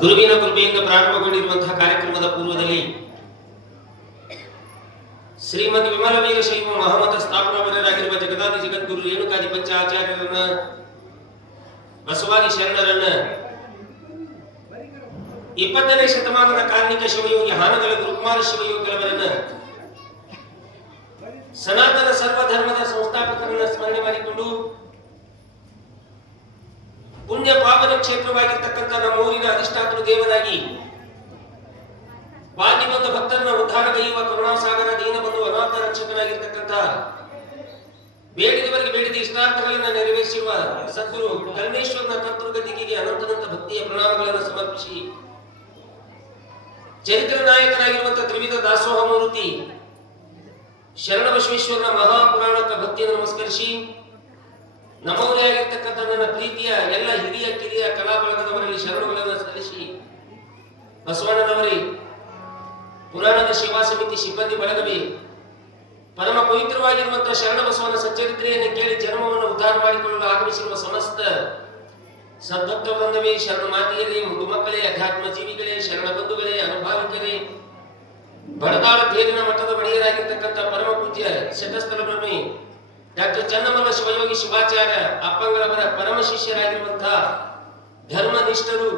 ಗುರುವಿನ ಕೃಪೆಯಿಂದ ಪ್ರಾರಂಭಗೊಂಡಿರುವಂತಹ ಕಾರ್ಯಕ್ರಮದ ಪೂರ್ವದಲ್ಲಿ ಶ್ರೀಮದ್ ವಿಮಲ ವೀರ ಶೈವ ಮಹಾಮತ ಸ್ಥಾಪನಾವರರಾಗಿರುವ ಜಗದಾದಿ ಜಗದ್ಗುರು ರೇಣುಕಾದಿ ಪಂಚ ಆಚಾರ್ಯರನ್ನ, ಬಸವಾದಿ ಶರಣರನ್ನ, 20ನೇ ಶತಮಾನದ ಕಾಲ್ನಿಕ ಶಿವಯೋಗಿ ಹಾನಗಲ ಗುರುಕುಮಾರ ಶಿವಯೋಗಿಗಳವರನ್ನ, ಸನಾತನ ಸರ್ವಧರ್ಮದ ಸಂಸ್ಥಾಪಕರನ್ನ ಸ್ಮರಣೆ ಮಾಡಿಕೊಂಡು ಪುಣ್ಯ ಪಾವನ ಕ್ಷೇತ್ರವಾಗಿರ್ತಕ್ಕಂಥ ನಮ್ಮ ಊರಿನ ಅಧಿಷ್ಠಾತೃ ದೇವರಾಗಿ ಬಾಗಿ ಬಂದ ಭಕ್ತರನ್ನ ಉದ್ಧಾರಗೈಯುವ ಕರುಣಾಸಾಗರ ದೀನಬಂಧು ಅನಾಥ ರಕ್ಷಕನಾಗಿರ್ತಕ್ಕಂಥ ಬೇಡಿದವರಿಗೆ ಬೇಡಿದ ಇಷ್ಟಾರ್ಥಗಳನ್ನ ನೆರವೇರಿಸಿರುವ ಸದ್ಗುರು ಕರ್ಮೇಶ್ವರನ ಕರ್ತೃಗತಿಗೆ ಅನಂತನಂತ ಭಕ್ತಿಯ ಪ್ರಣಾಮಗಳನ್ನು ಸಮರ್ಪಿಸಿ, ಚರಿತ್ರ ನಾಯಕನಾಗಿರುವಂತಹ ತ್ರಿವಿಧ ದಾಸೋಹ ಮೂರ್ತಿ ಶರಣ ಬಸವೇಶ್ವರನ ಮಹಾಪುರಾಣಕ ಭಕ್ತಿಯನ್ನು ನಮಸ್ಕರಿಸಿ, ನಮ್ಮವರೇ ಆಗಿರ್ತಕ್ಕಂಥ ನನ್ನ ಪ್ರೀತಿಯ ಎಲ್ಲ ಹಿರಿಯ ಕಿರಿಯ ಕಲಾಬಳಗದವರಲ್ಲಿ ಶರಣುಗಳನ್ನು ಸಲ್ಲಿಸಿ, ಬಸವಣ್ಣನವರೇ, ಪುರಾಣದ ಸೇವಾ ಸಮಿತಿ ಸಿಬ್ಬಂದಿ ಬಳಗವೇ, ಪರಮ ಪವಿತ್ರವಾಗಿರುವಂತಹ ಶರಣ ಬಸವನ ಸಚ್ಚರಿತ್ರೆಯನ್ನು ಕೇಳಿ ಜನ್ಮವನ್ನು ಉದ್ಧಾರ ಮಾಡಿಕೊಳ್ಳಲು ಆಗಮಿಸಿರುವ ಸಮಸ್ತ ಸದ್ಭಕ್ತ ವೃಂದವೇ, ಶರಣ ಮಾತೆಯರೇ, ಮುದ್ದು ಮಕ್ಕಳೇ, ಅಧ್ಯಾತ್ಮ ಜೀವಿಗಳೇ, ಶರಣ ಬಂಧುಗಳೇ, ಅನುಭಾವಿಕರೇ, ಬಡದಾಳ ತೇರಿನ ಮಠದ ಬಡಿಯರಾಗಿರ್ತಕ್ಕಂಥ ಪರಮ ಪೂಜ್ಯ ಶತಸ್ಥಲ ಬ್ರಹ್ಮಿ ಡಾಕ್ಟರ್ ಚನ್ನಮಲ್ಲ ಶಿವಯೋಗಿ ಶಿವಾಚಾರ್ಯ ಅಪ್ಪಂಗಳವರ ಪರಮ ಶಿಷ್ಯರಾಗಿರುವಂತಹ ಧರ್ಮನಿಷ್ಠರು,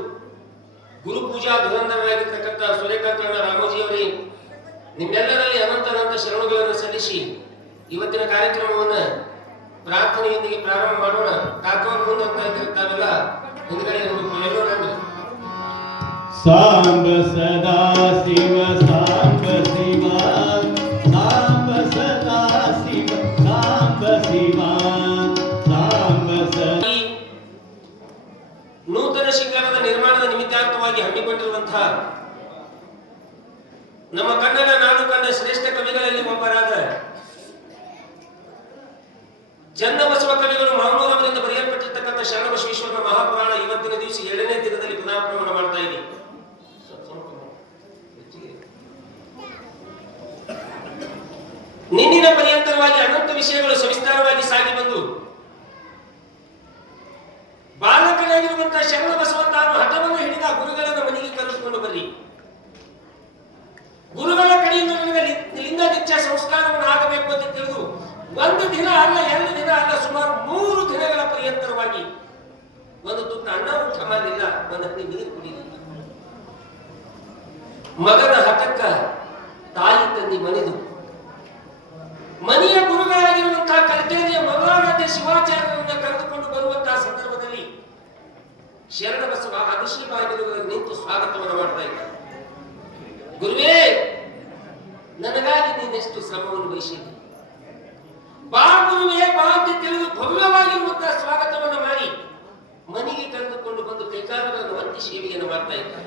ಗುರು ಪೂಜಾ ಧುರಂಧರರಾಗಿರ್ತಕ್ಕಂಥ ಸೂರ್ಯಕಾಂತಣ್ಣ ರಾಮೋಜಿಯವರೇ, ನಿಮ್ಮೆಲ್ಲರಲ್ಲಿ ಅನಂತ ಶರಣುಗಳನ್ನು ಸಲ್ಲಿಸಿ ಇವತ್ತಿನ ಕಾರ್ಯಕ್ರಮವನ್ನು ಪ್ರಾರ್ಥನೆಯೊಂದಿಗೆ ಪ್ರಾರಂಭ ಮಾಡೋಣ. ಕಾಕೋರ್ ಮುಂದೆ ಅಂತ ಇರ್ತಾವೆಲ್ಲ ಹಿಂದ್ಗಡೆ ಸಾಂಬ ಸದಾ ಶಿವ ಸಾಂಬ ಶಿವ ಸಾಂಬ ಸದಾ ಶಿವ ಸಾಂಬ ಶಿವ ಸಾಂಬ ಸದಾ. ನೂತನ ಶಿಖರದ ನಿರ್ಮಾಣದ ನಿಮಿತ್ತಾರ್ಥವಾಗಿ ಹಮ್ಮಿಕೊಂಡಿರುವಂತಹ ನಮ್ಮ ಕನ್ನಡ ನಾಡು ಕಂಡ ಶ್ರೇಷ್ಠ ಕವಿಗಳಲ್ಲಿ ಒಬ್ಬರಾದ ಚನ್ನಬಸವ ಕವಿಗಳು ಮಾವನೂರವರಿಂದ ಬರೆಯಲ್ಪಟ್ಟಿರ್ತಕ್ಕಂಥ ಶರಣ ಬಸವೇಶ್ವರನ ಮಹಾಪುರಾಣ ಇವತ್ತಿನ ದಿವಸ 7ನೇ ದಿನದಲ್ಲಿ ಪುನಃಪುರವನ್ನು ಮಾಡ್ತಾ ಇದ್ದೀವಿ. ನಿನ್ನಿನ ಪರ್ಯಂತರವಾಗಿ ಅನಂತ ವಿಷಯಗಳು ಸವಿಸ್ತಾರವಾಗಿ ಸಾಗಿ ಬಂದು ಬಾಲಕನಾಗಿರುವಂತಹ ಶರಣ ಬಸವ ತಾನು ಹಠವನ್ನು ಹಿಡಿದ ಗುರುಗಳನ್ನು ಮನೆಗೆ ಕರೆದುಕೊಂಡು ಬರ್ರಿ, ಗುರುಗಳ ಕಡೆಯಿಂದ ನನಗೆ ಲಿಂಗ ದೀಕ್ಷಾ ಸಂಸ್ಕಾರವನ್ನು ಆಗಬೇಕು ಅಂತ ತಿಳಿದು ಒಂದು ದಿನ ಅಲ್ಲ, 2 ದಿನ ಅಲ್ಲ, ಸುಮಾರು 3 ದಿನಗಳ ಪರ್ಯಂತರವಾಗಿ ಒಂದು ತುತ್ತ ಅನ್ನ ಊಟ ಮಾಡಲಿಲ್ಲ, ಒಂದು ಹನಿ ನೀರು ಕುಡಿಲಿಲ್ಲ. ಮಗನ ಹಠಕ್ಕ ತಾಯಿ ತಂದೆ ಮನೆದು ಮನೆಯ ಗುರುಗಳಾಗಿರುವಂತಹ ಕಲ್ಕೇರಿಯ ಮಲ್ಲಾರಾಧ್ಯ ಶಿವಾಚಾರ್ಯರನ್ನ ಕರೆದುಕೊಂಡು ಬರುವಂತಹ ಸಂದರ್ಭದಲ್ಲಿ ಶರಣ ಬಸವ ಅಭಿಷೇಕವಾಗಿರುವವರಿಗೆ ನಿಂತು ಸ್ವಾಗತವನ್ನು ಮಾಡ್ತಾ ಇದ್ದಾರೆ. ಗುರುವೇ, ನನಗಾಗಿ ನೀನೆಷ್ಟು ಶ್ರಮವನ್ನು ವಹಿಸಿದೆ, ಬಾ ಗುರುವೇ ಬಾ ಅಂತ ತಿಳಿದು ಭವ್ಯವಾಗಿರುವಂತಹ ಸ್ವಾಗತವನ್ನು ಮಾಡಿ ಮನೆಗೆ ಕರೆದುಕೊಂಡು ಬಂದು ಕೈಕಾಲಗಳನ್ನು ಒತ್ತಿ ಸೇವೆಯನ್ನು ಮಾಡ್ತಾ ಇದ್ದಾರೆ.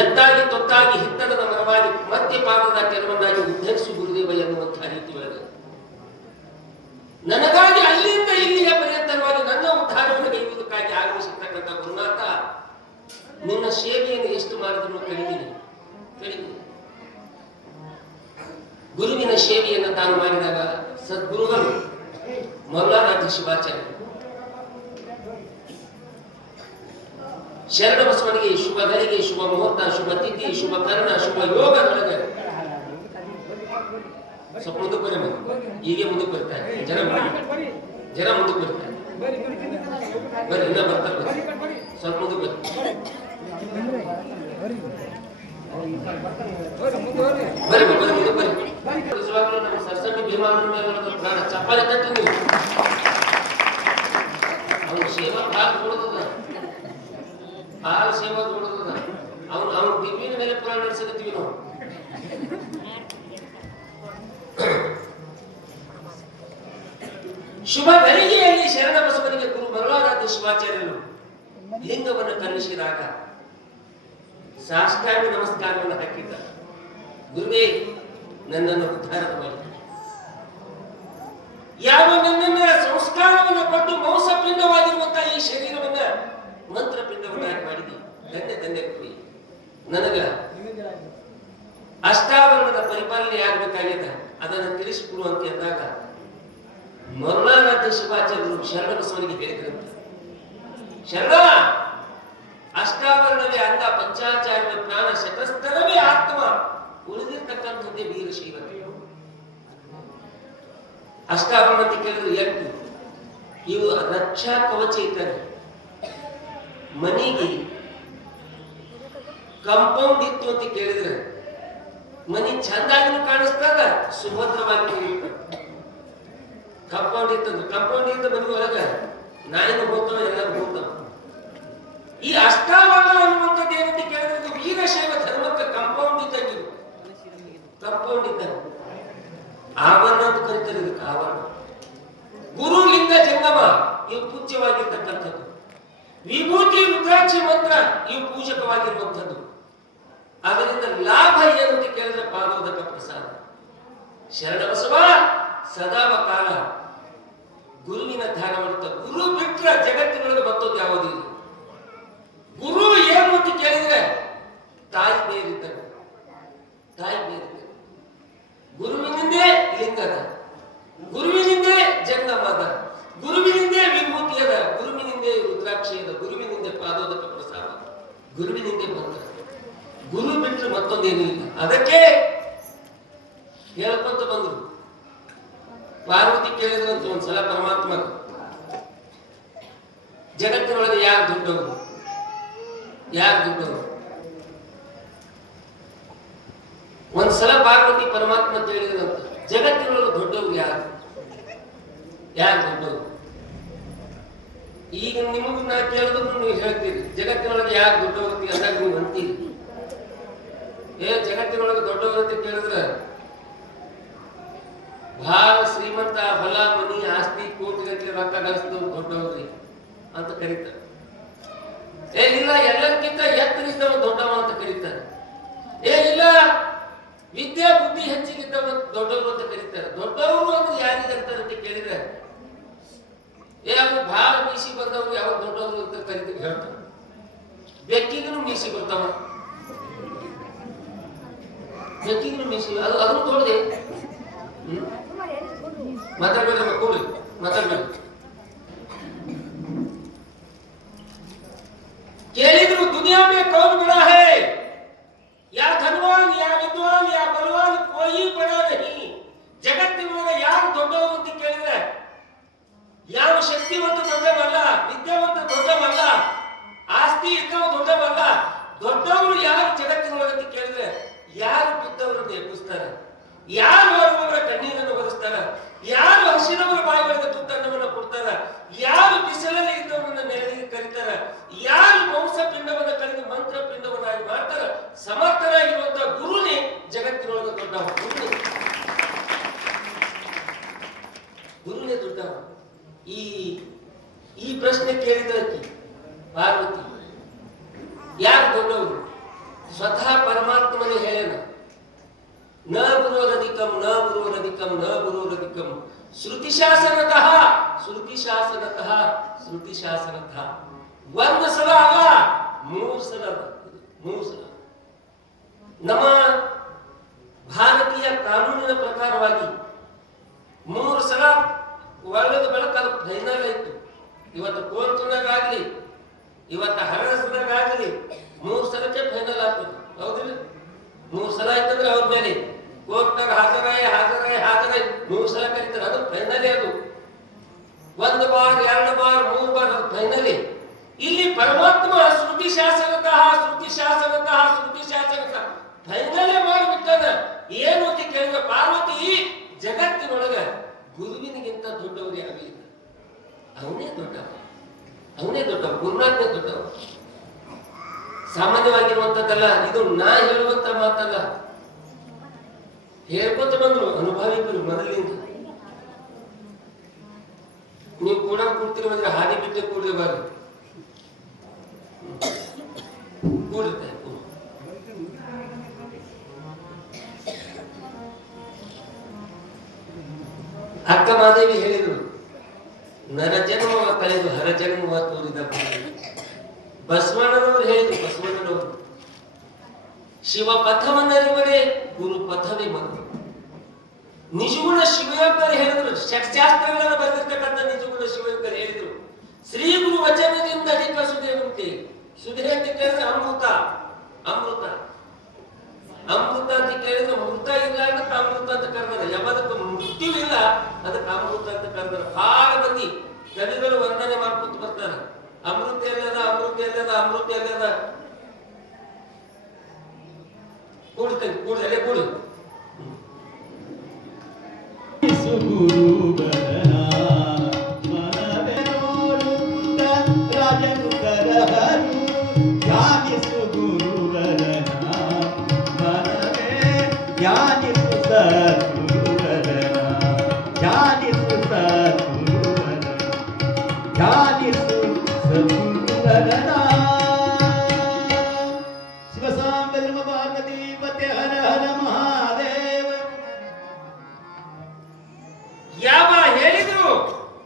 ಎತ್ತಾಗಿ ತೊತ್ತಾಗಿ ಹಿತ್ತಡದ ಮರವಾಗಿ ಮಧ್ಯಪಾದದ ಕೆಲವನ್ನಾಗಿ ಉದ್ಧರಿಸು ಗುರುದೇವ ಎನ್ನುವಂತಹ ರೀತಿ ಒಳಗೆ ನನಗಾಗಿ ಅಲ್ಲಿಂದ ಇಲ್ಲಿಯ ಪರ್ಯಂತರವಾಗಿ ನನ್ನ ಉದ್ಧಾರವನ್ನು ಕೈಗುವುದಕ್ಕಾಗಿ ಆಗಮಿಸಿರ್ತಕ್ಕಂಥ ಗುರುನಾಥ, ನಿನ್ನ ಸೇವೆಯನ್ನು ಎಷ್ಟು ಮಾಡಿದ್ರು ಕಡಿಮೆ. ಗುರುವಿನ ಸೇವೆಯನ್ನು ತಾನು ಮಾಡಿದಾಗ ಸದ್ಗುರುಗಳು ಮಲ್ಲಾರಾಧ್ಯ ಶಿವಾಚಾರ್ಯ ಶರಣ ಬಸವನಿಗೆ ಶುಭ ಗಳಿಗೆ, ಶುಭ ಮುಹೂರ್ತ, ಶುಭ ತಿಥಿ, ಶುಭ ಕರ್ಣ, ಶುಭ ಯೋಗದೊಳಗೆ ಸ್ವಲ್ಪ ಮುಂದಕ್ಕೆ ಬರೀ, ಹೀಗೆ ಮುಂದಕ್ಕೆ ಬರ್ತಾರೆ ಜನ ಮುಂದಕ್ಕೆ ಬರ್ತಾರೆ, ಬರ್ರಿ ಇನ್ನ ಬರ್ತಾರೆ, ಸ್ವಲ್ಪ ಮುಂದಕ್ಕೆ ಬರ್ತಾರೆ, ಬರ್ರಿ ಮುಂದಕ್ಕೆ ಬರ್ರಿ. ನಮ್ಮ ಸರಸಂಗಿ ಭೀಮಾನ ಮೇಲೆ ಪ್ರಾಣ ಚಪ್ಪಾಳೆ ತಟ್ಟಿ ನೀವು ಅವ್ನ ಸೇವಾ ಭಾಗ ಕೊಡುತ್ತದ, ಭಾಳ ಸೇವಾ ಕೊಡುತ್ತದ, ಅವನು ದಿವ್ಯನ ಮೇಲೆ ಪುರಾಣ ನಡೆಸಕತ್ತೀವಿ ನಾವು. ಶುಭ ಗಳಿಗೆಯಲ್ಲಿ ಶರಣ ಬಸವನಿಗೆ ಗುರು ಮಲ್ಲಾರಾಧ್ಯ ಶಿವಾಚಾರ್ಯರು ಲಿಂಗವನ್ನು ಕಲಿಸಿದಾಗ ಸಾಷ್ಟಾಂಗ ನಮಸ್ಕಾರವನ್ನು ಹಾಕಿದ್ದ. ಗುರುವೇ, ನನ್ನನ್ನು ಉದ್ಧಾರ ಮಾಡಿ, ಯಾವ ನನ್ನನ್ನ ಸಂಸ್ಕಾರವನ್ನು ಕೊಟ್ಟು ಮಾಂಸಪಿಂಡವಾಗಿರುವಂತಹ ಈ ಶರೀರವನ್ನ ಮಂತ್ರಪಿಂಡವನ್ನಾಗಿ ಮಾಡಿದಿ, ಧನ್ಯ ಕುಡಿ, ನನಗ ಅಷ್ಟಾವರಣದ ಪರಿಪಾಲನೆ ಆಗಬೇಕಾಗ್ಯದ, ಅದನ್ನು ತಿಳಿಸಿಕೊಡುವಂತೆ ಅಂದಾಗ ಮರುಳಾರಾಧ್ಯ ಶಿವಾಚಾರ್ಯರು ಶರಣ ಬಸವನಿಗೆ ಹೇಳಿದ್ರಂತೆ, ಶರಣ ಅಷ್ಟಾವರಣವೇ ಅಂಗ ಪಂಚಾಚಾರ್ಯ ಪ್ರಾಣ ಶತಸ್ಥರವೇ ಆತ್ಮ, ಉಳಿದಿರ್ತಕ್ಕಂಥದ್ದೇ ವೀರಶೈವತೆ. ಅಷ್ಟಾವರಣ ಅಂತ ಕೇಳಿದ್ರೆ 8 ಇವು ರಕ್ಷಾ ಕವಚ ಇದ್ದಾರೆ. ಮನೆಗೆ ಕಾಂಪೌಂಡ್ ಇತ್ತು ಅಂತ ಕೇಳಿದ್ರೆ ಮನಿ ಚಂದಾಗಿನೂ ಕಾಣಿಸ್ತದ, ಸುಭದ್ರವಾಗಿ ಕಾಂಪೌಂಡ್ ಇತ್ತಂದ್ರೆ ಕಾಂಪೌಂಡ್ ಇದ್ದ ಮನೆ ಒಳಗ ನಾಯಿನ ಹೋಗ್ತಾವ, ಎಲ್ಲರೂ ಹೋಗ್ತಾವ. ಈ ಅಷ್ಟಾವರಣ ಅನ್ನುವಂಥದ್ದು ಏನಂತ ಕೇಳಿದ್ರೆ ಇದು ವೀರಶೈವ ಧರ್ಮಕ್ಕೆ ಕಾಂಪೌಂಡ್ ಇದ್ದಂಗೆ, ಕಾಂಪೌಂಡ್ ಇದ್ದಂಗೆ. ಆವರಣ ಅಂತ ಕರೀತಾರೆ ಇದಕ್ಕೆ, ಆವರಣ. ಗುರು ಲಿಂಗ ಜಂಗಮ ಇವು ಪೂಜ್ಯವಾಗಿರ್ತಕ್ಕಂಥದ್ದು. ವಿಭೂತಿ ರುದ್ರಾಕ್ಷಿ ಮಂತ್ರ ಇವು ಪೂಜಕವಾಗಿರುವಂಥದ್ದು. ಅದರಿಂದ ಲಾಭ ಏನು ಅಂತ ಕೇಳಿದ್ರೆ ಪಾದೋದಕ ಪ್ರಸಾದ. ಶರಣಬಸವ ಸದಾವ ಕಾಲ ಗುರುವಿನ ಧ್ಯಾನ ಮಾಡುತ್ತ. ಗುರು ಬಿಟ್ಟರೆ ಜಗತ್ತಿನೊಳಗೆ ಮತ್ತೊಂದು ಯಾವುದಿಲ್ಲ. ಗುರು ಏನು ಅಂತ ಕೇಳಿದ್ರೆ ತಾಯಿ ಬೇರಿದ್ದರು, ತಾಯಿ ಬೇರಿದ್ದರು. ಗುರುವಿನಿಂದೇ ಲಿಂಗದ, ಗುರುವಿನಿಂದೇ ಜಂಗಮದ, ಗುರುವಿನಿಂದೇ ವಿಭೂತಿಯದ, ಗುರುವಿನಿಂದೇ ರುದ್ರಾಕ್ಷಿಯದ, ಗುರುವಿನಿಂದೇ ಪಾದೋದಕ ಪ್ರಸಾದ, ಗುರುವಿನಿಂದೇ ಮಂತ್ರ. ಗುರು ಬಿಟ್ಟರೆ ಮತ್ತೊಂದೇನೂ ಇಲ್ಲ. ಅದಕ್ಕೆ ಹೇಳ್ಕೊಂತ ಬಂದ್ರು. ಪಾರ್ವತಿ ಕೇಳಿದ್ರಂತ ಒಂದ್ಸಲ ಪರಮಾತ್ಮ, ಜಗತ್ತಿನೊಳಗೆ ಯಾರು ದೊಡ್ಡವರು, ಯಾರು ದೊಡ್ಡವರು? ಒಂದ್ಸಲ ಪಾರ್ವತಿ ಪರಮಾತ್ಮ ಕೇಳಿದ್ರಂತ, ಜಗತ್ತಿನೊಳಗೆ ದೊಡ್ಡವರು ಯಾರು, ಯಾರು ದೊಡ್ಡವರು? ಈಗ ನಿಮಗೂ ನಾ ಕೇಳಿದ್ರು ನೀವು ಹೇಳ್ತೀರಿ ಜಗತ್ತಿನೊಳಗೆ ಯಾರು ದೊಡ್ಡವರು ಅಂದಾಗ ನೀವು ಅಂತೀರಿ. ಜಗತ್ತಿನೊಳಗೆ ದೊಡ್ಡವರು ಅಂತ ಕೇಳಿದ್ರೆ ಬಹಳ ಶ್ರೀಮಂತ, ಬಲ, ಮನಿ, ಆಸ್ತಿ, ಕೋಟಿಗಟ್ಟಲೆ ರೊಕ್ಕ ಗಳಿಸಿದವರು ದೊಡ್ಡವ್ರಿ ಅಂತ ಕರೀತಾರೆ. ಇಲ್ಲ, ಎಲ್ಲರಿಗಿಂತ ಎತ್ತರಿದ್ದವ ದೊಡ್ಡವ ಅಂತ ಕರೀತಾರೆ. ಇಲ್ಲ, ವಿದ್ಯಾ ಬುದ್ಧಿ ಹೆಚ್ಚಿಗಿದ್ದವ ದೊಡ್ಡವರು ಅಂತ ಕರೀತಾರೆ. ದೊಡ್ಡವರು ಅಂದ್ರೆ ಯಾರಿಗೆ ಅಂತಾರೆ ಅಂತ ಕೇಳಿದ್ರೆ ಅವ್ರು ಬಹಳ ಮೀಸಿ ಬಂದವರು ಯಾವ ದೊಡ್ಡವರು ಅಂತ ಕರಿತೀವಿ ಹೇಳ್ತಾರೆ. ಬೆಕ್ಕಿಗೂ ಮೀಸಿ ಬರ್ತಾವ, ಬೆಕ್ಕಿಗೂ ಮೀಸಿ, ಅದನ್ನು ತೋಳದೆ ಮಾತಾಡ್ಬೇಡ, ಕೂಡಿ ಮಾತಾಡ್ಬೇಡ. ಕೇಳಿದ್ರು दुनिया में कौन बड़ा है, या धनवान या विद्वान या बलवान, कोई बड़ा नहीं. ಜಗತ್ತಿನೊಳಗೆ ಯಾರು ದೊಡ್ಡವರು ಅಂತ ಕೇಳಿದ್ರೆ ಯಾವ ಶಕ್ತಿವಂತ ದೊಡ್ಡವಲ್ಲ, ವಿದ್ಯಾವಂತ ದೊಡ್ಡವಲ್ಲ, ಆಸ್ತಿ ಇದ್ದವ ದೊಡ್ಡವಲ್ಲ. ದೊಡ್ಡವರು ಯಾರು ಜಗತ್ತಿನೊಳಗೆ ಅಂತ ಕೇಳಿದ್ರೆ ಯಾರು ಬಿದ್ದವರನ್ನು ಎಬ್ಬಿಸ್ತಾರೆ, ಯಾರು ಅವರ ಕಣ್ಣೀರನ್ನು ಒರೆಸ್ತಾರ, ಯಾರು ಹಸಿರವರ ಬಾಯಿಗಳಿಗೆ ತುತ್ತನ್ನವನ್ನು ಕೊಡ್ತಾರ, ಯಾರು ಬಿಸಿಲಲ್ಲಿ ಇದ್ದವರನ್ನ ನೆರಳಿಗೆ ಕರೀತಾರ, ಯಾರು ಮಾಂಸ ಪಿಂಡವನ್ನು ಕಳೆದು ಮಂತ್ರ ಪಿಂಡವನ್ನಾಗಿ ಮಾಡ್ತಾರ, ಸಮರ್ಥರಾಗಿರುವಂತಹ ಗುರುನೇ ಜಗತ್ತಿನೊಳಗೆ ದೊಡ್ಡವ. ಗುರುನೇ ದೊಡ್ಡವ. ಈ ಪ್ರಶ್ನೆ ಕೇಳಿದಕ್ಕೆ ಪಾರ್ವತಿ ಯಾರು ದೊಡ್ಡವರು? ಸ್ವತಃ ಪರಮಾತ್ಮನೇ ಹೇಳೋಣ, ನ ಗುರೋರಧಿಕಂ ನ ಗುರೋರಧಿಕಂ ನ ಗುರೋರಧಿಕಂ ಶ್ರುತಿಶಾಸನತಃ ಶ್ರುತಿಶಾಸನತಃ ಶ್ರುತಿಶಾಸನತಃ. ಒಂದು ಸಲ ಅಲ್ಲ, 3 ಸಲ. 3 ಸಲ ನಮ್ಮ ಭಾರತೀಯ ಕಾನೂನಿನ ಪ್ರಕಾರವಾಗಿ 3 ಸಲ ಒಳ್ಳೆದ ಬೆಳಕು ಅದು ಫೈನಲ್ ಆಯ್ತು. ಇವತ್ತು ಕೋರ್ಟ್ನಾಗಾಗ್ಲಿ, ಇವತ್ತು ಹರಸನಾಗಾಗ್ಲಿ 3 ಸಲಕ್ಕೆ ಫೈನಲ್ ಆಗ್ತದೆ. ಹೌದಿಲ್ಲ? 3 ಸಲ ಆಯ್ತಂದ್ರೆ ಅವ್ರ ಮೇಲೆ ಕೋರ್ಟ್ನಾಗ ಹಾಜರಾಯಿ 3 ಸಲ ಕರೀತಾರೆ, ಅದು ಫೈನಲೇ. ಅದು 1 ಬಾರ್ 2 ಬಾರ್ 3 ಬಾರ್ ಅದು ಫೈನಲೇ. ಇಲ್ಲಿ ಪರಮಾತ್ಮ ಶ್ರುತಿ ಶಾಸನತಃ ಶ್ರುತಿ ಶಾಸನತಃ ಶ್ರುತಿ ಶಾಸನತಃ ಫೈನಲೇ ಮಾಡಿಬಿಟ್ಟಾನ. ಏನು ಅಂತ ಕೇಳಿದ್ರೆ ಪಾರ್ವತಿ ಜಗತ್ತಿನೊಳಗ ಗುರುವಿನಿಗಿಂತ ದೊಡ್ಡವರು ಆಗಲಿಲ್ಲ. ಅವನೇ ದೊಡ್ಡವ, ಅವನೇ ದೊಡ್ಡವ, ಗುರುನಾಥನೇ ದೊಡ್ಡವ. ಸಾಮಾನ್ಯವಾಗಿರುವಂತದ್ದಲ್ಲ ಇದು, ನಾ ಹೇಳುವಂತ ಮಾತಲ್ಲ. ಹೇಳ್ಕೊತ ಬಂದ್ರು ಅನುಭವಿಗಳು ಮೊದಲಿನಿಂದ. ನೀವು ಕೂಡ ಕೂಡ್ತಿರುವಂದ್ರೆ ಹಾದಿ ಬಿಟ್ಟೆ ಕೂಡಲೇಬಾರದು, ಕೂಡುತ್ತೆ. ಅಕ್ಕ ಮಾದೇವಿ ಹೇಳಿದ್ರು, ನರ ಜನ್ಮವ ಕಳೆದು ಹರ ಜನ್ಮವ ತೋರಿದ. ಬಸವಣ್ಣನವರು ಹೇಳಿದ್ರು, ಬಸವಣ್ಣನವರು ಶಿವ ಪಥವನ್ನರಿವರೆ ಗುರು ಪಥವೇ ಮಗು. ನಿಜಗುಣ ಶಿವಯೋಗರು ಹೇಳಿದ್ರು, ಷಟ್ಶಾಸ್ತ್ರಗಳನ್ನು ಬರೆದಿರ್ತಕ್ಕಂಥ ನಿಜಗುಣ ಶಿವಯೋಗರು ಹೇಳಿದ್ರು, ಶ್ರೀ ಗುರು ವಚನದಿಂದ ಅಮೃತದಿಂದ ಅಧಿಕ ಸುಧೆ ಉಂಟೆ. ಸುಧೆ ಅಂತ ಕೇಳಿದ್ರೆ ಅಮೃತ, ಅಮೃತ ಅಮೃತ ಅಂತ ಕೇಳಿದ್ರೆ ಮೃತ ಇಲ್ಲ ಅದಕ್ಕೆ ಅಮೃತ ಅಂತ ಕರೆದಾರೆ. ಯಾವದಕ್ಕೆ ಮೃತ್ಯುವಿಲ್ಲ ಅದಕ್ಕೆ ಅಮೃತ ಅಂತ ಕರೆದಾರೆ. ಬಹಳ ಮಂದಿ ಕವಿಗಳು ವರ್ಣನೆ ಮಾಡ್ಕೊತ ಬರ್ತಾರೆ. ಅಮೃತ ಎಲ್ಲದ, ಅಮೃತ ಎಲ್ಲದ, ಅಮೃತ ಎಲ್ಲದ. ಕೂಡ್ತೇನೆ, ಕೂಡಲೇ ಕೂಡು. ಗುರುಬರನ ಮನವೇ ನೋಡುತ್ತ ರಾಜನುಕರಹರು ಧ್ಯಾನಿಸು ಗುರುವರನ ಮನವೇ ಧ್ಯಾನಿಸು ಸದ್ಗುರುವರನ ಧ್ಯಾನಿಸು ಸದ್ಗುರುವರನ ಧ್ಯಾನಿಸು ಸದ್ಗುರುವರನ. ಶಿವಸಾಂಬ ಧರ್ಮ ಪಾರ್ವತಿ ಪತೆ ಹರ ಹರ ಮಹಾದೇವ. ಯಾವ ಹೇಳಿದ್ರು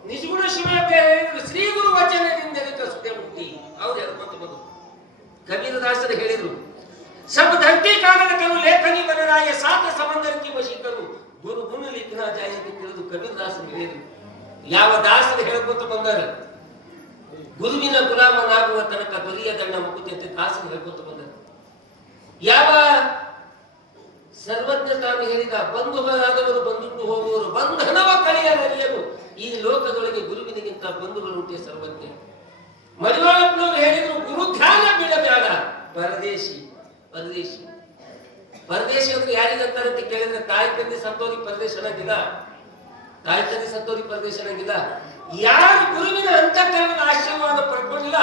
ನಿಜಗುಣ ಶಿವ ಹೇಳಿದ್ರು ಶ್ರೀ ಗುರು ವಚನದಿಂದ ಸುದ್ದಿ ಮುಕ್ತಿ. ಅವ್ರು ಹೇಳ್ಕೊಂತ ಬಂದು ಕಬೀರದಾಸರು ಹೇಳಿದ್ರು, ಸಬ್ ಧರ್ತಿ ಕಾಗದ ಕರು ಲೇಖನಿ ಬನರಾಯ ಸಾತ ಸಮಂದರಕ್ಕೆ ವಶೀಕರು ಗುರು ಗುಣ ಲಿಖನ ಜಾಯಂತಿ ತಿಳಿದು ಕಬೀರದಾಸರು ಹೇಳಿದ್ರು. ಯಾವ ದಾಸರು ಹೇಳ್ಕೊಂತ ಬಂದಾರ ಗುರುವಿನ ಗುಲಾಮನಾಗುವ ತನಕ ದೊರೆಯ ದಂಡ ಮುಕ್ತಿ ಅಂತ ದಾಸರು ಹೇಳ್ಕೊಂತ ಬಂದಾರ. ಯಾವ ಸರ್ವಜ್ಞ ತಾನು ಹೇಳಿದ ಬಂಧುಗಳಾದವರು ಬಂದುಟ್ಟು ಹೋಗುವರು ಬಂಧನವ ಕಳೆಯಲು ಈ ಲೋಕದೊಳಗೆ ಗುರುವಿನಿಗಿಂತ ಬಂಧುಗಳುಂಟೆ ಸರ್ವಜ್ಞ. ಮಡಿವಾಳಪ್ಪನವರು ಹೇಳಿದ್ರು ಗುರು ಧ್ಯಾನ ಬಿಡಬೇಡ ಪರದೇಶಿ. ಪರದೇಶಿ ಪರದೇಶಿ ಅಂದ್ರೆ ಯಾರಿಗಂತಾರೆ ಅಂತ ಕೇಳಿದ್ರೆ ತಾಯಿ ತಂದೆ ಸತ್ತೋರಿಗೆ ಪರದೇಶ ಅನ್ನಂಗಿಲ್ಲ, ತಾಯಿ ತಂದೆ ಸತ್ತೋರಿಗೆ ಪರದೇಶ ಅನ್ನಂಗಿಲ್ಲ. ಯಾರು ಗುರುವಿನ ಅಂತಃಕರಣದ ಆಶೀರ್ವಾದ ಪಡ್ಕೊಂಡಿಲ್ಲ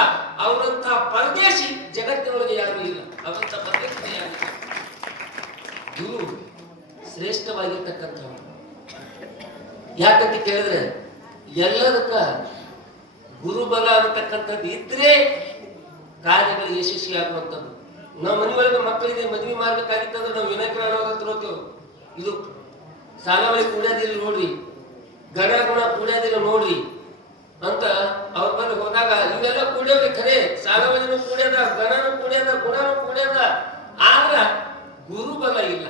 ಅವರಂತ ಪರದೇಶಿ ಜಗತ್ತಿನೊಳಗೆ ಯಾರು ಇಲ್ಲ. ಅವರಂತ ಪರದೇಶಿ ಯಾರು ಇಲ್ಲ. ಗುರು ಶ್ರೇಷ್ಠವಾಗಿರ್ತಕ್ಕಂಥವ್ರು. ಯಾಕಂತ ಕೇಳಿದ್ರೆ ಎಲ್ಲದಕ್ಕ ಗುರುಬಲ ಅನ್ನತಕ್ಕಂಥದ್ದು ಇದ್ರೆ ಕಾರ್ಯಗಳು ಯಶಸ್ವಿ ಆಗುವಂಥದ್ದು. ನಾವು ಮನೆ ಒಳಗೆ ಮಕ್ಕಳಿಗೆ ಮದುವೆ ಮಾಡ್ಬೇಕಾಗಿತ್ತಂದ್ರೆ ನಾವು ವಿನಾಯಕರ ಹತ್ರ ಹೋಗ್ತೇವೆ. ಇದು ಸಾಲವಳಿ ಕೂಡ್ಯಾದಿಲ್ಲ ನೋಡ್ರಿ, ಗಣ ಗುಣ ಕೂಡ್ಯಾದಿಲ್ಲ ನೋಡ್ರಿ ಅಂತ ಅವ್ರ ಬಳಿ ಹೋದಾಗ ಇವೆಲ್ಲ ಕೂಡ್ಯವ್ರಿ ಖರೆ. ಸಾಲವಳಿನೂ ಕೂಡ್ಯದ, ಗಣನೂ ಕೂಡ್ಯದ, ಗುಣನೂ ಕೂಡ್ಯದ. ಆದ್ರ ಗುರುಬಲ ಇಲ್ಲ.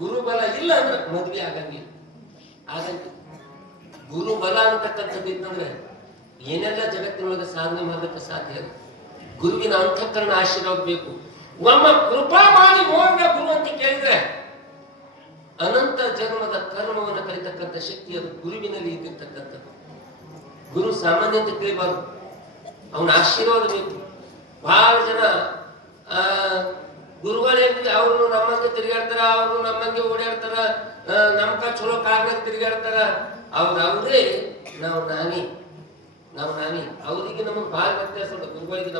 ಗುರುಬಲ ಇಲ್ಲ ಅಂದ್ರೆ ಮದ್ವೆ ಆಗಂಗಿಲ್ಲ. ಆಗಂಗಿಲ್ಲ. ಗುರುಬಲ ಅಂತಕ್ಕಂಥದ್ದು ಇತ್ತಂದ್ರೆ ಏನೆಲ್ಲ ಜಗತ್ತಿನೊಳಗೆ ಸಾಧನೆ ಮಾಡಲಿಕ್ಕೆ ಸಾಧ್ಯ. ಗುರುವಿನ ಅಂತಃಕರಣ ಆಶೀರ್ವಾದ ಬೇಕು. ಒಮ್ಮ ಕೃಪಾ ಮಾಡಿ ನೋಡ ಗುರು ಅಂತ ಕೇಳಿದ್ರೆ ಅನಂತ ಜನ್ಮದ ಕರ್ಮವನ್ನು ಕಲಿತಕ್ಕಂಥ ಶಕ್ತಿ ಅದು ಗುರುವಿನಲ್ಲಿ ಇದ್ದಿರ್ತಕ್ಕಂಥದ್ದು. ಗುರು ಸಾಮಾನ್ಯ ಅಂತ ತಿಳಿಬಾರ್ದು, ಅವನ ಆಶೀರ್ವಾದ ಬೇಕು. ಬಹಳ ಜನ ಗುರುಗಳೇನ್ರಿ ಅವರು ನಮ್ಮಂಗೆ ತಿರುಗಾಡ್ತಾರ, ಅವರು ನಮ್ಮಂಗೆ ಓಡಾಡ್ತಾರ, ನಮ್ಕ ಚಲೋ ಕಾರ್ನಾಗ ತಿರುಗಾಡ್ತಾರ. ಅವ್ರೇ ನಾವು ನಾನಿ ಅವರಿಗೆ ನಮಗೆ ಬಹಳ ವ್ಯತ್ಯಾಸ ಉಂಟು. ಗುರುಗಳಿಗೆ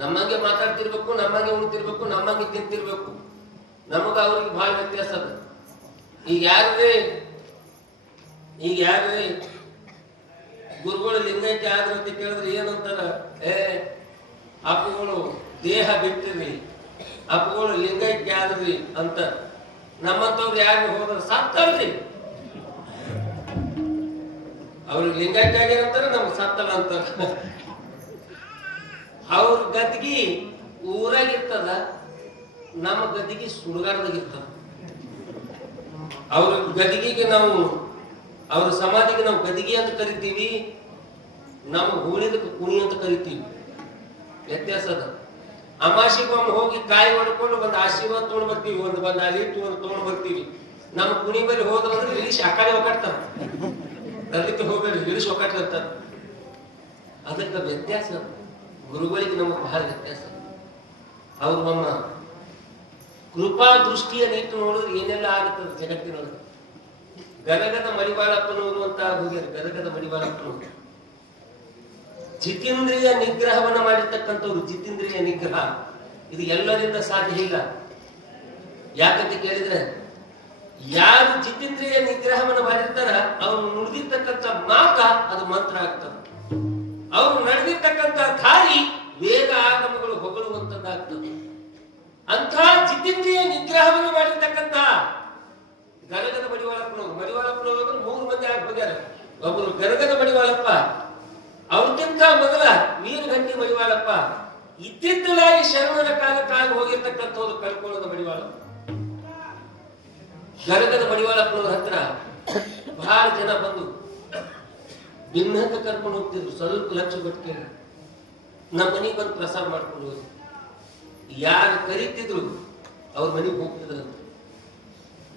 ನಮ್ಮಂಗೆ ಮಾತಾಡ್ತಿರ್ಬೇಕು, ನಮ್ಮಂಗೆ ಉಣ್ತಿರ್ಬೇಕು, ನಮ್ಮಂಗೆ ತಿಂತಿರ್ಬೇಕು. ನಮಗ ಅವ್ರಿಗೆ ಬಹಳ ವ್ಯತ್ಯಾಸ ಅದ. ಈಗ ಯಾರ್ರಿ ಗುರುಗಳು ಲಿಂಗೈಕ್ಯ ಆದ್ರ ಅಂತ ಕೇಳಿದ್ರೆ ಏನಂತಾರ, ಅಪ್ಪುಗಳು ದೇಹ ಬಿಟ್ಟಿರಿ, ಅಪ್ಪುಗಳು ಲಿಂಗೈಕ್ಯ ಆದ್ರಿ ಅಂತ. ನಮ್ಮಂತವ್ರು ಯಾರು ಹೋದ್ರ ಸತ್ತಲ್ರಿ. ಅವ್ರಿಗೆ ಲಿಂಗೈಕ್ಯ ಆಗ್ಯಾರಂತಾರ, ನಮ್ಗೆ ಸತ್ತಲ್ಲ ಅಂತಾರ. ಅವ್ರ ಗದ್ಗಿ ಊರಾಗಿರ್ತದ, ನಮ್ಮ ಗದ್ದಿಗೆ ಸುಡುಗಾಡದಾಗಿರ್ತದ. ಅವ್ರ ಗದಿಗೆಗೆ ನಾವು, ಅವ್ರ ಸಮಾಧಿಗೆ ನಾವು ಗದಿಗೆ ಅಂತ ಕರಿತೀವಿ, ನಮ್ಮ ಹೂಳಿದಕ್ಕೆ ಕುಣಿ ಅಂತ ಕರಿತೀವಿ. ವ್ಯತ್ಯಾಸ ಅದ. ಅಮಾಸಿಗೊಮ್ಮೆ ಹೋಗಿ ಕಾಯಿ ಹೊಡ್ಕೊಂಡು ಬಂದು ಆಶೀರ್ವಾದ ತೊಗೊಂಡ್ ಬರ್ತೀವಿ, ಬಂದು ಅಲಿಟ್ಟು ತೊಗೊಂಡ್ ಬರ್ತೀವಿ. ನಮ್ಮ ಕುಣಿ ಬಳಿ ಹೋದ್ರಂದ್ರೆ ಇಳಿಸಿ ಆ ಕಡೆ ಒಕ್ಕಾಡ್ತಾರ, ತರಲಿಕ್ಕೆ ಹೋಗ್ಬೇಡಿ ಇಳಿಸಿ ಒಕ್ಕಾಡ್ತಿರ್ತಾರ. ಅದಕ್ಕೆ ವ್ಯತ್ಯಾಸ. ಗುರುಗಳಿಗೆ ನಮಗೆ ಬಹಳ ವ್ಯತ್ಯಾಸ. ಅವ್ರು ನಮ್ಮ ಕೃಪಾ ದೃಷ್ಟಿಯನ್ನು ಇಟ್ಟು ನೋಡಿದ್ರೆ ಏನೆಲ್ಲ ಆಗುತ್ತದೆ ಜಗತ್ತಿನೊಳಗೆ. ಗದಗದ ಮಡಿವಾಳಪ್ಪನವರು ಅಂತ ಹೋಗ್ಯಾರ. ಗದಗದ ಮಡಿವಾಳಪ್ಪನವರು ಜಿತೇಂದ್ರಿಯ ನಿಗ್ರಹವನ್ನ ಮಾಡಿರ್ತಕ್ಕಂಥವ್ರು. ಜಿತೇಂದ್ರಿಯ ನಿಗ್ರಹ ಇದು ಎಲ್ಲರಿಂದ ಸಾಧ್ಯ ಇಲ್ಲ. ಯಾಕಂತ ಕೇಳಿದ್ರೆ ಯಾರು ಜಿತೇಂದ್ರಿಯ ನಿಗ್ರಹವನ್ನ ಮಾಡಿರ್ತಾರ ಅವ್ರು ನುಡಿದಿರ್ತಕ್ಕಂಥ ಮಾತ ಅದು ಮಂತ್ರ ಆಗ್ತದೆ. ಅವ್ರು ನಡೆದಿರ್ತಕ್ಕಂಥ ದಾರಿ ವೇದ ಆಗಮಗಳು ಹೊಗಳುವಂತದ್ದಾಗ್ತದೆ. ಅಂಥ ಜಿತೇಂದ್ರಿಯ ನಿಗ್ರಹವನ್ನು ಮಾಡಿರ್ತಕ್ಕಂಥ ಗದಗದ ಮಡಿವಾಳಪ್ಪನವರು 3 ಮಂದಿ ಆಗಿ ಹೋಗ್ಯಾರ. ಒಬ್ಬರು ಗದಗದ ಮಡಿವಾಳಪ್ಪ, ಅವ್ರಿಗಿಂತ ಮೊದಲ ವೀರಗಂಟಿ ಮಡಿವಾಳಪ್ಪ, ಇತ್ತಿತ್ತಲಾಗಿ ಶರಣರ ಕಾಲಕ್ಕಾಗಿ ಹೋಗಿರ್ತಕ್ಕಂಥವ್ರು ಕಳ್ಕೊಳ್ಳೋದ ಮಡಿವಾಳಪ್ಪ. ಗದಗದ ಮಡಿವಾಳಪ್ಪನವ್ರ ಹತ್ರ ಬಹಳ ಜನ ಬಂದು ಭಿನ್ನಕ್ಕೆ ಕರ್ಕೊಂಡು ಹೋಗ್ತಿದ್ರು. ಸ್ವಲ್ಪ ಲಕ್ಷ ಕೊಟ್ಟು ಕೇಳಿ ನಮ್ಮ ಮನೆಗೆ ಬಂದು ಪ್ರಸಾದ ಮಾಡ್ಕೊಂಡು ಹೋಗಿ ಯಾರು ಕರೀತಿದ್ರು ಅವ್ರ ಮನೆಗೆ ಹೋಗ್ತಿದ್ರಂತ.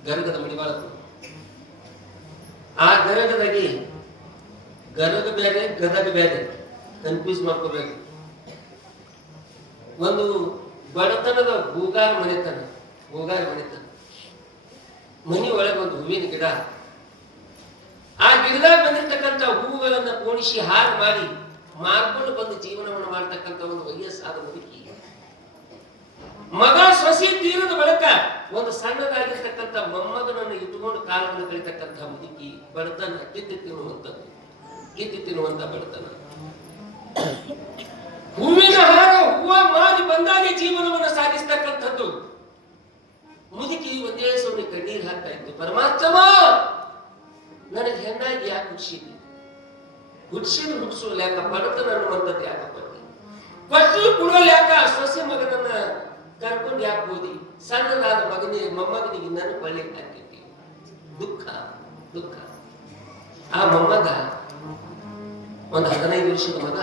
ಗರಗದ ಮಡಿವಾಳರು ಆ ಗರಗದಾಗಿ ಗರಗ ಬೇರೆ ಗದಗ ಬೇರೆ ಕನ್ಫ್ಯೂಸ್ ಮಾಡ್ಕೋಬೇಕು. ಒಂದು ಬಡತನದ ಹೂಗಾರ ಮನೆತನ ಮನಿ ಒಳಗೆ ಒಂದು ಹೂವಿನ ಗಿಡ, ಆ ಗಿಡದಾಗ ಬಂದಿರ್ತಕ್ಕಂಥ ಹೂವುಗಳನ್ನ ಪೋಣಿಸಿ ಹಾರು ಮಾಡಿ ಮಾರ್ಕೊಂಡು ಬಂದು ಜೀವನವನ್ನು ಮಾಡ್ತಕ್ಕಂಥ ಒಂದು ವಯಸ್ಸಾದ ಮುದುಕಿ ಮಗ ಸೊಸಿ ತೀರದ ಬಳಿಕ ಒಂದು ಸಣ್ಣದಾಗಿರ್ತಕ್ಕಂಥ ಮೊಮ್ಮಗನನ್ನು ಇಟ್ಟುಕೊಂಡು ಕಾಲವನ್ನು ಕಳಿತಕ್ಕಂಥ ಮುದುಕಿ ಬಡತನ ಕಿತ್ತು ತಿನ್ನುವಂತ ಬಡತನ. ಹೂವಿನ ಹಾರ ಹೂವ ಮಾರಿ ಬಂದಾಗೆ ಜೀವನವನ್ನು ಸಾಗಿಸ್ತಕ್ಕಂಥದ್ದು. ಮುದುಕಿ ಒಂದೇ ಸೊನ್ನೆ ಕಣ್ಣೀರು ಹಾಕ್ತಾ ಇತ್ತು, ಪರಮಾತ್ಮ ನನಗೆ ಹೆಣ್ಣಾಗಿ ಯಾಕೆ ಹುಟ್ಟಿಸಿದ್ರು ಯಾಕ, ಬಡತನ ಅನ್ನುವಂಥದ್ದು ಯಾಕ ಕೊಟ್ಟು ಕೊಡೋಲ್ ಯಾಕ, ಸೊಸೆ ಮಗನನ್ನ ಕರ್ಕೊಂಡು ಯಾಕೆ ಹೋದಿ, ಸಣ್ಣದಾದ ಮೊಮ್ಮಗನಿಗೆ ನನ್ನ ಬಳ್ಳಿ ಹಾಕಿ ದುಃಖ. ಆ ಮೊಮ್ಮಗ ಒಂದು 15 ವರ್ಷದ ಮಗ,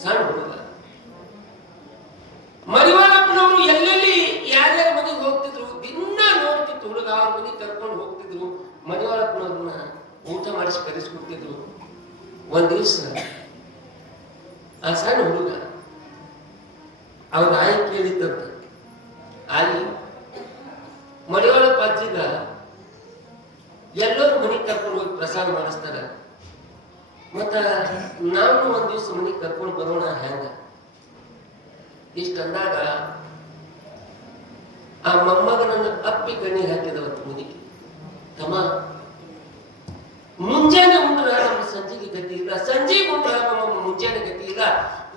ಸಣ್ಣ ಹುಡುಗ. ಮಡಿವಾಳಪ್ಪನವರು ಎಲ್ಲೆಲ್ಲಿ ಯಾರ್ಯಾರ ಮನೆಗೆ ಹೋಗ್ತಿದ್ರು ದಿನ ನೋಡ್ತಿತ್ತು ಹುಡುಗ, ಅವ್ರ ಮನೆಗೆ ಕರ್ಕೊಂಡು ಹೋಗ್ತಿದ್ರು, ಮಡಿವಾಳಪ್ಪನವ್ರನ್ನ ಊಟ ಮಾಡಿಸಿ ಕರೆಸ್ಕೊಡ್ತಿದ್ರು. ಒಂದ್ ದಿವಸ ಆ ಸಣ್ಣ ಹುಡುಗ ಅವ್ರ ಆಯಿ ಕೇಳಿತ್ತಂತ, ಆಯಿ ಮಡಿವಾಳಪ್ಪ ಅಜ್ಜಿಗ ಎಲ್ಲರೂ ಮನೆಗೆ ಕರ್ಕೊಂಡು ಹೋಗಿ ಪ್ರಸಾದ ಮಾಡಿಸ್ತಾರ, ಮತ್ತ ನಾವು ಒಂದ್ ದಿವಸ ಮನೆಗೆ ಕರ್ಕೊಂಡು ಬರೋಣ ಹೆಂಗ ಇಷ್ಟಂದಾಗ ಆ ಮೊಮ್ಮಗನನ್ನ ಅಪ್ಪಿ ಕಣ್ಣೀರ್ ಹಾಕಿದವತ್ತು ಮುದುಕಿ. ತಮ್ಮ ಮುಂಜಾನೆ ಉಂಡ್ರ ನಮ್ಮ ಸಂಜೆಗೆ ಗತಿ ಇಲ್ಲ, ಸಂಜೆ ಉಂಡ್ರ ನಮ್ಮ ಮುಂಜಾನೆ ಗತಿ ಇಲ್ಲ,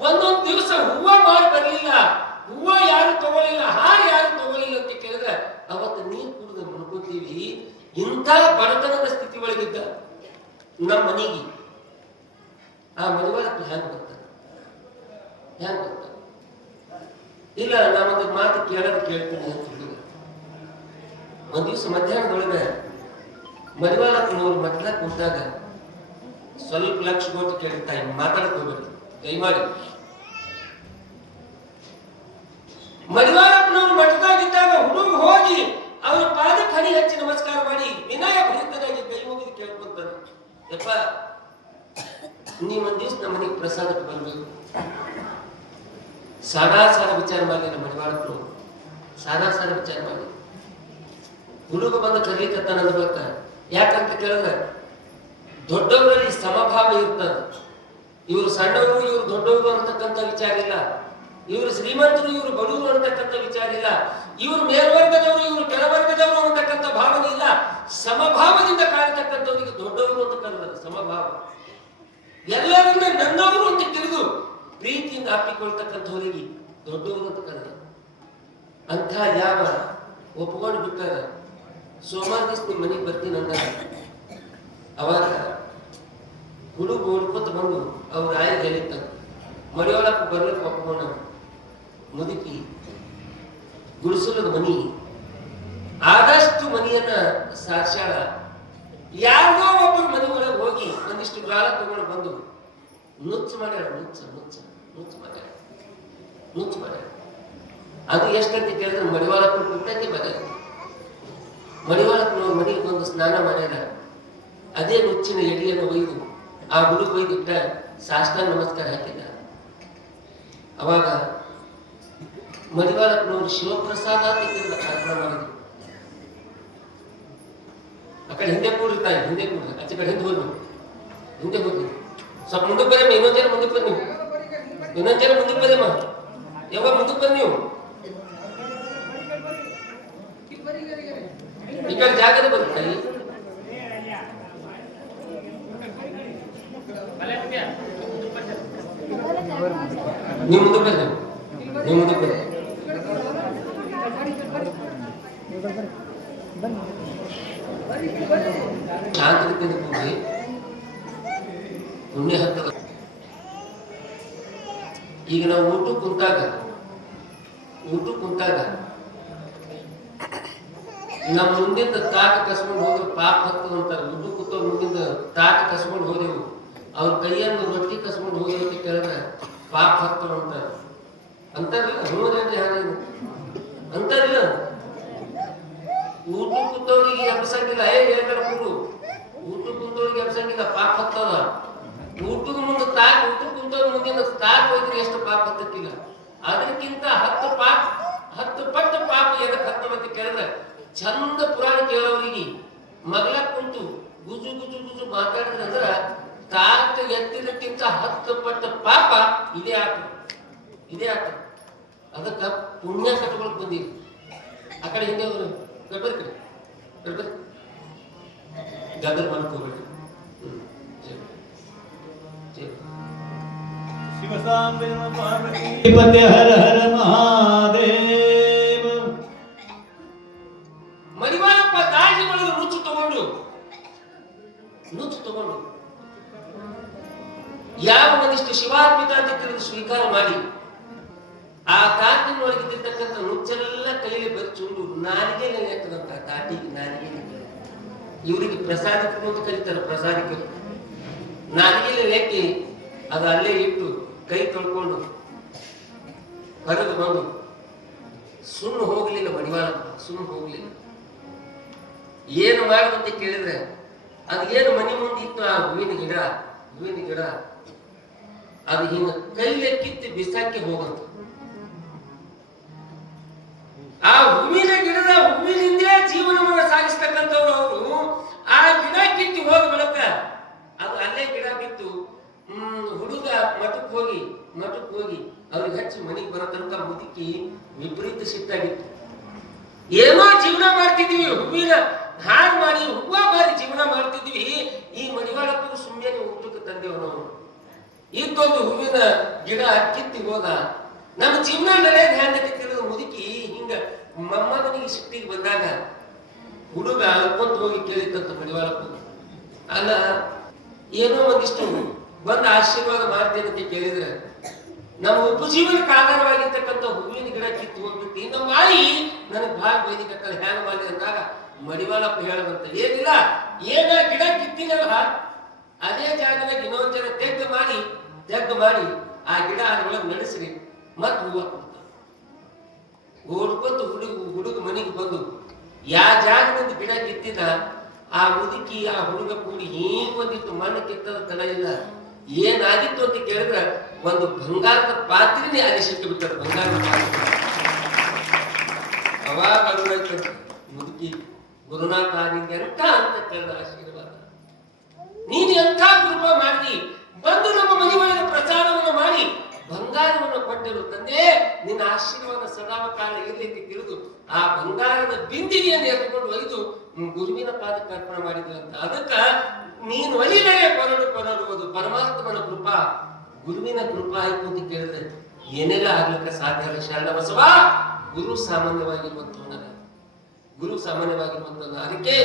ಒಂದೊಂದ್ ದಿವಸ ಹೂವ ಮಾಡಿ ಬರ್ಲಿಲ್ಲ, ಹೂವ ಯಾರು ತಗೊಳ್ಳಿಲ್ಲ, ಹಾರು ಯಾರು ತಗೊಳ್ಳಿಲ್ಲ ಅಂತ ಕೇಳಿದ್ರೆ ಅವತ್ತು ನೀರು ಕುಡಿದು ಮುಡ್ಕೋತೀವಿ. ಇಂಥ ಬಡತನದ ಸ್ಥಿತಿ ಒಳಗಿದ್ದ ನಮ್ಮ ಮನೆಗೆ ಆ ಮಡಿವಾಳಪ್ಪ ಹೆಂಗ್ ಬರ್ತಾರೆ? ಇಲ್ಲ, ನಾವೊಂದು ಮಾತು ಕೇಳ್ತೀನಿ ಅಂತ ಹುಡುಗ. ಒಂದ್ ದಿವಸ ಮಧ್ಯಾಹ್ನದೊಳಗೆ ಮಡಿವಾಳಪ್ಪನವ್ರು ಮಟ್ಲ ಕೂತಾಗ ಸ್ವಲ್ಪ ಲಕ್ಷ ಕೊಟ್ಟು ಕೇಳ್ತಾ ಮಾತಾಡಕ್ ಹೋಗ್ಬೇಕು, ದಯಮಾಡಿ. ಮಡಿವಾಳಪ್ಪನವ್ರು ಮಠದಾಗಿದ್ದಾಗ ಹುಡುಗ ಹೋಗಿ ಅವ್ರ ಪಾದಕ್ಕೆ ಹಣಿ ಹಚ್ಚಿ ನಮಸ್ಕಾರ ಮಾಡಿ ವಿನಯ ಭರಿತನಾಗಿ ಕೈ ಮುಗಿದು ಕೇಳ್ಕೊಂತಾನೆ, ಯಪ್ಪ ನೀವ್ ಒಂದ್ ದಿವ್ಸ ನಮ್ಮ ಮನೆಗೆ ಪ್ರಸಾದಕ್ಕೆ ಬರ್ಬೇಕು. ಸಾರಾ ವಿಚಾರ ಮಾಡಿ ನಮ್ಮ ಮಡಿವಾಳಪ್ಪನವ್ರು ಸಾರಾ ವಿಚಾರ ಮಾಡಿ ಹುಡುಗ ಬಂದು ಕರೀಕತ್ತಾನ ಅನ್ಬೇಕ. ಯಾಕಂತ ಕೇಳಿದ್ರೆ ದೊಡ್ಡವರಲ್ಲಿ ಸಮಭಾವ ಇರ್ತದ. ಇವರು ಸಣ್ಣವರು, ಇವರು ದೊಡ್ಡವರು ಅಂತಕ್ಕಂಥ ವಿಚಾರ ಇಲ್ಲ, ಇವರು ಶ್ರೀಮಂತರು, ಇವರು ಬಡವರು ಅಂತಕ್ಕಂಥ ವಿಚಾರ ಇಲ್ಲ, ಇವರು ಮೇಲ್ವರ್ಗದವರು, ಇವರು ಕೆಳವರ್ಗದವರು ಅಂತಕ್ಕಂಥ ಭಾವನೆ ಇಲ್ಲ. ಸಮಭಾವದಿಂದ ಕಾಣತಕ್ಕಂಥವರಿಗೆ ದೊಡ್ಡವರು ಅಂತ ಕರೆದ ಸಮಭಾವ. ಎಲ್ಲರನ್ನ ನನ್ನವರು ಅಂತ ತಿಳಿದು ಪ್ರೀತಿಯಿಂದ ಹಾಕಿಕೊಳ್ತಕ್ಕಂಥವರಿಗೆ ದೊಡ್ಡವರು ಅಂತ ಕರೆದ. ಅಂಥ ಯಾವ ಒಪ್ಕೊಂಡು ಬಿಟ್ಟಾರ, ಸೋಮವಾರ ದಿವಸ ನಿಮ್ಮ ಮನೆಗೆ ಬರ್ತೀನಿ ಅಂದ. ಅವಾಗ ಹುಡುಗ ಓಡ್ಕೊತ ಬಂದು ಅವ್ರ ಆಯ ಹೇಳಿದ್ದ, ಮಡಿವಾಳಪ್ಪ ಬರ್ಲಿಕ್ಕೆ ಒಪ್ಕೊಂಡ. ಮುದುಕಿ ಗುಡಿಸಲದ ಮನಿ, ಆದಷ್ಟು ಮನಿಯನ್ನ ಸಾಕ್ಷಾಳ. ಯಾರಿಗೋ ಒಬ್ಬರು ಮನೆ ಒಳಗೆ ಹೋಗಿ ಒಂದಿಷ್ಟು ಗಾಳ ತಗೊಂಡು ಬಂದು ನುಚ್ಚು ಮಾಡ್ಯಾಳ, ನುಚ್ಚು ಮಾಡ್ಯಾಳ. ಅದು ಎಷ್ಟಂತ ಕೇಳಿದ್ರೆ ಮಡಿವಾಳಪ್ಪ ಬಿಟ್ಟಕ್ಕೆ ಬರ. ಮಡಿವಾಳಪ್ಪನವ್ರ ಮನೆಗೆ ಬಂದು ಸ್ನಾನ ಮಾಡ್ಯಾರ. ಅದೇ ನುಚ್ಚಿನ ಎಡಿಯನ್ನು ಒಯ್ದು ಆ ಹುಡುಗ ಒಯ್ದಿಟ್ಟ ಸಾಷ್ಟಾಂಗ ನಮಸ್ಕಾರ ಹಾಕಿದ್ದ. ಅವಾಗ ಮಡಿವಾಳಪ್ಪನವರು ಶಿವಪ್ರಸಾದ ಅಂತ ಕೇಳಿದ ಪ್ರಾರ್ಥನೆ ಮಾಡಿದ್ರು. ಆ ಕಡೆ ಹಿಂದೆ ಕೂಡಿರ್ತಾರೆ, ಆಚೆ ಕಡೆ ಹಿಂದೆ ಹೋಗಿ ಸ್ವಲ್ಪ ಮುಂದಕ್ಕೆ ಬರಮ್ಮ, ಇನ್ನೊಂದ್ ಜನ ಮುಂದಕ್ಕೆ ಬನ್ನಿ, ಯಾವಾಗ ಮುಂದಕ್ಕೆ ಬನ್ನಿ ನೀವು ಈ ಕಡೆ ಜಾಗದ ಬರುತ್ತೆ. ನೀವು ಮುಂದಕ್ಕೆ ಬರ್ರಿ. ಶಾಂತಿ ಹೋಗಿ ಪುಣ್ಯ ಹತ್ತದ. ಈಗ ನಾವು ಊಟಕ್ಕೆ ಕುಂತಾಗ ನಮ್ಮ ಮುಂದಿಂದ ತಾಕ ಕಸ್ಕೊಂಡು ಹೋದ್ರೆ ಪಾಪ ಹತ್ತದ ಅಂತಾರೆ. ಊಟ ಕೂತವ್ರು ಮುಂದಿಂದ ತಾಕ ಕಸ್ಕೊಂಡು ಹೋದೆವು, ಅವ್ರ ಕೈಯನ್ನು ರೊಟ್ಟಿ ಕಸ್ಕೊಂಡು ಹೋದೆವು ಅಂತ ಕೇಳಿದ್ರೆ ಪಾಪ ಹತ್ತು ಅಂತಾರಲ್ಲ ಹನುಮಂತ ಅಂತಾರಿಲ್ಲ. ಊಟ ಕುಂತವ್ರಿಗೆ ಎಬ್ಸಂಗಿಲ್ಲ, ಹೇಳ್ಕೊಡು ಊಟ ಕುಂತವ್ರಿಗೆ ಎಬ್ಸಂಗಿಲ್ಲ, ಪಾಪ ಹತ್ತದ. ಊಟದ ಮುಂದೆ ತಾಕ್ ಊಟ ಕುಂತವ್ರ ಮುಂದಿನ ತಾಕ್ ಹೋದ್ರೆ ಎಷ್ಟು ಪಾಪ ಹತ್ತಕ್ಕಿಲ್ಲ. ಅದಕ್ಕಿಂತ 10 ಪಟ್ಟು ಪಾಪ ಎದಕ್ಕೆ ಹತ್ತದ ಅಂತ ಕೇಳಿದ್ರೆ, ಚಂದ ಪುರಾಣ ಕೇಳೋರಿಗೆ ಮಗಳ ಕುಂತು ಗುಜು ಗುಜು ಗುಜು ಮಾತಾಡಿದ್ರೆ ಅಂದ್ರ ತಾಕ ಎತ್ತಿದಕ್ಕಿಂತ 10 ಪಟ್ಟು ಪಾಪ ಇದೇ ಆತ. ಅದಕ್ಕ ಪುಣ್ಯ ಕಟ್ಕೊಳಕ್ ಬಂದೀವಿ. ಆ ಕಡೆ ಹಿಂದೆ ಅವರು ಬರ್ಬರ್ತೀರಿ ಗದರ್ ಮಾಡ್ಕೋಬೇಡಿ. ಶಿವಸಾಂಬೆ ಪಾರ್ವತಿ ಹರ ಹರ ಮಹಾದೇವ. ಮರಿವಾಳಪ್ಪ ದಾಳಿ ಒಳಗೆ ನುಚ್ಚು ತಗೊಂಡು ಯಾವ ಒಂದಿಷ್ಟು ಶಿವಾರ್ಪಿತ ಅಂತ ತಿಳಿದು ಸ್ವೀಕಾರ ಮಾಡಿ ಆ ತಾಟಿನೊಳಗಿರ್ತಕ್ಕಂಥ ನುಚ್ಚೆಲ್ಲ ಕೈಲಿ ಬಚ್ಚಿಕೊಂಡು ನಾಲಿಗೆ ನೆನೆಯಕ್ಕದಂತ ತಾಟಿಗೆ ನಾಲಿಗೆ ಇವರಿಗೆ ಪ್ರಸಾದಕ್ಕೆ ಅಂತ ಕರೀತಾರೆ. ಪ್ರಸಾದಕ್ಕೆ ನಾಲಿಗೆ ನೆಕ್ಕಿ ಅದು ಅಲ್ಲೇ ಇಟ್ಟು ಕೈ ತೊಳ್ಕೊಂಡು ಹೊರಗೆ ಬಂದು ಸುಮ್ಮನೆ ಹೋಗ್ಲಿಲ್ಲ. ಮಡಿವಾಳಪ್ಪ ಸುಮ್ಮನೆ ಹೋಗ್ಲಿಲ್ಲ. ಏನು ಮಾಡುವಂತ ಕೇಳಿದ್ರೆ ಅದು ಏನು ಮನೆ ಮುಂದೆ ಇತ್ತು ಆ ಹೂವಿನ ಗಿಡ ಅದು ಹಿಂಗ ಕೈಲೆ ಕಿತ್ತು ಬಿಸಾಕಿ ಹೋಗಂತ. ಆ ಹೂವಿನಿಂದೇ ಜೀವನವನ್ನು ಸಾಗಿಸ್ತಕ್ಕಂಥವ್ರು ಅವರು. ಆ ಗಿಡ ಕಿತ್ತಿ ಹೋದ ಬಳಿಕ ಅದು ಅಲ್ಲೇ ಗಿಡ ಬಿತ್ತು. ಹುಡುಗ ಮಠಕ್ಕೆ ಹೋಗಿ ಅವ್ರಿಗೆ ಹಚ್ಚಿ ಮನೆಗೆ ಬರೋ ತನಕ ಮುದುಕಿ ವಿಪರೀತ ಸಿಟ್ಟಾಗಿತ್ತು. ಏನೋ ಜೀವನ ಮಾಡ್ತಿದ್ವಿ, ಹೂವಿನ ಹಾಳು ಮಾಡಿ ಹೂವ ಮಾರಿ ಜೀವನ ಮಾಡ್ತಿದ್ವಿ. ಈ ಮಡಿವಾಳಕ್ಕೂ ಸುಮ್ಮನೆ ಊಟಕ್ಕೆ ತಂದೆವು ನಾವು. ಇದ್ದೊಂದು ಹೂವಿನ ಗಿಡ ಕಿತ್ತಿ ಹೋದ. ನಮ್ಮ ಜೀವನ ನಡೆಯೋದು ಹ್ಯಾಂಡಕ್ಕೆ ತಿಳಿದು ಮುದುಕಿ ಹಿಂಗ ಮೊಮ್ಮಗನಿಗೆ ಸಿಟ್ಟಿಗೆ ಬಂದಾಗ ಹುಡುಗ ಅಳ್ಕೊಂತ ಹೋಗಿ ಕೇಳಿತ್ತಂತ ಮಡಿವಾಳಕ್ಕೂ, ಅಲ್ಲ ಏನೋ ಒಂದಿಷ್ಟು ಬಂದು ಆಶೀರ್ವಾದ ಮಾಡ್ತೇನೆ ಅಂತ ಕೇಳಿದ್ರೆ ನಮ್ಮ ಉಪಜೀವನಕ್ಕೆ ಆಧಾರವಾಗಿರ್ತಕ್ಕಂಥ ಹೂವಿನ ಗಿಡ ಕಿತ್ತು ಹೋಗ್ಬಿಟ್ಟು ಇನ್ನು ಮಾಡಿ ನನಗೆ ಭಾಳ ಬೈದಿಕತ್ತಲ್ಲ ಹ್ಯಾಂಗ ಮಾಡಿ ಅಂದಾಗ ಮಡಿವಾಳಪ್ಪ ಹೇಳದಂತ, ಏನಿಲ್ಲ ಏನ ಗಿಡ ಕಿತ್ತಿನಲ್ಲ ಅದೇ ಜಾಗದಾಗ ಇನ್ನೊಂದು ಜನ ತೆಗ್ದು ಮಾಡಿ ಆ ಗಿಡ ಅದ್ರೊಳಗೆ ನಡೆಸ್ರಿ ಮತ್ತೆ ಹೂವ ಕೊಡ್ತಾರೆ. ಓಡ್ಕೊಂತ ಹುಡುಗ ಮನೆಗೆ ಬಂದು ಯಾವ ಜಾಗದಿಂದ ಗಿಡ ಕಿತ್ತಿದ ಆ ಮುದುಕಿ ಆ ಹುಡುಗ ಕೂಡಿ ಹೀಗೆ ಒಂದಿತ್ತು ಮಣ್ಣು ಕಿತ್ತದ ತನ ಇಲ್ಲ. ಏನಾಗಿತ್ತು ಅಂತ ಕೇಳಿದ್ರೆ ಒಂದು ಬಂಗಾರದ ಪಾತ್ರೆನೇ ಅಲ್ಲಿ ಸಿಟ್ಟು ಬಿಟ್ಟರು. ಬಂಗಾರದ ಪಾತ್ರೆ ಅವಾಗ ಅಡುಗೆ ಮುದುಕಿ, ಗುರುನಾಥ ನಿಂಗೆ ಎಂತ ಅಂತ ಕೇಳಿದ ಆಶೀರ್ವಾದ, ನೀನು ಎಂಥ ಕೃಪಾ ಮಾಡಿ ಬಂದು ನಮ್ಮ ಮನೆ ಒಳಗೆ ಪ್ರಚಾರವನ್ನು ಮಾಡಿ ಬಂಗಾರವನ್ನು ಕೊಟ್ಟರು ತಂದೆ, ನಿನ್ನ ಆಶೀರ್ವಾದ ಸದಾವ ಕಾಲ ಇರಲಿ ಅಂತ ತಿಳಿದು ಆ ಬಂಗಾರದ ಬಿಂದಿಗೆಯನ್ನು ಎತ್ಕೊಂಡು ಒಯ್ದು ಗುರುವಿನ ಪಾದಕ್ಕೆ ಅರ್ಪಣೆ ಮಾಡಿದ್ರಂತ. ಅದಕ್ಕ ನೀನು ಒಲಿಲೇ ಕೊರಡುವುದು ಪರಮಾತ್ಮನ ಕೃಪಾ, ಗುರುವಿನ ಕೃಪಾ ಆಯ್ತು ಅಂತ ಕೇಳಿದ್ರೆ ಏನೆಲ್ಲ ಆಗ್ಲಿಕ್ಕೆ ಸಾಧ್ಯ ಇಲ್ಲ. ಶರಣ ಬಸವ ಗುರು ಸಾಮಾನ್ಯವಾಗಿರುವಂತವನಲ್ಲ, ಅದಕ್ಕೆ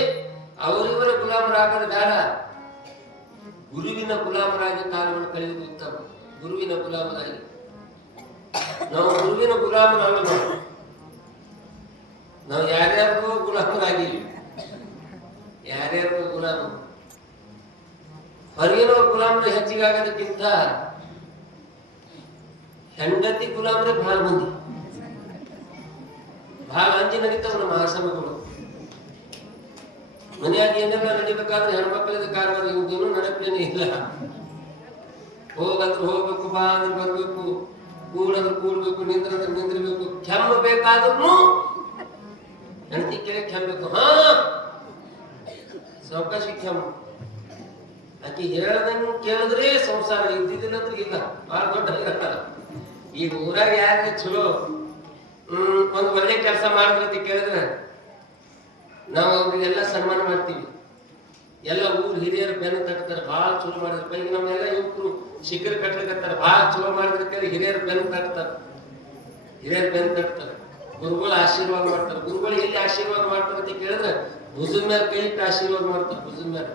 ಅವರಿವರ ಗುಲಾಮರಾಗದ ಬೇಡ, ಗುರುವಿನ ಗುಲಾಮರಾಗಿ ಕಾಲವನ್ನು ಕಳೆಯುವುದು ಉತ್ತಮ. ಗುರುವಿನ ಗುಲಾಮರಾಗಿ ನಾವು ಗುರುವಿನ ಗುಲಾಮರಲ್ಲ, ನಾವು ಯಾರ್ಯಾರಿಗೂ ಗುಲಾಮರಾಗಿವಿ. ಗುಲಾಮ ಹೊರಗಿನವ್ರ ಗುಲಾಮರು ಹೆಚ್ಚಿಗೆ ಆಗೋದಕ್ಕಿಂತ ಹೆಂಡತಿ ಗುಲಾಮರೇ ಬಹಳ ಮಂದಿ, ಬಹಳ ಅಂಜಿ ನಡೀತಾವ ನಮ್ಮ ಆಶ್ರಮಗಳು. ಮನೆಯಾಗ ಏನೆಲ್ಲ ನಡಿಬೇಕಾದ್ರೆ ಹೆಣ್ಮಕ್ಳಿಗೆ ಕಾರವಾರ ಇವ್ದೇನು ನಡೆಪೇನೆ ಇಲ್ಲ. ಹೋಗಂದ್ರೆ ಹೋಗ್ಬೇಕು, ಬಾ ಅಂದ್ರೆ ಬರ್ಬೇಕು, ಕೂಡಂದ್ರೆ ಕೂಡ್ಬೇಕು, ನಿಂದ್ರಂದ್ರೆ ನಿಂದ್ರಬೇಕು. ಕೆಮ್ಮಬೇಕಾದ್ರೂ ಹೆಂಡತಿ ಕೇಳಿ ಕೆಮ್ಮಬೇಕು. ಹಾ ಸಾವಕಾಶಿ ಕೆಮ್ಮ, ಆಕಿ ಹೇಳ್ದಂಗೆ ಕೇಳಿದ್ರೆ ಸಂಸಾರ, ಇದ್ದಿದ್ದಿಲ್ಲಂದ್ರೆ ಇಲ್ಲ. ಬಹಳ ದೊಡ್ಡ ಈಗ ಊರಾಗ ಯಾರಿಗೆ ಚಲೋ ಒಂದು ಒಳ್ಳೆ ಕೆಲಸ ಮಾಡಿದ್ರಂತ ಕೇಳಿದ್ರೆ ನಾವು ಅವ್ರಿಗೆಲ್ಲ ಸನ್ಮಾನ ಮಾಡ್ತೀವಿ. ಎಲ್ಲ ಊರ್ ಹಿರಿಯರು ಬೆನ್ನು ತಟ್ತಾರೆ, ಬಹಳ ಚಲೋ ಮಾಡಿದ್ರು. ಈಗ ನಮ್ಮೆಲ್ಲ ಯುವಕರು ಶಿಖರ ಕಟ್ಲಿಕತ್ತಾರೆ, ಬಹಳ ಚಲೋ ಮಾಡಿದ್ರೆ ಹಿರಿಯರು ಬೆನ್ನು ತಟ್ತಾರೆ. ಗುರುಗಳು ಆಶೀರ್ವಾದ ಮಾಡ್ತಾರೆ. ಗುರುಗಳು ಎಲ್ಲಿ ಆಶೀರ್ವಾದ ಮಾಡ್ತಾರೆ ಅಂತ ಕೇಳಿದ್ರೆ ಭುಜದ ಮೇಲೆ ಕೈ ಇಟ್ಟು ಆಶೀರ್ವಾದ ಮಾಡ್ತಾರೆ. ಭುಜದ ಮೇಲೆ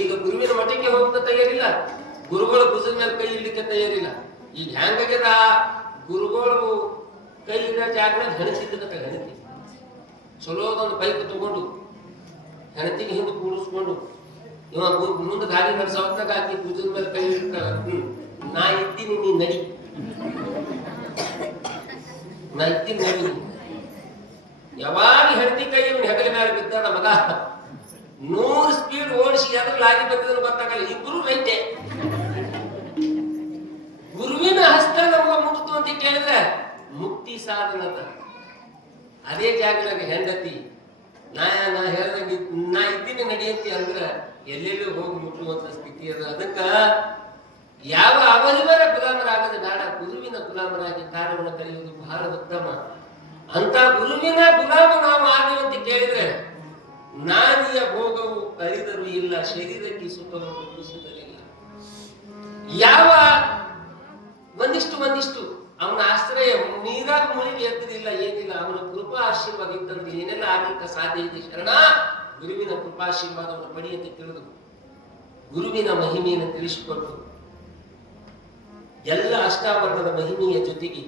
ಈಗ ಗುರುವಿನ ಮಠಕ್ಕೆ ಹೋಗಕ್ಕೆ ತಯಾರಿಲ್ಲ, ಗುರುಗಳು ಭುಜದ ಮೇಲೆ ಕೈ ಇಡ್ಲಿಕ್ಕೆ ತಯಾರಿಲ್ಲ. ಈಗ ಹೆಂಗಾಗ್ಯದ, ಗುರುಗಳು ಕೈ ಇಡೋ ಜಾಗದಾಗ ಹೆಣಸಿದ್ದಕ್ಕೆ ಹೆಣತಿ ಚಲೋದೊಂದು ಬೈಕ್ ತಗೊಂಡು ಹೆಣತಿಗೆ ಹಿಂದೆ ಕೂಡಿಸ್ಕೊಂಡು ಇವ ಮುಂದೆ ಗಾಡಿ ನಡೆಸೋದಾಗ ಆಕಿ ಭುಜದ ಮೇಲೆ ಕೈ ಇಡ್ತಾಳ. ನಾ ಇದ್ದೀನಿ, ನೀ ನಡಿ ನಾ ಇದ್ದೀನಿ ನೋಡಿ. ಯಾವಾಗ ಹೆಂಡತಿ ಕೈ ಇವ್ನ ಹೆಗಲ ಮೇಲೆ ಬಿದ್ದಾನ ಮಗ 100 ಸ್ಪೀಡ್ ಓಡಿಸಿ ಎದ್ರ ಲಾಗಿ ಬಂದಿದ್ರು ಗೊತ್ತಾಗಲ್ಲ. ಇಬ್ರು ರೈತೆ. ಗುರುವಿನ ಹಸ್ತ ನಮಗ ಮುಕ್ತು ಅಂತ ಕೇಳಿದ್ರೆ ಮುಕ್ತಿ ಸಾಧನದ. ಅದೇ ಜಾಗದಾಗ ಹೆಂಡತಿ ನಾ ಹೇಳ್ದಂಗೆ ನಾ ಇದ್ದೀನಿ ನಡೆಯಂತಿ ಅಂದ್ರ ಎಲ್ಲೆಲ್ಲೂ ಹೋಗಿ ಮುಟ್ಟುವಂತ ಸ್ಥಿತಿ ಅದ. ಅದಕ್ಕ ಯಾವ ಅವಲಿವರ ಗುಲಾಮರಾಗದ ಬೇಡ, ಗುರುವಿನ ಗುಲಾಮರಾಗಿ ಕಾರ್ಯವನ್ನು ಕಲಿಯುವುದು ಬಹಳ ಉತ್ತಮ. ಅಂತ ಗುರುವಿನ ಗುಲಾಮ ನಾವು ಆಗುವಂತೆ ಕೇಳಿದ್ರೆ ನಾನಿಯ ಭೋಗವು ಅರಿದರೂ ಇಲ್ಲ, ಶರೀರಕ್ಕೆ ಸುಖವನ್ನು ರೂಪಿಸುವುದರಿಲ್ಲ. ಯಾವ ಒಂದಿಷ್ಟು ಅವನ ಆಶ್ರಯ ನೀರಾಗ ಮುಳುಗಿ ಎತ್ತದಿಲ್ಲ, ಏನಿಲ್ಲ. ಅವನ ಕೃಪಾ ಆಶೀರ್ವಾದ ಇತ್ತಂದ್ರೆ ಏನೆಲ್ಲ ಆಗ್ಲಿಕ್ಕೆ ಸಾಧ್ಯ ಇದೆ. ಶರಣ ಗುರುವಿನ ಕೃಪಾಶೀರ್ವಾದವನ್ನು ಪಡೆಯಂತೆ ತಿಳಿದು ಗುರುವಿನ ಮಹಿಮೆಯನ್ನು ತಿಳಿಸಿಕೊಟ್ಟು ಎಲ್ಲ ಅಷ್ಟಾವರಣದ ಮಹಿಮೆಯ ಜೊತೆಗೆ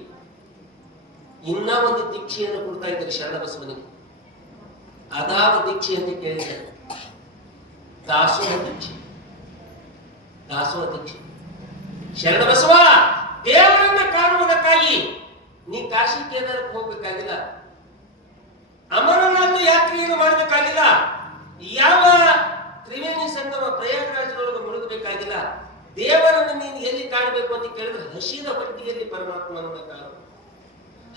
ಇನ್ನ ಒಂದು ದೀಕ್ಷೆಯನ್ನು ಕೊಡ್ತಾ ಇದ್ದಾರೆ ಶರಣ ಬಸವನಿಗೆ. ಅದಾವ ದೀಕ್ಷೆ ಅಂತ ಕೇಳಿದ್ದಾರೆ. ದಾಸೋಹ ದೀಕ್ಷೆ. ದಾಸೋಹ ದೀಕ್ಷೆ. ಶರಣ ಬಸವ ದೇವರನ್ನ ಕಾಣುವುದಕ್ಕಾಗಿ ನೀ ಕಾಶಿ ಕೇದಾರಕ್ಕೆ ಹೋಗ್ಬೇಕಾಗಿಲ್ಲ, ಅಮರನಾಥ ಯಾತ್ರೆಯನ್ನು ಮಾಡಬೇಕಾಗಿಲ್ಲ, ಯಾವ ತ್ರಿವೇಣಿ ಸಂಗಮ ಪ್ರಯಾಗರಾಜರೊಳಗೆ ಮುಳುಗಬೇಕಾಗಿಲ್ಲ. ದೇವರನ್ನು ನೀನು ಎಲ್ಲಿ ಕಾಣಬೇಕು ಅಂತ ಕೇಳಿದ್ರೆ ಹಸಿದ ಹೊಟ್ಟೆಯಲ್ಲಿ ಪರಮಾತ್ಮನನ್ನ ಕಾಣು,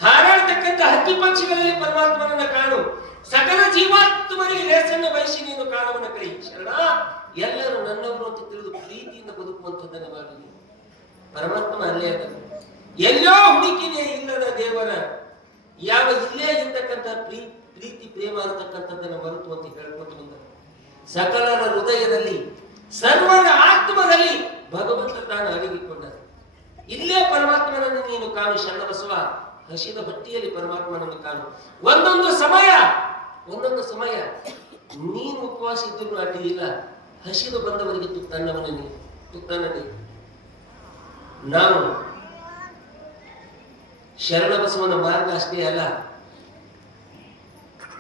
ಹಾರಾಡ್ತಕ್ಕಂಥ ಹಕ್ಕಿ ಪಕ್ಷಿಗಳಲ್ಲಿ ಪರಮಾತ್ಮನನ್ನ ಕಾಣು, ಸಕಲ ಜೀವಾತ್ಮರಿಗೆ ಲೇಸನ್ನು ವಹಿಸಿ ನೀನು ಕಾಣವನ್ನ ಕೈ. ಶರಣ ಎಲ್ಲರೂ ನನ್ನವರು ಅಂತ ತಿಳಿದು ಪ್ರೀತಿಯಿಂದ ಬದುಕುವಂಥದ್ದನ್ನು ಮಾಡಿ. ಪರಮಾತ್ಮ ಅಲ್ಲೇ ಅದ. ಎಲ್ಲೋ ಹುಡುಕಿದೆ ಇಲ್ಲದ ದೇವರ ಯಾವ ಇಲ್ಲೇ ಇರ್ತಕ್ಕಂಥ ಪ್ರೀತಿ ಪ್ರೇಮ ಅನ್ನತಕ್ಕಂಥದ್ದನ್ನು ಮರೆತು ಅಂತ ಹೇಳ್ಕೊಂಡು ಬಂದ. ಸಕಲರ ಹೃದಯದಲ್ಲಿ ಸರ್ವರ ಆತ್ಮದಲ್ಲಿ ಭಗವಂತ ತಾನು ಅಡಗಿಕೊಂಡ. ಇಲ್ಲೇ ಪರಮಾತ್ಮನನ್ನು ನೀನು ಕಾಣು ಶರಣ ಬಸವ. ಹಸಿದ ಹೊಟ್ಟೆಯಲ್ಲಿ ಪರಮಾತ್ಮನನ್ನು ಕಾಣು. ಒಂದೊಂದು ಸಮಯ ನೀನು ಉಪವಾಸ ಇದ್ದರೂ ಅಡ್ಡಿ ಇಲ್ಲ, ಹಸಿದು ಬಂದವರಿಗೆ ತುತ್ತನ್ನವನ್ನು ನೀನು. ನಾವು ಶರಣ ಬಸವನ ಮಾರ್ಗ ಅಷ್ಟೇ ಅಲ್ಲ,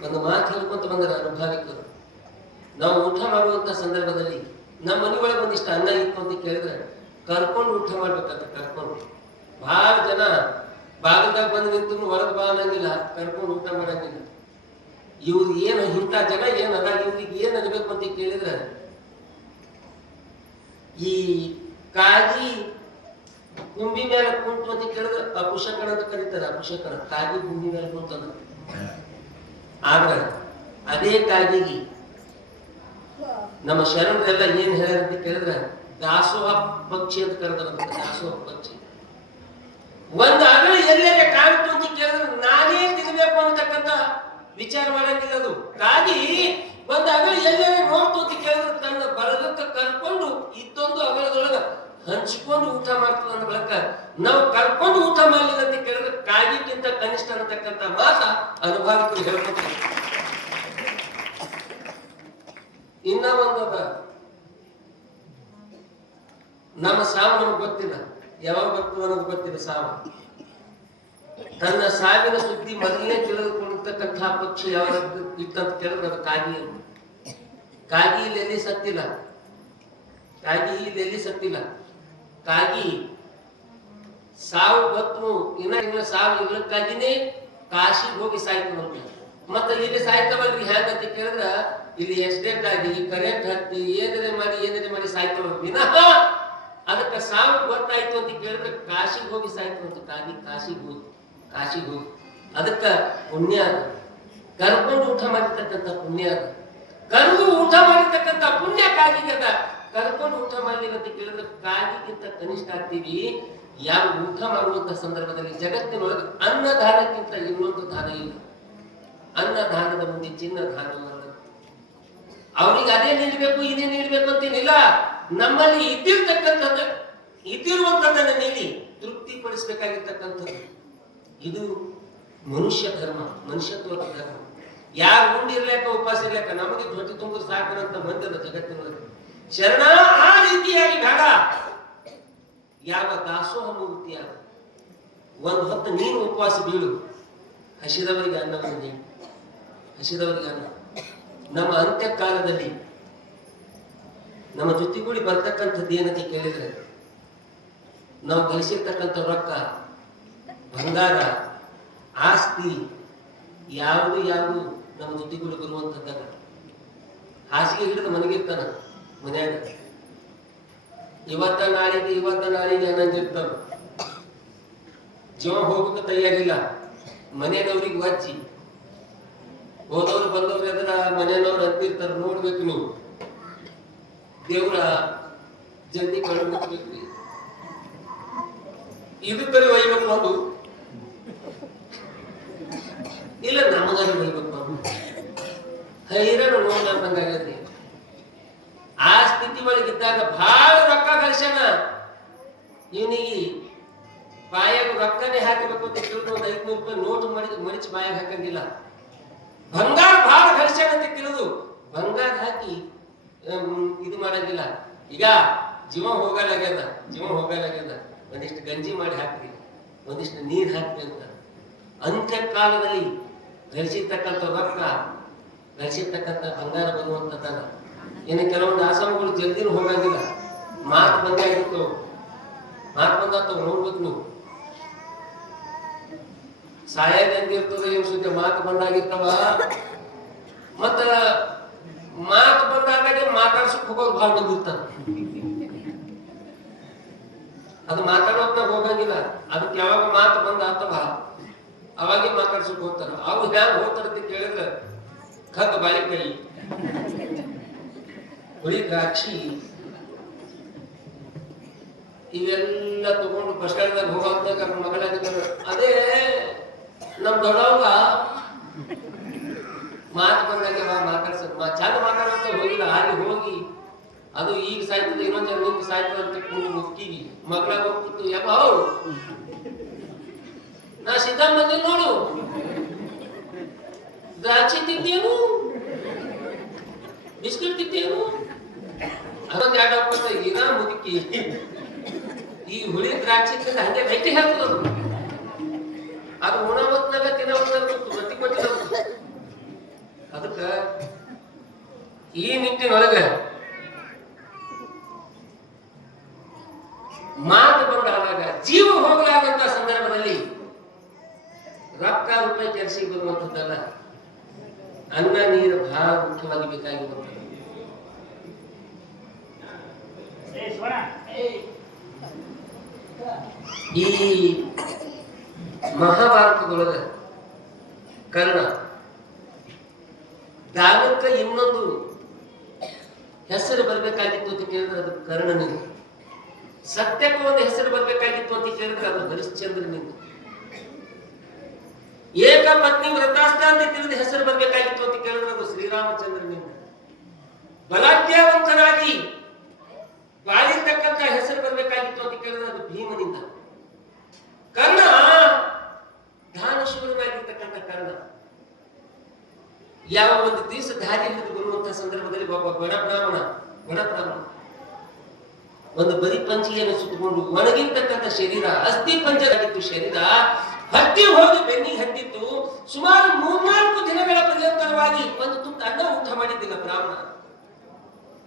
ಒಂದು ಮಾತು ಹೇಳ್ಕೊಂತ ಬಂದರೆ ಅನುಭವಿಕರು. ನಾವು ಊಟ ಮಾಡುವಂತ ಸಂದರ್ಭದಲ್ಲಿ ನಮ್ಮ ಮನೆ ಒಳಗೆ ಒಂದಿಷ್ಟು ಅನ್ನ ಇತ್ತು ಅಂತ ಕೇಳಿದ್ರೆ ಕರ್ಕೊಂಡು ಊಟ ಮಾಡ್ಬೇಕಂತ. ಕರ್ಕೊಂಡು ಬಹಳ ಜನ ಬಾಗಲ್ದಾಗ ಬಂದು ನಿಂತು ಹೊರಗೆ ಬಾ ಅನ್ನಂಗಿಲ್ಲ, ಕರ್ಕೊಂಡು ಊಟ ಮಾಡಂಗಿಲ್ಲ. ಇವ್ರು ಏನು ಇಂಥ ಜನ ಏನದ, ಇವ್ರಿಗೆ ಏನ್ ಅನ್ಬೇಕು ಅಂತ ಕೇಳಿದ್ರೆ ಈ ಕಾಗಿ ಗುಂಬಿ ಮೇಲೆ ಕುಂತು ಅಂತ ಕೇಳಿದ್ರೆ ಅಪುಷಕಣ ಅಂತ ಕರೀತಾರೆ. ಅಪುಷಕಣ ಕಾಗಿ ಗುಂಬಿ ಮೇಲೆ ಕುಂತಂದ. ಆದ್ರೆ ಅದೇ ಕಾಗಿಗೆ ನಮ್ಮ ಶರಣರೆಲ್ಲ ಏನ್ ಹೇಳ್ಯಾರ ಅಂತ ಕೇಳಿದ್ರೆ ದಾಸೋಹ ಪಕ್ಷಿ ಅಂತ ಕರೆದಾರ. ದಾಸೋಹ ಪಕ್ಷಿ ಒಂದು ಅಗಲ ಎಲ್ಲೆಲ್ಲ ಕಾಣ್ತು ಅಂತ ಕೇಳಿದ್ರೆ ನಾನೇ ತಿನ್ಬೇಕು ಅಂತಕ್ಕಂಥ ವಿಚಾರ ಮಾಡಂಗಿಲ್ಲ. ಅದು ಕಾಗಿ ಒಂದು ಅಗಲ ಎಲ್ಲೆಲ್ಲ ನೋಡ್ತು ಅಂತ ಕೇಳಿದ್ರೆ ತನ್ನ ಬಳಗಕ್ಕೆ ಕರ್ಕೊಂಡು ಇದ್ದೊಂದು ಅಗಲದೊಳಗ ಹಂಚ್ಕೊಂಡು ಊಟ ಮಾಡ್ತದ ಅನ್ನೋ ಬಳಕ ನಾವು ಕರ್ಕೊಂಡು ಊಟ ಮಾಡಲಿಲ್ಲ ಅಂತ ಕೇಳಿದ್ರೆ ಕಾಗಿಕ್ಕಿಂತ ಕನಿಷ್ಠ ಅನ್ನತಕ್ಕಂಥ ಮಾತ ಅನುಭವಿಕರು ಹೇಳ್ಕೊತಾರೆ. ಇನ್ನ ಒಂದದ ನಮ್ಮ ಸಾವು ನಮ್ಗೆ ಗೊತ್ತಿಲ್ಲ, ಯಾವಾಗ ಬರ್ತದ ಅನ್ನೋದು ಗೊತ್ತಿಲ್ಲ. ಸಾವು ತನ್ನ ಸಾವಿನ ಸುದ್ದಿ ಮೊದಲನೇ ತಿಳಿದುಕೊಂಡಿರ್ತಕ್ಕಂಥ ಪಕ್ಷಿ ಯಾವಾಗ ಇತ್ತಂತ ಕೇಳಿದ್ರೆ ಅದು ಕಾಗಿ. ಕಾಗಿ ಇಲ್ಲಿ ಸತ್ತಿಲ್ಲ, ಕಾಗಿ ಇಲ್ಲಿ ಸತ್ತಿಲ್ಲ. ಕಾಗಿ ಸಾವು ಗೊತ್ತು ಇನ್ನ ಸಾವು ಇರ್ಲಕ್ಕಾಗಿನೇ ಕಾಶಿಗೆ ಹೋಗಿ ಸಾಯ್ತು. ಮತ್ತೆ ಇಲ್ಲಿ ಸಾಯ್ತವಲ್ರಿ ಹ್ಯಾಂಗಂತ ಕೇಳಿದ್ರ ಇಲ್ಲಿ ಎಕ್ಸಿಡೆಂಟ್ ಆಗಿ ಕರೆಂಟ್ ಹತ್ತಿ ಏನಾರೆ ಮಾಡಿ ಸಾಯ್ತವ ವಿನಃ ಅದಕ್ಕೆ ಸಾವು ಗೊತ್ತಾಯ್ತು ಅಂತ ಕೇಳಿದ್ರೆ ಕಾಶಿಗೆ ಹೋಗಿ ಸಾಯ್ತು ಅಂತ. ಕಾಶಿಗೆ ಹೋಗಿ ಅದಕ್ಕ ಪುಣ್ಯ ಅದ. ಕರ್ಕೊಂಡು ಊಟ ಮಾಡಿರ್ತಕ್ಕಂಥ ಪುಣ್ಯ ಅದ. ಕರೆದು ಊಟ ಮಾಡಿರ್ತಕ್ಕಂಥ ಪುಣ್ಯ ಕಾಗಿಗದ. ಕರ್ಕೊಂಡು ಊಟ ಮಾಡಲಿಲ್ಲ ಅಂತ ಕೇಳಿದ್ರೆ ಕಾಗಿಗಿಂತ ಕನಿಷ್ಠ ಆಗ್ತೀವಿ. ಯಾವ ಊಟ ಮಾಡುವಂತ ಸಂದರ್ಭದಲ್ಲಿ ಜಗತ್ತಿನೊಳಗೆ ಅನ್ನದಾನಕ್ಕಿಂತ ಇನ್ನೊಂದು ದಾನ ಇಲ್ಲ. ಅನ್ನದಾನದ ಮುಂದೆ ಚಿನ್ನ ದಾನ ಅವ್ರಿಗೆ ಅದೇ ನೀಡಬೇಕು ಇದೇ ನೀಡಬೇಕು ಅಂತೇನಿಲ್ಲ. ನಮ್ಮಲ್ಲಿ ಇದ್ದಿರುವಂತದ್ದನ್ನ ನೀಡಿ ತೃಪ್ತಿ ಪಡಿಸಬೇಕಾಗಿರ್ತಕ್ಕಂಥದ್ದು ಇದು ಮನುಷ್ಯ ಧರ್ಮ, ಮನುಷ್ಯತ್ವದ ಧರ್ಮ. ಯಾರು ಉಂಡಿರ್ಲಾಕ ಉಪವಾಸ ಇರ್ಲಾಕ ನಮಗೆ ಹೊಟ್ಟೆ ತುಂಬ ಸಾಕಂತ ಮಂದಿರ ಜಗತ್ತಿನೊಳಗೆ. ಶರಣ ಆ ರೀತಿಯಾಗಿ ಬೇಡ. ಯಾವ ದಾಸೋಹ ಮೂರ್ತಿಯಾಗ ಒಂದು ಹೊತ್ತು ನೀನು ಉಪವಾಸ ಬೀಳು, ಹಸಿದವರಿಗೆ ಅನ್ನವನ್ನು ನೀಡು, ಹಸಿದವರಿಗೆ ಅನ್ನ. ನಮ್ಮ ಅಂತ್ಯಕಾಲದಲ್ಲಿ ನಮ್ಮ ಜೊತೆಗೂಡಿ ಬರ್ತಕ್ಕಂಥದ್ದು ಏನಂತ ಕೇಳಿದ್ರೆ ನಾವು ಗಳಿಸಿರ್ತಕ್ಕಂಥ ರೊಕ್ಕ, ಬಂಗಾರ, ಆಸ್ತಿ ಯಾವುದು ನಮ್ಮ ಜೊತೆಗಳು ಬರುವಂತದ್ದಲ್ಲ. ಹಾಸಿಗೆ ಹಿಡಿದು ಮನೆಗಿರ್ತಾನ, ಮನ್ಯಾಗ ಇವತ್ತ ನಾಳಿಗೆ ಅನ್ನಂದಿರ್ತಾನ. ಜೀವ ಹೋಗಕ್ಕೆ ತಯಾರಿಲ್ಲ, ಮನೆಯವ್ರಿಗೆ ವಚ್ಚಿ ಹೋದವ್ರು ಬಂದವ್ರು ಎದ್ರ ಮನೆಯವ್ರು ಅಂತಿರ್ತಾರ. ನೋಡ್ಬೇಕು ನೀವು, ದೇವ್ರ ಜಲ್ದಿ ಕಳ್ಬೇಕು, ಇದು ತಲೆ ಒಯ್ಬೇಕು ಅದು ಇಲ್ಲ, ನಮಗಾರ ಒಯ್ಬೇಕು ಅದು ಹೈರಾಣ ನೋಡ್ಲಾರ್ದಂಗಾಗತ್ತೆ. ಆ ಸ್ಥಿತಿ ಒಳಗಿದ್ದಾಗ ಬಹಳ ರೊಕ್ಕ ಗಳಿಸ್ಯಾನ. ಇವನಿಗೆ ಬಾಯಾಗ ರೊಕ್ಕನೇ ಹಾಕಬೇಕು ಅಂತ ತಿಳಿದು ಒಂದು 500 ರೂಪಾಯಿ ನೋಟು ಮಡಿಚಿ ಬಾಯಾಗ ಹಾಕಂಗಿಲ್ಲ. ಬಂಗಾರ ಬಹಳ ಗಳಿಸ್ಯಾನ ಅಂತ ತಿಳಿದು ಬಂಗಾರ ಹಾಕಿ ಇದು ಮಾಡಂಗಿಲ್ಲ. ಈಗ ಜೀವ ಹೋಗಲಾಗ್ಯದ, ಒಂದಿಷ್ಟು ಗಂಜಿ ಮಾಡಿ ಹಾಕ್ರಿ, ಒಂದಿಷ್ಟು ನೀರು ಹಾಕ್ರಿ ಅಂತ. ಅಂತ್ಯ ಕಾಲದಲ್ಲಿ ಗಳಿಸಿರ್ತಕ್ಕಂಥ ರೊಕ್ಕ, ಗಳಿಸಿರ್ತಕ್ಕಂಥ ಬಂಗಾರ ಬರುವಂತದ್ದಲ್ಲ. ಇನ್ನು ಕೆಲವೊಂದು ಆಸಾಮಗಳು ಜಲ್ದಿನೂ ಹೋಗಂಗಿಲ್ಲ, ಮಾತು ಬಂದಾಗಿತ್ತು, ಮಾತು ಬಂದಾಗ್ತಾವ ನೋಡ್ಬೇಕು ನೀವು. ಸಾಯಾಗ ಹೆಂಗಿರ್ತದ ಏನ್ ಸುದ್ದಿ, ಮಾತು ಬಂದಾಗಿರ್ತಾವ. ಮತ್ತ ಮಾತು ಬಂದಾಗ ಮಾತಾಡ್ಸಕ್ ಹೋಗೋದು ಭಾಳ ಬಂದಿರ್ತಾರ. ಅದು ಮಾತಾಡೋದ್ನಾಗ ಹೋಗಂಗಿಲ್ಲ, ಅದಕ್ಕೆ ಯಾವಾಗ ಮಾತು ಬಂದ ಆಗ್ತವ ಅವಾಗೆ ಮಾತಾಡ್ಸಕ್ ಹೋಗ್ತಾರ. ಅವ್ರು ಹ್ಯಾಂಗ ಹೋಗ್ತಾರ ಅಂತ ಕೇಳಿದ್ರೆ ಕದ್ದು ಬಾಳೆಕಾಯಿ, ಹುಳಿ ದ್ರಾಕ್ಷಿ ಇವೆಲ್ಲ ತಗೊಂಡು ಬಸ್ ಸ್ಟ್ಯಾಂಡ್ದಾಗ ಹೋಗೋದಾಗ ಮಗಳ ಅದೇ ನಮ್ ದೊಡ್ಡವಾಗ ಮಾತು ಬಂದಾಗ ಮಾತಾಡ್ಸ ಚಂದ ಮಾತಾಡೋಂತ ಹೋಗಿಲ್ಲ. ಅಲ್ಲಿ ಹೋಗಿ ಅದು ಈಗ ಸಾಯ್ತದೆ, ಇನ್ನೊಂದ್ ನಿಂಗೆ ಸಾಯ್ತದೆ ಅಂತ ಮುಕ್ಕಿಗಿ ಮಗಳಾಗ ಹೋಗ್ತಿತ್ತು. ಯಾವ ನಾ ಸಿದ್ಧಾಂತ ಬಂದಿ ನೋಡು, ದ್ರಾಕ್ಷಿ ತಿಂತೇನು, ಬಿಸ್ಕಿಟ್ ತಿಂತೇನು, ಅದೊಂದು 2 ಅಪ್ಪತ್ತ ಈಗ ಮುದುಕಿ ಈ ಹುಳಿ ದ್ರಾಕ್ಷಿ ತಿಂದ ಹಂಗೆ ಗಟ್ಟಿ ಹೇಳ್ತದ. ಅದು ಉಣವತ್ನಾಗ ತಿನ್ನವತ್ನಾಗ ಗಟ್ಟಿ ಕೊಟ್ಟಿಲ್ಲ. ಅದಕ್ಕ ಈ ನಿಟ್ಟಿನೊಳಗೆ ಮಾತು ಬಂದಾಗ ಜೀವ ಹೋಗಲಾದಂತ ಸಂದರ್ಭದಲ್ಲಿ ರೊಕ್ಕ ರೂಪಾಯಿ ಕೆಲಸಿಗೆ ಬರುವಂತದ್ದಲ್ಲ, ಅನ್ನ ನೀರು ಬಹಳ ಮುಖ್ಯವಾಗಿ ಬೇಕಾಗಿ ಬರ್ತದೆ. ಈ ಮಹಾಭಾರತದೊಳಗ ಕರ್ಣ ದಾನಕ್ಕೆ ಇನ್ನೊಂದು ಹೆಸರು ಬರ್ಬೇಕಾಗಿತ್ತು ಅಂತ ಕೇಳಿದ್ರೆ ಅದು ಕರ್ಣನಿಂದ, ಸತ್ಯಕ್ಕೆ ಒಂದು ಹೆಸರು ಬರ್ಬೇಕಾಗಿತ್ತು ಅಂತ ಕೇಳಿದ್ರೆ ಅದು ಹರಿಶ್ಚಂದ್ರನಿಂದ, ಏಕ ಪತ್ನಿ ವ್ರತಾಸ್ಥ ಅಂತ ತಿಳಿದ ಹೆಸರು ಬರ್ಬೇಕಾಗಿತ್ತು ಅಂತ ಕೇಳಿದ್ರೆ ಅದು ಶ್ರೀರಾಮಚಂದ್ರನಿಂದ, ಬಲಾಢ್ಯವಂತನಾಗಿ ಬಾಳಿರ್ತಕ್ಕಂಥ ಹೆಸರು ಬರ್ಬೇಕಾಗಿತ್ತು ಅಂತ ಕೇಳಿದ್ರೆ ಅದು ಭೀಮನಿಂದ. ಕರ್ಣ ದಾನಶೂರನಾಗಿರ್ತಕ್ಕಂಥ ಕರ್ಣ ಯಾವ ಒಂದು ದಿವಸ ದಾರಿ ಹಿಡಿದು ಬರುವಂತಹ ಸಂದರ್ಭದಲ್ಲಿ ಒಬ್ಬ ಬಡ ಬ್ರಾಹ್ಮಣ ಒಂದು ಬರಿ ಪಂಚಿಗೆಯನ್ನು ಸುತ್ತಕೊಂಡು ಒಣಗಿರ್ತಕ್ಕಂಥ ಶರೀರ, ಅಸ್ಥಿ ಪಂಜರಾಗಿತ್ತು ಶರೀರ, ಹತ್ತಿ ಹೋಗಿ ಬೆನ್ನಿಗೆ ಹತ್ತಿತ್ತು. ಸುಮಾರು 3-4 ದಿನಗಳ ಪರ್ಯಂತರವಾಗಿ ಒಂದು ತುತ್ತು ಅನ್ನ ಊಟ ಮಾಡಿದ್ದಿಲ್ಲ ಬ್ರಾಹ್ಮಣ.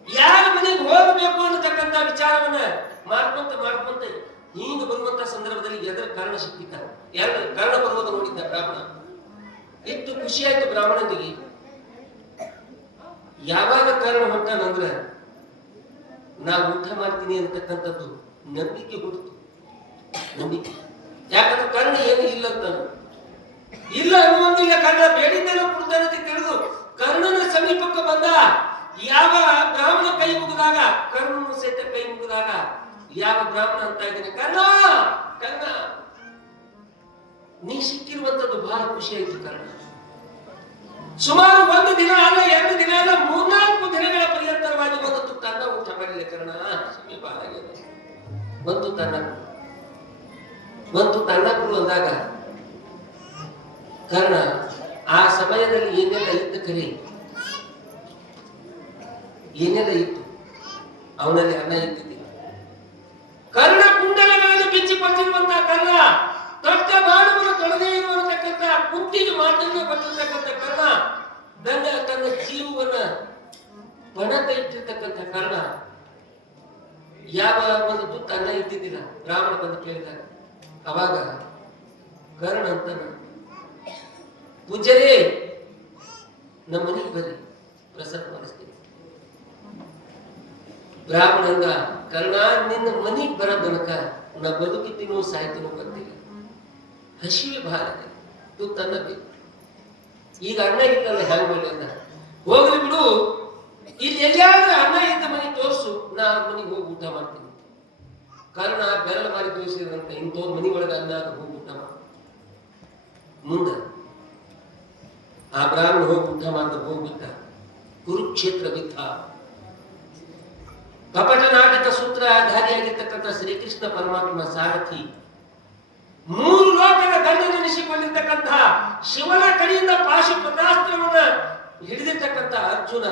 ಯಾರ ಮನೆಗೆ ಹೋಗಬೇಕು ಅನ್ನತಕ್ಕಂಥ ವಿಚಾರವನ್ನ ಮಾಡ್ಕೊಂತ ಹೀಗ ಬರುವಂತ ಸಂದರ್ಭದಲ್ಲಿ ಎದುರು ಕರ್ಣ ಸಿಕ್ಕಿದ್ದ, ಕರ್ಣ ಬರುವುದು ನೋಡಿದ್ದ ಬ್ರಾಹ್ಮಣ. ಎಷ್ಟು ಖುಷಿಯಾಯ್ತು ಬ್ರಾಹ್ಮಣನಿಗೆ. ಯಾವಾಗ ಕರ್ಣ ಹೊಂಟಾನಂದ್ರ ನಾ ಊಟ ಮಾಡ್ತೀನಿ ಅಂತಕ್ಕಂಥದ್ದು ನಂಬಿಕೆ ಹುಟ್ಟಿತು. ನಂಬಿಕೆ, ಯಾಕಂದ್ರೆ ಕರ್ಣ ಏನು ಇಲ್ಲ ಅಂತ ಇಲ್ಲ ಅನ್ನುವಂತಿಲ್ಲ. ಕರ್ಣ ಬೇಡಿದ್ದೆಲ್ಲ ಕೊಡ್ತಾನೆ ಅಂತ ತಿಳಿದು ಕರ್ಣನ ಸಮೀಪಕ್ಕೆ ಬಂದ. ಯಾವ ಬ್ರಾಹ್ಮಣ ಕೈ ಮುಗಿದಾಗ, ಕರ್ಣನು ಸಹಿತ ಕೈ ಮುಗಿದಾಗ ಯಾವ ಬ್ರಾಹ್ಮಣ ಅಂತ ಇದ್ದಾನೆ, ಕರ್ಣ ಕರ್ಣ ನೀ ಸಿಕ್ಕಿರುವಂತದ್ದು ಬಹಳ ಖುಷಿ ಆಯ್ತು. ಕರ್ಣ ಸುಮಾರು 1 ದಿನ ಅಲ್ಲ, 2 ದಿನ ಅಲ್ಲ, 3-4 ದಿನಗಳ ಪರ್ಯಂತರವಾಗಿ ಒಂದು ತುತ್ತು ಅನ್ನ ಊಟ ಮಾಡಿಲ್ಲ ಕರ್ಣ. ಸಮೀಪ ಆಗಿದೆ, ಒಂದು ತನ್ನ ಕೊಡು ಅಂದಾಗ ಕರ್ಣ ಆ ಸಮಯದಲ್ಲಿ ಏನೆಲ್ಲ ಇತ್ತು ಕರೆ, ಏನೆಲ್ಲ ಇತ್ತು ಅವನಲ್ಲಿ ಅನ್ನ ಇದ್ದಿದ್ದಿಲ್ಲ. ಕರ್ಣ ಕುಂಡಲಗಳನ್ನು ಬಿಚ್ಚಿ ಪಚ್ಚಿರುವಂತಹ ಕರ್ಣ, ದೊಡ್ಡ ಬಾಣವನ್ನು ತೊಳೆದೇ ಇರುವಂತಕ್ಕಂಥ ಕುಂಟಿಗೆ ಮಾತನ್ನು ಕೊಟ್ಟಿರ್ತಕ್ಕಂಥ ಕರ್ಣ, ತನ್ನ ಜೀವವನ್ನ ಪಣಕ ಇಟ್ಟಿರ್ತಕ್ಕಂಥ ಕರ್ಣ ಯಾವ ಒಂದು ತುತ್ತ ಅನ್ನ ಇದ್ದಿದ್ದಿಲ್ಲ. ಬ್ರಾಹ್ಮಣ ಬಂದು ಕೇಳಿದಾಗ ಅವಾಗ ಕರ್ಣ ಅಂತಾನ, ಪೂಜ್ಯರೇ ನಮ್ಮ ಮನೆಗೆ ಬರ್ರಿ, ಪ್ರಸಾದ ಮಾಡಿಸ್ತೀನಿ. ಬ್ರಾಹ್ಮಣಂದ ಕರ್ಣ, ನಿನ್ನ ಮನೆಗೆ ಬರೋ ತನಕ ನಾ ಬದುಕಿದ್ದೀನೋ ಸಾಯ್ತೀನೋ ಗೊತ್ತಿಲ್ಲ, ಹಸಿವೆ ಭಾಳ ತನ್ನ ಬೇಕು. ಈಗ ಅನ್ನ ಇದ್ದಲ್ಲ ಹ್ಯಾಂಗ ಮಾಡಿ ಅಂದ, ಹೋಗ್ಲಿ ಬಿಡು, ಇಲ್ಲಿ ಎಲ್ಲಿಯಾದ್ರೂ ಅನ್ನ ಇದ್ದ ಮನೆ ತೋರಿಸು, ನಾ ಮನೆಗೆ ಹೋಗಿ ಊಟ ಮಾಡ್ತೀನಿ. ಕಾರಣ ಬೆರಳು ಮಾರಿ ತೋರಿಸಿದ್ರಂತ ಇಂಥವ್ರ ಮನೆ ಒಳಗೆ ಅನ್ನ ಹೋಗಿ ಊಟ ಮಾಡ. ಮುಂದ ಆ ಬ್ರಾಹ್ಮಣ ಹೋಗಿ ಊಟ ಮಾಡಿದ ಹೋಗ್ಬಿಟ್ಟ. ಕುರುಕ್ಷೇತ್ರ ಯುದ್ಧ, ಕಪಟ ನಾಟಕ ಸೂತ್ರಧಾರಿಯಾಗಿರ್ತಕ್ಕಂಥ ಶ್ರೀಕೃಷ್ಣ ಪರಮಾತ್ಮ ಸಾರಥಿ, 3 ಲೋಕದ ಗಂಡನೆನಿಸಿಕೊಂಡಿರ್ತಕ್ಕಂಥ ಶಿವನ ಕಡೆಯಿಂದ ಪಾಶುಪತಾಸ್ತ್ರವನ್ನ ಹಿಡಿದಿರ್ತಕ್ಕಂಥ ಅರ್ಜುನ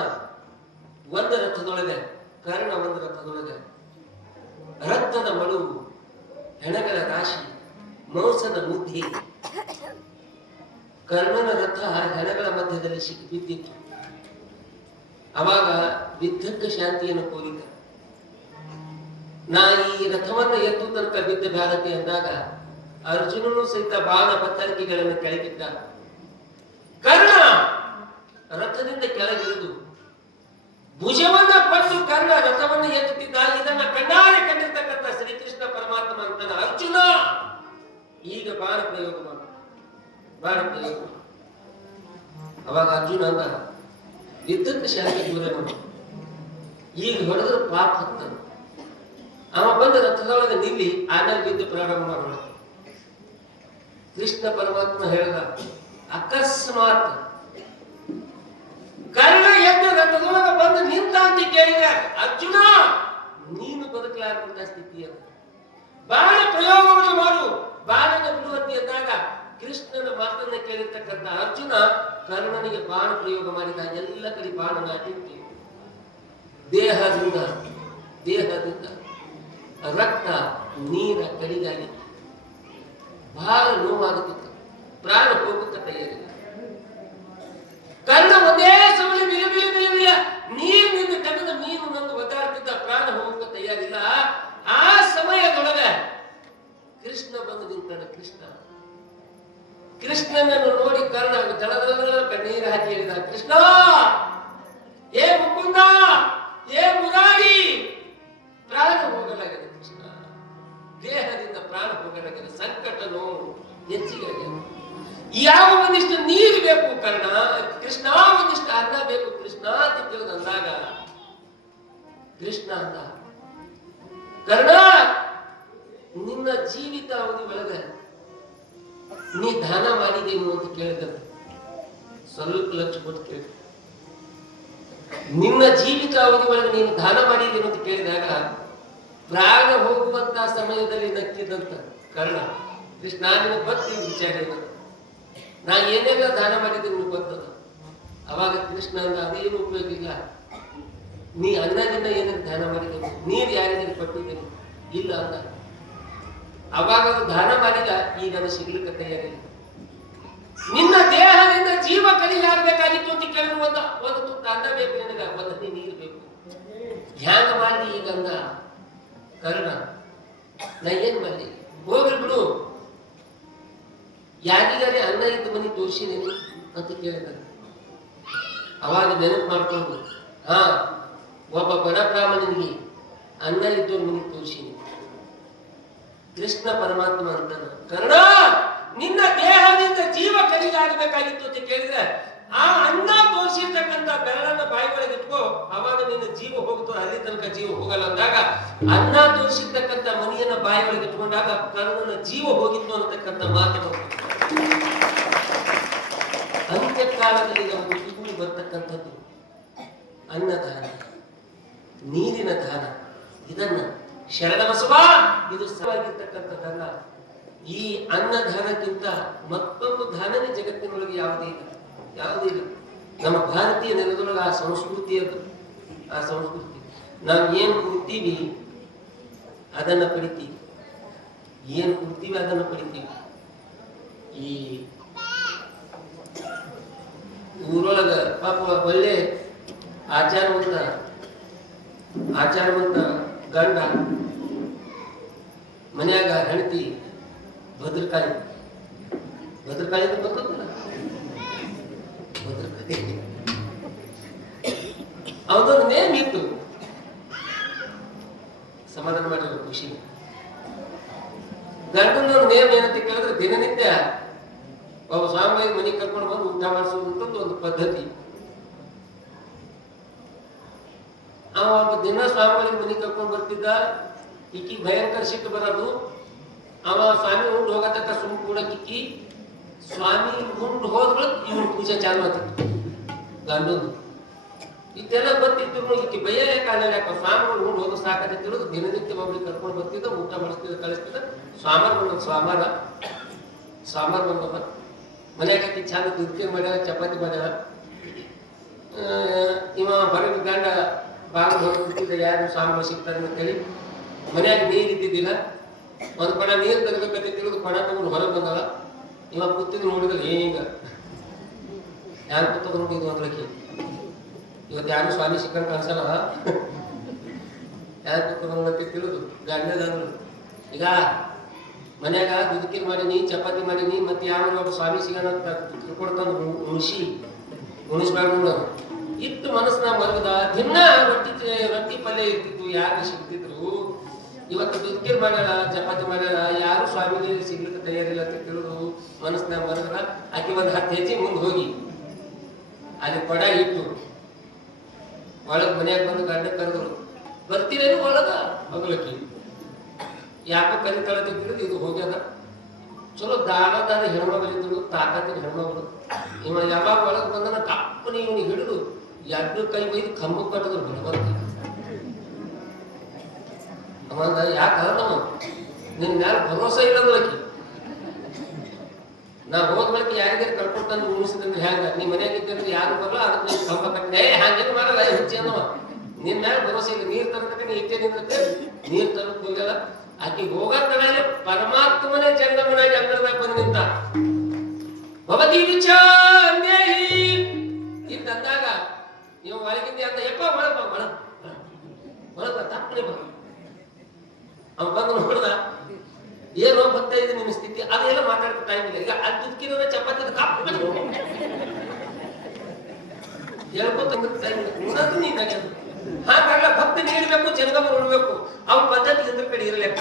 ಒಂದು ರಥದೊಳಗೆ, ಕರ್ಣ ಒಂದು ರಥದೊಳಗೆ, ರಕ್ತದ ಮಳುವು, ಹೆಣಗಳ ರಾಶಿ, ಮಾಂಸದ ಮುದ್ದೆ. ಕರ್ಣನ ರಥ ಹೆಣಗಳ ಮಧ್ಯದಲ್ಲಿ ಸಿಕ್ಕಿ ಬಿದ್ದಿತ್ತು. ಅವಾಗ ಬಿದ್ದಕ್ಕ ಶಾಂತಿಯನ್ನು ಕೋರಿದ. ನಾ ಈ ರಥವನ್ನ ಎದ್ದು ತನಕ ಬಿದ್ದ ಬ್ಯಾಡತೆ ಅಂದಾಗ ಅರ್ಜುನನು ಸಹಿತ ಬಾಣ ಪತ್ತರಿಕೆಗಳನ್ನು ಕೆಳಗಿದ್ದ. ಕರ್ಣ ರಥದಿಂದ ಕೆಳಗಿಳಿದು ಭುಜವನ್ನ ಪಟ್ಟು ಕರ್ಣ ರಥವನ್ನು ಎತ್ತುತ್ತಿದ್ದ. ಇದನ್ನ ಕಣ್ಣಾರೆ ಕಂಡಿರ್ತಕ್ಕಂಥ ಶ್ರೀಕೃಷ್ಣ ಪರಮಾತ್ಮ ಅಂತಾನ, ಅರ್ಜುನ ಈಗ ಬಾಣ ಪ್ರಯೋಗ ಮಾಡು, ಬಾಣ ಪ್ರಯೋಗ. ಅವಾಗ ಅರ್ಜುನ ಅಂದ, ಬಿದ್ದಕ್ಕೆ ಶಾಂತಿ ದೂರ ಮಾಡು, ಈಗ ಹೊಡೆದ್ರೆ ಪಾಪ ಹತ್ತಾನ. ಅವ ಬಂದ ರಥದೊಳಗೆ ನಿಲ್ಲಿ, ಆಮೇಲೆ ಬಿದ್ದು ಪ್ರಾರಂಭ ಮಾಡೋಣ. ಕೃಷ್ಣ ಪರಮಾತ್ಮ ಹೇಳಿದ, ಅಕಸ್ಮಾತ್ ಕರ್ಣ ಎದ್ದು ರಥದೊಳಗೆ ಬಂದು ನಿಂತ ಅಂತ ಕೇಳಿದ, ಅರ್ಜುನ ನೀನು ಬದುಕಲಾರಂತ ಸ್ಥಿತಿಯ ಬಾಣ ಪ್ರಯೋಗವನ್ನು ಮಾಡು, ಬಾಣನ ಬಿಡುವಂತೆ ಅಂದಾಗ ಕೃಷ್ಣನ ಮಾತನ್ನ ಕೇಳಿರ್ತಕ್ಕಂಥ ಅರ್ಜುನ ಕರ್ಣನಿಗೆ ಬಾಣ ಪ್ರಯೋಗ ಮಾಡಿದ. ಎಲ್ಲ ಕಡೆ ಬಾಣ ನಾಟಿತ್ತು. ದೇಹದಿಂದ ರಕ್ತ ನೀರ ಕಡಿದಾಗಿ ಬಹಳ ನೋವಾಗುತ್ತಿತ್ತು. ಪ್ರಾಣ ಹೋಗುತ್ತ ಕೈಯಲ್ಲಿಲ್ಲ. ಕರ್ಣ ಒಂದೇ ಸಮಯ ಬಿಲ ನೀರಿನಿಂದ ತೆಗೆದ ಮೀನು ನಂದು ಒದ್ದಾಡ್ತಿದ್ದ, ಪ್ರಾಣ ಹೋಗುತ್ತ ತಯಾರಿಲ್ಲ. ಆ ಸಮಯದೊಳಗೆ ಕೃಷ್ಣ ಬಂದು ನಿಂತಾನೆ. ಕೃಷ್ಣನನ್ನು ನೋಡಿ ಕರ್ಣ ದಳದಳ ಕಣ್ಣೀರು ಹಾಕಿ ಹೇಳಿದ, ಕೃಷ್ಣ ಏ ಮುಕುಂದ, ಏ ಮುರಾರಿ, ಪ್ರಾಣ ಹೋಗಲಾಗಿದೆ ಕೃಷ್ಣ, ದೇಹದಿಂದ ಪ್ರಾಣ ಹೋಗಲಾಗಿದೆ, ಸಂಕಟ ನೋವು ಹೆಚ್ಚಿಗೆ ಆಗಿದೆ. ಯಾವ ಒಂದಿಷ್ಟು ನೀರು ಬೇಕು ಕರ್ಣ, ಕೃಷ್ಣ ಒಂದಿಷ್ಟು ಅನ್ನ ಬೇಕು ಕೃಷ್ಣ ಅಂತ ತಿಳಿದಂದಾಗ ಕೃಷ್ಣ ಅಂದ, ಕರ್ಣ ನಿನ್ನ ಜೀವಿತ ಅವಧಿ ಒಳಗೆ ನೀ ದಾನ ಮಾಡಿದೇನು ಅಂತ ಕೇಳಿದ. ಸ್ವಲ್ಪ ಲಕ್ಷ ಕೊಟ್ಟು ಕೇಳಿ, ನಿನ್ನ ಜೀವಿತ ಅವಧಿ ಒಳಗೆ ನೀನು ದಾನ ಮಾಡಿದೇನು ಅಂತ ಕೇಳಿದಾಗ ಪ್ರಾಣ ಹೋಗುವಂತ ಸಮಯದಲ್ಲಿ ನಕ್ಕಿದಂತ ಕರ್ಣ, ಕೃಷ್ಣ ನಿನಗೆ ಗೊತ್ತಿಲ್ಲ ವಿಚಾರ ಏನು, ನಾ ಏನೆಲ್ಲ ದಾನ ಮಾಡಿದ್ದೀನಿ ನಿನಗೆ ಗೊತ್ತದ. ಅವಾಗ ಕೃಷ್ಣ ಅಂದ, ಅದೇನು ಉಪಯೋಗ ಇಲ್ಲ, ನೀ ಅನ್ನದಿಂದ ಏನೇನು ದಾನ ಮಾಡಿದ್ದೀನಿ, ನೀರು ಯಾರಿಗೂ ಕೊಟ್ಟಿದ್ದೀನಿ ಇಲ್ಲ ಅಂದ. ಅವಾಗ ಅದು ದಾನ ಮಾಡಿದ, ಈಗ ಅದು ಸಿಗ್ಲಿಕ್ಕೆ ತಯಾರಿಲ್ಲ. ನಿನ್ನ ದೇಹದಿಂದ ಜೀವ ಕಲಿಯಾಗಬೇಕಾಗಿತ್ತು ಅಂತ ಕೇಳಿದ್ರು, ಒಂದು ತುತ್ತ ಅನ್ನ ಬೇಕು ನಿನಗ, ಒಂದು ಹನಿ ನೀರು ಬೇಕು, ಹ್ಯಾಂಗ ಮಾಡಿ ಈಗ ಅಂದ ಕರ್ಣ. ನಾ ಏನ್ ಮಾಡಿ ಹೋಗ್ರಿ ಬಿಡು, ಯಾರಿಗಾರೆ ಅನ್ನ ಇದ್ದ ಮನೆ ತೋರಿಸಿದೇನೆ ಅಂತ ಕೇಳಿದ. ಅವಾಗ ನೆನಪು ಮಾಡ್ಕೊಂಡು, ಹಾ ಒಬ್ಬ ಬಡ ಬ್ರಾಹ್ಮಣನಿಗೆ ಅನ್ನ ಇದ್ದವ್ರ ಮನೆ ತೋರಿಸಿನಿ. ಕೃಷ್ಣ ಪರಮಾತ್ಮ ಅಂತಾನ, ಕರ್ಣ ನಿನ್ನ ದೇಹದಿಂದ ಜೀವ ಕಲಿಯಾಗಬೇಕಾಗಿತ್ತು ಅಂತ ಕೇಳಿದ್ರೆ ಆ ಅನ್ನ ತೋರಿಸಿರ್ತಕ್ಕಂಥ ಬೆರಳನ್ನ ಬಾಯಿ ಒಳಗೆ ಇಟ್ಕೋ, ಅವಾಗ ನಿನ್ನ ಜೀವ ಹೋಗುತ್ತೋ, ಅಲ್ಲಿ ತನಕ ಜೀವ ಹೋಗಲ್ಲ ಅಂದಾಗ ಅನ್ನ ತೋರಿಸಿರ್ತಕ್ಕಂಥ ಮನಿಯನ್ನ ಬಾಯಿ ಒಳಗೆ ಇಟ್ಕೊಂಡಾಗ ಕರ್ಣನ ಜೀವ ಹೋಗಿತ್ತು ಅನ್ನತಕ್ಕಂಥ ಮಾತು. ಅಂತ್ಯಕಾಲದಲ್ಲಿ ನಮಗೆ ಕಿಗುಳಿ ಬರ್ತಕ್ಕಂಥದ್ದು ಅನ್ನದಾನ, ನೀರಿನ ದಾನ. ಇದನ್ನ ಶರಣ ಬಸವ ಇದು ಸವಾಗಿರ್ತಕ್ಕಂಥದ್ದಲ್ಲ. ಈ ಅನ್ನದಾನಕ್ಕಿಂತ ಮತ್ತೊಂದು ದಾನನೇ ಜಗತ್ತಿನೊಳಗೆ ಯಾವುದೇ ಇಲ್ಲ. ನಮ್ಮ ಭಾರತೀಯ ನೆಲದೊಳಗೆ ಆ ಸಂಸ್ಕೃತಿ ಅದು. ಆ ಸಂಸ್ಕೃತಿ ನಾವು ಏನು ಕೊಡ್ತೀವಿ ಅದನ್ನ ಪಡಿತೀವಿ, ಏನು ಕೊಡ್ತೀವಿ ಅದನ್ನ ಪಡಿತೀವಿ. ಈ ಊರೊಳಗ ಪಾಪ ಒಳ್ಳೆ ಆಚಾರವಂತ ಗಂಡ ಮನ್ಯಾಗ ಹೆಂಡತಿ ಭದ್ರಕಾಳಿ ಬರ್ತದಲ್ಲ, ಅವನೊಂದು ನೇಮ್ ಇತ್ತು, ಸಮಾಧಾನ ಮಾಡಿರೋ ಖುಷಿ. ಗಂಡನೊಂದು ನೇಮ್ ಏನಂತ ಕೇಳಿದ್ರೆ ದಿನನಿತ್ಯ ಒಬ್ಬ ಸ್ವಾಮಿ ಮನೆಗೆ ಕರ್ಕೊಂಡು ಬಂದು ಊಟ ಮಾಡಿಸೋದು ಒಂದು ಪದ್ಧತಿ. ಅವ ಒಬ್ಬ ದಿನ ಸ್ವಾಮಿ ಮನೆಗೆ ಕರ್ಕೊಂಡು ಬರ್ತಿದ್ದ. ಈಕಿ ಭಯಂಕರ ಸಿಟ್ಟು ಬರೋದು. ಅವ ಸ್ವಾಮಿ ಉಂಡು ಹೋಗತಕ್ಕ ಸುಮ್ ಕೂಡ ಕಿಕ್ಕಿ ಸ್ವಾಮಿ ಉಂಡು ಹೋದ್ರು ಇವನು ಪೂಜೆ ಚಾಲು ಆಗ್ತಿತ್ತು ಗಂಡಂದು. ಇದೆಲ್ಲ ಗೊತ್ತಿತ್ತು. ಈಕಿ ಬೈಯಲೇ ಕಾಲ ಯಾಕ ಸ್ವಾಮಿಗಳು ಉಂಡು ಹೋದ್ರು ಸಾಕತ್ತೆ ತಿಳಿದು ದಿನನಿತ್ಯ ಒಬ್ಬರಿಗೆ ಕರ್ಕೊಂಡು ಬರ್ತಿದ್ದ, ಊಟ ಮಾಡಿಸ್ತಿದ್ದ, ಕಳಿಸ್ತಿದ್ದ. ಸಾಂಬಾರ್ ಬಂದವ ಮನ್ಯಾಗ ಚಂದ ದುಡ್ಕಿ ಮಾಡ್ಯಾರ, ಚಪಾತಿ ಮಾಡ್ಯಾರ. ಇವ ಹೊರಗೆ ಗಂಡ ಬಾಗಿಲು ಹೊರಬಿಟ್ಟಿದ್ದ, ಯಾರು ಸಾಂಬಾರು ಸಿಗ್ತಾರೆ ಅಂತ ಹೇಳಿ. ಮನ್ಯಾಗ ನೀರು ಇದ್ದಿದ್ದಿಲ್ಲ. ಒಂದು ಕೊಡ ನೀರು ತರಬೇಕಂತ ತಿಳಿದು ಕೊಡ ತಗೊಂಡು ಹೊರಗೆ ಬಂದವ. ಇವ ಕೂತಿದ್ದು ನೋಡಿದ್ರೆ ಹಿಂಗ ಯಾರು ಕೂತದ ನೋಡಿದ್ವು ಅಂದ್ರಕ್ಕೆ. ಇವತ್ತು ಯಾರು ಸ್ವಾಮಿ ಸಿಕ್ಕಂತ ಅನ್ಸಲ್ಲ. ಯಾರು ಕೂತ್ಕೊಂಡ್ತಿ ತಿಳಿದು ಗಂಡದಂದ್ರು, ಈಗ ಮನ್ಯಾಗ ದುದುಕಿರ್ ಮಾಡೀನಿ, ಚಪಾತಿ ಮಾಡೀನಿ, ಮತ್ತೆ ಯಾವ ಒಬ್ಬ ಸ್ವಾಮಿ ಸಿಗೋಣ ತಿಳ್ಕೊಡ್ತಾನ ಉಣಿಸ್ಬಾರ್ದು ಇಟ್ಟು ಮನಸ್ಸನ್ನ ಮಲಗದ. ದಿನ ರೊಟ್ಟಿ ಪಲ್ಯ ಇರ್ತಿತ್ತು, ಯಾರು ಸಿಗ್ತಿದ್ರು. ಇವತ್ತು ದುದುಕಿರ್ ಮಾಡ್ಯಾರ, ಚಪಾತಿ ಮಾಡ್ಯಾರ, ಯಾರು ಸ್ವಾಮಿಗೆ ಸಿಗ್ಲಿಕ್ಕೆ ತಯಾರಿಲ್ಲ ಅಂತ ತಿಳಿದು ಮನಸ್ಸನ್ನ ಮಲಗದ. ಆಕೆ ಒಂದು 10 ಹೆಜ್ಜೆ ಮುಂದೆ ಹೋಗಿ ಅಲ್ಲಿ ಕೊಡ ಇಟ್ಟು ಒಳಗ್ ಮನ್ಯಾಗ ಬಂದು ಗಂಡ ಕರೆದ್ರು, ಬರ್ತೀರೇನು ಒಳಗ ಮಗಳಕ್ಕಿ ಯಾಕೋ ಕಲಿತಾಳತಿ ತಿಳಿದು ಇದು ಹೋಗ್ಯದ. ಚಲೋ ದಾಳದಾದ ಹೆಣ್ಮಗಳಿದ್ರು, ತಾಕತ್ತಿನ ಹೆಣ್ಮಗಳು. ಇವ ಯಾವಾಗ ಒಳಗೆ ಬಂದನ ತಪ್ಪನಿ ಇವನಿಗೆ ಹಿಡಿದು 2 ಕೈ ಬೈದು ಕಂಬಕ್ಕೆ ಕಟ್ಟಿದ್ರು ಬರಬರ್ತ. ಅವಂದ ಯಾಕ ನಮ್ಮ ನಿನ್ ಮ್ಯಾಲ ಭರೋಸೆ ಇಲ್ಲದಳಕಿ. ನಾ ಹೋದ ಬಳಿಕ ಯಾರಿಗಾರು ಕಳ್ಕೊಡ್ತಾನೆ ಉಣಿಸಿದ್ರೆ ಹ್ಯಾಂಗ ನೀ ಮನ್ಯಾಗ ಇದ್ದಂದ್ರೆ ಯಾರು ಬರಲ್ಲ, ಅದಕ್ಕೆ ನೀನು ಕಂಬ ಕಟ್ಟೆ ಹಂಗೇನು ಮಾಡಲ್ಲ. ಹೆಚ್ಚಿ ಅನ್ನವ ನಿನ್ ಮ್ಯಾಲ ಭರೋಸೆ ಇಲ್ಲ. ನೀರ್ ತರತಕ್ಕ ನೀ ಇಟ್ಟೆ ನಿಂದ್ರೆ ನೀರ್ ತರಕ್ ಹೋಗಲ್ಲ. ಆಕೆ ಹೋಗತ್ತಲ್ಲ ಪರಮಾತ್ಮನೇ ಜಂಗಮನಾಗಿ ಅಂಗಳದಾಗ ಬಂದು ನಿಂತ. ಭವತಿ ವಿಚಾಂದೇಹಿ ಇದ್ದಂದಾಗ ನೀವು ಒಳಗಿದ್ದ ಅಂತ ಯಪ್ಪ ಒಳಗ ಒಳಗ ತಪ್ಪನೆ ಬರ. ಅವ ಬಂದು ನೋಡ್ದ, ಏನೋ ಭಕ್ತ ಇದೆ ನಿನ್ನ ಸ್ಥಿತಿ, ಅದೆಲ್ಲ ಮಾತಾಡ್ತಾ ಟೈಮ್ ಇಲ್ಲ. ಈಗ ಅದು ದುಃಖಿರೋ ಚಪಾತಿ ಹೇಳ್ಕೊತ ನೀನ್ ಹಾಗಾಗಲ್ಲ. ಭಕ್ತ ನೀಡಬೇಕು, ಜಂಗಮ ಉಣ್ಬೇಕು. ಅವ್ ಪದ್ಧತಿ ಎದ್ರ ಕಡೆ ಇರಲಿಲ್ಲ.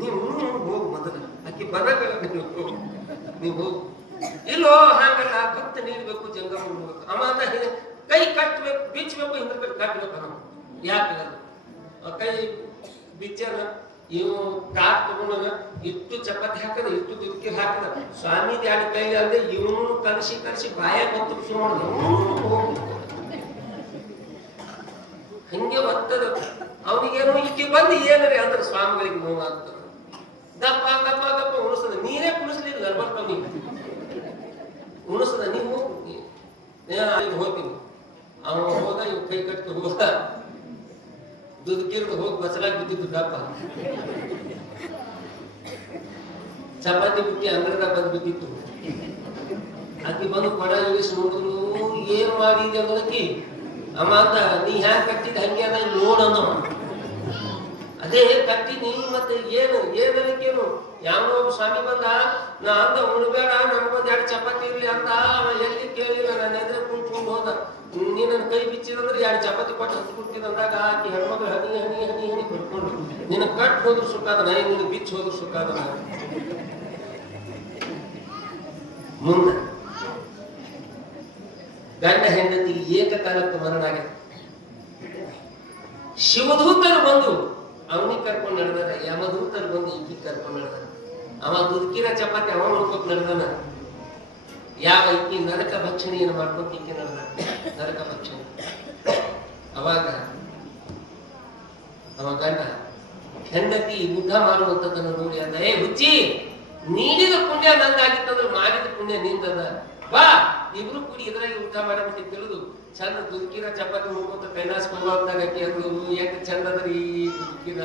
ನೀವು ಹೋಗು ಮೊದಲು, ಆಕಿ ಬರಬೇಕಲ್ಲ ನೀವು ಹೋಗು. ಇಲ್ಲೋ ಹಾಗಲ್ಲ, ಭಕ್ತ ನೀಡಬೇಕು, ಜಂಗಮ ಉಣ್ಬೇಕು. ಅವ ಕೈ ಕಟ್ಟಬೇಕು, ಬಿಚ್ಚಬೇಕು, ಹಿಂದ್ರ ಕಡೆ ಕಟ್ಟಬೇಕು. ನಮ್ಮ ಯಾಕೆ ಕೈ ಬಿಚ್ಚನ ಇವು ಕಾಟ್ ತಗೊಂಡನ ಇಟ್ಟು ಚಪಾತಿ ಹಾಕದ, ಇಟ್ಟು ದುಡ್ಕಿ ಹಾಕದ. ಸ್ವಾಮಿ 2 ಕೈ ಅಲ್ಲದೆ ಇವನು ಕಲಸಿ ಬಾಯ ಬಂತು ಶುರು ಮಾಡಿದ. ಹಂಗೆ ಬರ್ತದ ಅವನಿಗೇನು. ಈಕೆ ಬಂದು ಏನ್ರಿ ಅಂದ್ರೆ ಸ್ವಾಮಿಗಳಿಗೆ ನೋವು ಆಗ್ತದ. ದಪ್ಪ ದಪ್ಪ ದಪ್ಪ ಉಣಿಸ್ತದ. ನೀರೇ ಕುಣಿಸ್ಲಿಲ್ಲ ಬರ್ತಾವ. ನೀವು ಉಣಿಸ್ತದ, ನೀವು ಹೋಗ್ತೀನಿ. ಅವ ಹೋದ, ಇವ್ ಕೈ ಕಟ್ಟಿ ಹೋದ. ದುಡ್ಕಿರ್ದು ಹೋಗಿ ಬಸಲಾಗಿ ಬಿದ್ದಿದ್ದು ದಪ್ಪ. ಚಪಾತಿ ಬಿಟ್ಟಿ ಅಂಗಡಿದಾಗ ಬಂದು ಬಿದ್ದಿತ್ತು. ಆಕಿ ಬಂದು ಕೊಡ ಇಳಿಸಿ ನೋಡಿದ್ರು, ಏನ್ ಮಾಡಿದೆ ಅನ್ನೋದಕ್ಕಿ. ಅಮ್ಮ ಅಂತ ನೀ ಹ್ಯಾಂಗ ಕಟ್ಟಿದ ಹಂಗೆ ಅದ ನೋಡೋಣ. ಅದೇ ಕಟ್ಟಿನಿ ಮತ್ತೆ ಏನಕ್ಕೇನು. ಯಾವನೋ ಒಬ್ಬ ಸ್ವಾಮಿ ಬಂದ, ನಾ ಅಂದ ಉಣ್ಬೇಡ, ನಮ್ಗೊಂದ್ 2 ಚಪಾತಿ ಇರ್ಲಿ ಅಂದ. ಅವ ಎಲ್ಲಿ ಕೇಳಿಲ್ಲ, ನನ್ನ ಎದುರು ಕುಂತ್ಕೊಂಡು ಹೋದ. ನೀ ನನ್ನ ಕೈ ಬಿಚ್ಚಿದಂದ್ರೆ 2 ಚಪಾತಿ ಕೊಟ್ಟು ಹಚ್ಕೊಡ್ತಿದ್ದ ಅಂದಾಗ ಆಕಿ ಹೆಣ್ಮಕ್ಳು ಹನಿ ಕೊಟ್ಕೊಂಡು ನಿನ್ನ ಕಟ್ ಹೋದ್ರು ಸುಖಾದನ, ನಿನ್ನ ಬಿಚ್ಚ ಹೋದ್ರು ಸುಖಾದನ. ಮುಂದೆ ಗಂಡ ಹೆಂಡತಿ ಏಕಕಾಲಕ್ಕೆ ಮರಣ ಆಗಿದೆ. ಶಿವದೂತರು ಬಂದು ಅವನಿಗೆ ಕರ್ಕೊಂಡು ನಡೆದಾರ, ಯಮದೂತರು ಬಂದು ಈಕಿಗೆ ಕರ್ಕೊಂಡು ನಡೆದಾರ. ಅವ ದುದುಕಿರ ಚಪಾತಿ ಅವ ನೋಡ್ಕೊತ ನಡೆದಾನ. ಯಾವ ಈಕಿ ನರಕ ಭಕ್ಷಣೆಯನ್ನು ಮಾಡ್ಕೊತ ಈಕೆ ನಡೆದ ನರಕ ಭಕ್ಷಣೆ. ಅವಾಗ ಅವ ಗಂಡ ಹೆಂಡತಿ ಯುದ್ಧ ಮಾಡುವಂಥದ್ದನ್ನು ನೋಡಿ ಅಂದ, ಹುಚ್ಚಿ, ನೀಡಿದ ಪುಣ್ಯ ನಂದಾಗಿತ್ತಂದ್ರೆ ಮಾಡಿದ ಪುಣ್ಯ ನಿಂದದ. ಬಾ ಇಬ್ರು ಕೂಡಿ ಇದ್ರಾಗಿ ಊಟ ಮಾಡಬೇಕು ತಿಳಿದು ಚಂದ ದುದುಕಿರ ಚಪಾತಿ ಹೋಗ್ಕೊಂತ ಕೈಲಾಸ ಹೋಗುವಾಗ ಅಂದ್ರು, ಎಷ್ಟು ಚಂದದ್ರಿ ದುದುಕಿರ,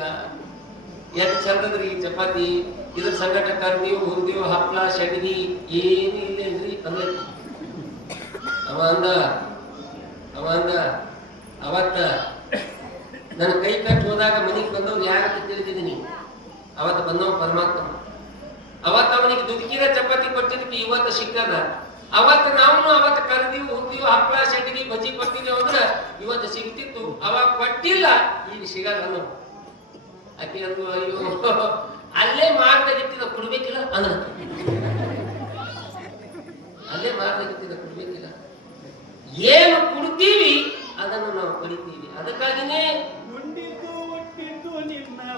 ಎಷ್ಟು ಚಂದದ್ರಿ ಚಪಾತಿ. ಇದ್ರ ಸಂಗಟ ಕರ್ದೀವ್ ಹುರಿದೀವ್ ಹಪ್ಳ ಶಗಣಿ ಏನು ಇಲ್ಲೇನ್ರಿ ಅಂದ್ರೆ. ಅವ ಅಂದ ಅವತ್ತ ನನ್ನ ಕೈ ಕಟ್ಟಿ ಹೋದಾಗ ಮನೆಗೆ ಬಂದವ್ರು ಯಾರಂತ ತಿಳಿದಿದ್ದೀನಿ. ಅವತ್ತು ಬಂದವ ಪರಮಾತ್ಮ. ಅವತ್ತು ಅವನಿಗೆ ದುದುಕಿರ ಚಪಾತಿ ಕೊಟ್ಟಿದ್ದಕ್ಕೆ ಇವತ್ತು ಸಿಕ್ಕದ. ಅವತ್ತು ನಾವು ಅವತ್ತು ಕರೆದಿವು ಹುಟ್ಟಿವು ಹಪ್ಪಳ ಶೆಟ್ಟಿಗೆ ಬಜ್ಜಿ ಕೊಟ್ಟಿದ್ದೇವೆ ಅಂದ್ರೆ ಇವತ್ತು ಸಿಗ್ತಿತ್ತು. ಅವಾಗ ಕೊಟ್ಟಿಲ್ಲ, ಈಗ ಸಿಗಲ್ಲ ಅನ್ನೋ ಆಕೆ ಅಂದು ಅಯ್ಯೋ ಅಲ್ಲೇ ಮಾಡ್ದಾಗಿತ್ತಿದ ಕೊಡ್ಬೇಕಿಲ್ಲ ಅಂದ್ರ, ಅಲ್ಲೇ ಮಾಡ್ದಾಗಿತ್ತಿದ ಕೊಡ್ಬೇಕಿಲ್ಲ. ಏನು ಕೊಡ್ತೀವಿ ಅದನ್ನು ನಾವು ಪಡಿತೀವಿ. ಅದಕ್ಕಾಗಿನೇ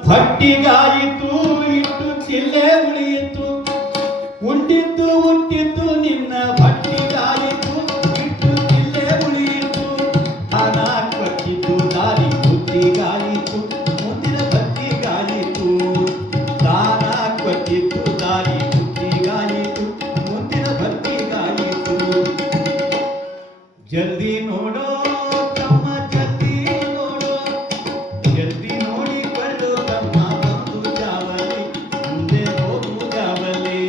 ಭಟ್ಟಿಗಾಯಿತು ಇಟ್ಟು ಚಿಲ್ಲೆ ಉಳಿಯಿತು, ಉಂಡಿದ್ದು ಹುಟ್ಟಿದ್ದು ನಿನ್ನ ಭಟ್ಟಿಗಾಯಿತು ಇಟ್ಟು ಚಿಲ್ಲೆ ಉಳಿಯಿತು. ಹಣ ಕೊಟ್ಟಿದ್ದು ದಾರಿ ಬುದ್ಧಿಗಾಯಿತು, ಮುಂದಿನ ಭಕ್ತಿಗಾಯಿತು. ದಾನ ಕೊಟ್ಟಿದ್ದು ದಾರಿ ಬುದ್ಧಿಗಾಯಿತು, ಮುಂದಿನ ಭಕ್ತಿಗಾಯಿತು. ಜಲ್ದಿ ನೋಡೋ ತಮ್ಮ ಜಲ್ದಿ ನೋಡೋ, ಜಲ್ದಿ ನೋಡಿಕೊಳ್ಳು ತಮ್ಮ ಬಂದು ಜಾವಲಿ, ಮುಂದೆ ಹೋಗು ಜಾವಲಿ.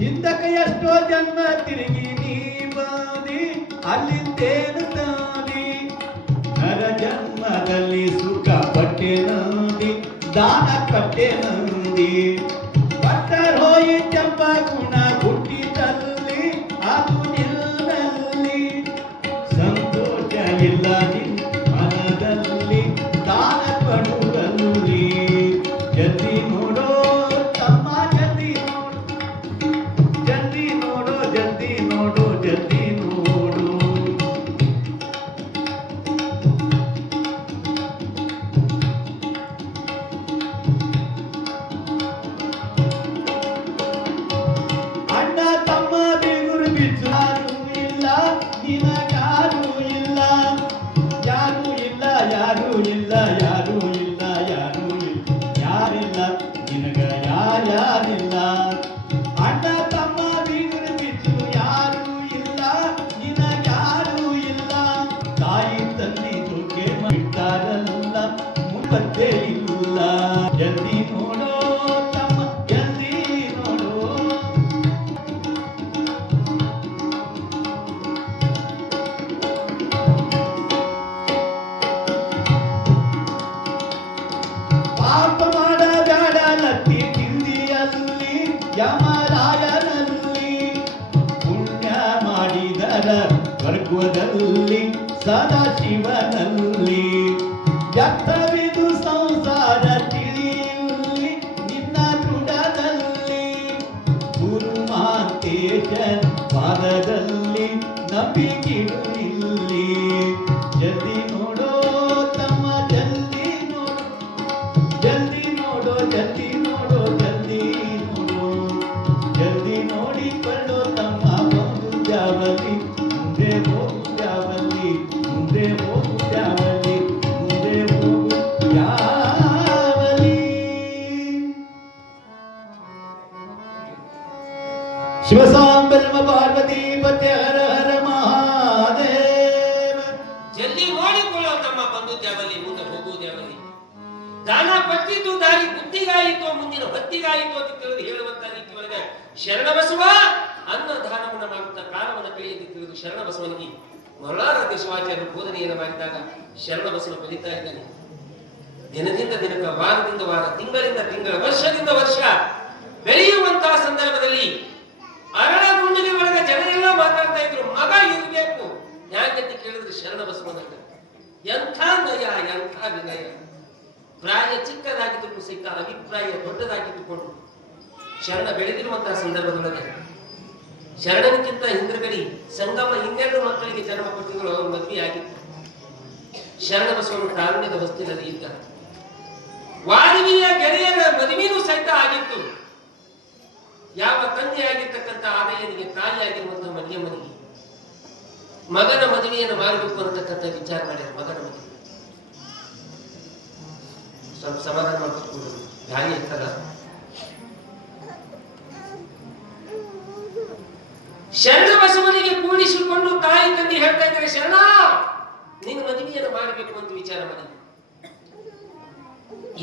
ಹಿಂದಕ್ಕೆ ಎಷ್ಟೋ ಜನ್ಮ ತಿರುಗಿ ನೀ ಬಾದಿ, ಅಲ್ಲಿಂದೇನು ತಾದಿ. ನರ ಜನ್ಮದಲ್ಲಿ ಸುಖ ಪಟ್ಟೆ ನಂದಿ, ದಾನ ಕಟ್ಟೆ ನಂದಿ. ಪಟ್ಟರ್ ಹೋಯಿ ಚಂಪ ಗುಣ ಹುಟ್ಟಿದಲ್ಲಿ ಅದು ನಿಲ್ಲಲ್ಲಿ. ಸಂತೋಷ ಇಲ್ಲ ನಿನ್ನ ಮನದಲ್ಲಿ, ದಾನ ಕೊಡುವಲ್ಲಿ. ಜಲ್ದಿ ನೋಡೋ ತಮ್ಮ ಜಲ್ದಿ ನೋಡು, ಜಲ್ದಿ ನೋಡೋ ಜಲ್ದಿ ನೋಡೋ ಜಲ್ದಿ ನೋಡು. ಅಣ್ಣ ತಮ್ಮ ಬಿಗುರು ಬಿಟ್ಟು ಯಾರೂ ಇಲ್ಲ, ನಿನಗಾರೂ ಇಲ್ಲ. ಯಾರೂ ಇಲ್ಲ, ಯಾರೂ ಇಲ್ಲ, ಯಾರೂ ಇಲ್ಲ, ಯಾರೂ ಇಲ್ಲ, ಯಾರಿಲ್ಲ ನಿನಗ ಯಾರಿಲ್ಲ. ಅಣ್ಣ ತಮ್ಮ ಬಿಗುರು ಬಿಟ್ಟು ಯಾರೂ ಇಲ್ಲ, ನಿನಗ್ಯಾರೂ ಇಲ್ಲ. ತಾಯಿ ತಂದೆ ಜೊತೆ ಬಿಟ್ಟಾರಲ್ಲ, ಮುಂಬತ್ತೆ ಇಲ್ಲ. ಜಲ್ದಿ ನೋಡೋ ತಮ್ಮ ಜಲ್ದಿ ನೋಡೋ. ಪಾಪ ಮಾಡಬೇಡ ಲತ್ತಿ ತಿಂದಿಯಲ್ಲಿ ಯಮರಾಯನಲ್ಲಿ. ಪುಣ್ಯ ಮಾಡಿದರ ಸ್ವರ್ಗದಲ್ಲಿ ಸದಾಶಿವನಲ್ಲಿ. ವ್ಯಕ್ತವಿದು ಸಂಸಾರ ತಿಳಿಯಲ್ಲಿ ನಿನ್ನ ದೃಢದಲ್ಲಿ. ಗುರು ಮಾತೇಶನ್ ಪಾದದಲ್ಲಿ ನಂಬಿಕಿಡು ಇಲ್ಲಿ. ಜಲ್ದಿ ನೋಡೋ ತಮ್ಮ ಜಲ್ದಿ ನೋಡು, ಜಲ್ದಿ ನೋಡೋ ಜಲ್ದಿ ನೋಡೋ ಜಲ್ದಿ ನೋಡೋ. ಜಲ್ದಿ ನೋಡಿಕೊಳ್ಳೋ ತಮ್ಮ ಬಂದು ಜಾವಲಿ, ಮುಂದೆ ಹೋಗು ಜಾವಲಿ, ಮುಂದೆ ಹೋಗು ಜಾವಲಿ, ಮುಂದೆ ಹೋಗು ಜಾವಲಿ. ಶಿವಸಾಂಬಲ್ಮ ಪಾರ್ವತಿ ಪತೆ ಹರ ಹರ ಮಹಾದೇವ. ಜಲ್ದಿ ನೋಡಿಕೊಳ್ಳೋ ತಮ್ಮ ಬಂದು ದ್ಯಾವಲಿ, ಮುಂದೆ ಹೋಗು ದ್ಯಾವಲಿ. ದಾನ ಪಟ್ಟಿದ್ದು ದಾರಿ ಬುದ್ಧಿಗಾಯಿತು, ಮುಂದಿನ ಭಕ್ತಿಗಾಯಿತು ಅಂತ ತಿಳಿದು ಹೇಳುವಂತ ರೀತಿ ಒಳಗೆ ಶರಣಬಸವ ಅನ್ನ ದಾನವನ್ನು ಮಾಡುತ್ತಾ ಕಾಲವನ್ನು ಕಳೆಯದೆ ತಿಳಿದು ಶರಣಬಸವನಿಗೆ ಮರಳಾರತಿ ಶಿವಾಚಾರ್ಯರು ಬೋಧನೆಯನ್ನು ಮಾಡಿದಾಗ ಶರಣಬಸವ ಬೆಳೀತಾ ಇದ್ದಾನೆ. ದಿನದಿಂದ ದಿನಕ್ಕೆ, ವಾರದಿಂದ ವಾರ, ತಿಂಗಳಿಂದ ತಿಂಗಳ, ವರ್ಷದಿಂದ ವರ್ಷ ಬೆಳೆಯುವಂತಹ ಸಂದರ್ಭದಲ್ಲಿ ಅರಳಗುಂಡಿಗೆ ಒಳಗೆ ಜನರೆಲ್ಲ ಮಾತಾಡ್ತಾ ಇದ್ರು, ಮಗ ಇರಬೇಕು. ಯಾಕೆಂತ ಕೇಳಿದ್ರೆ ಶರಣಬಸವನಲ್ಲ. ಎಂಥ ನಯ, ಎಂಥ ವಿನಯ. ಪ್ರಾಯ ಚಿಕ್ಕದಾಗಿದ್ದು ಸಿಕ್ಕ ಅಭಿಪ್ರಾಯ ದೊಡ್ಡದಾಗಿಟ್ಟುಕೊಂಡು ಶರಣ ಬೆಳೆದಿರುವಂತಹ ಸಂದರ್ಭದೊಳಗೆ ಶರಣನಿಗಿಂತ ಹಿಂದ್ರಗಡಿ ಸಂಗಮ 12 ಮಕ್ಕಳಿಗೆ ಜನ್ಮ ಕೊಟ್ಟಿದ್ರು. ಅವರು ಮದುವೆ ಆಗಿತ್ತು. ಶರಣಬಸವನು ಕಾರುಣ್ಯದ ಹೊಸ್ತಿನಲ್ಲಿ ಇದ್ದ. ವಾಲ್ಮೀಯ ಗೆಳೆಯರ ಮದುವೆಯೂ ಸಹಿತ ಆಗಿತ್ತು. ಯಾವ ತಂದೆಯಾಗಿರ್ತಕ್ಕಂಥ ಆದಯನಿಗೆ ತಾಯಿಯಾಗಿರುವಂತಹ ಮರಿಯಮ್ಮನಿಗೆ ಮಗನ ಮದುವೆಯನ್ನು ಮಾಡಬೇಕು ಅನ್ನತಕ್ಕಂಥ ವಿಚಾರ ಮಾಡ್ಯಾರ. ಮಗನ ಮದುವೆ ಸ್ವಲ್ಪ ಸಮಾಧಾನ ಮಾಡ್ಕೊಂಡು ಗಾಳಿ ಇರ್ತದ. ಶರಣ ಬಸವನಿಗೆ ಕೂಡಿಸಿಕೊಂಡು ತಾಯಿ ತಂದೆ ಹೇಳ್ತಾ ಇದ್ದಾರೆ, ಶರಣ ನೀನು ಮದುವೆಯನ್ನು ಮಾಡಬೇಕು ಅಂತ ವಿಚಾರ ಮಾಡಿ.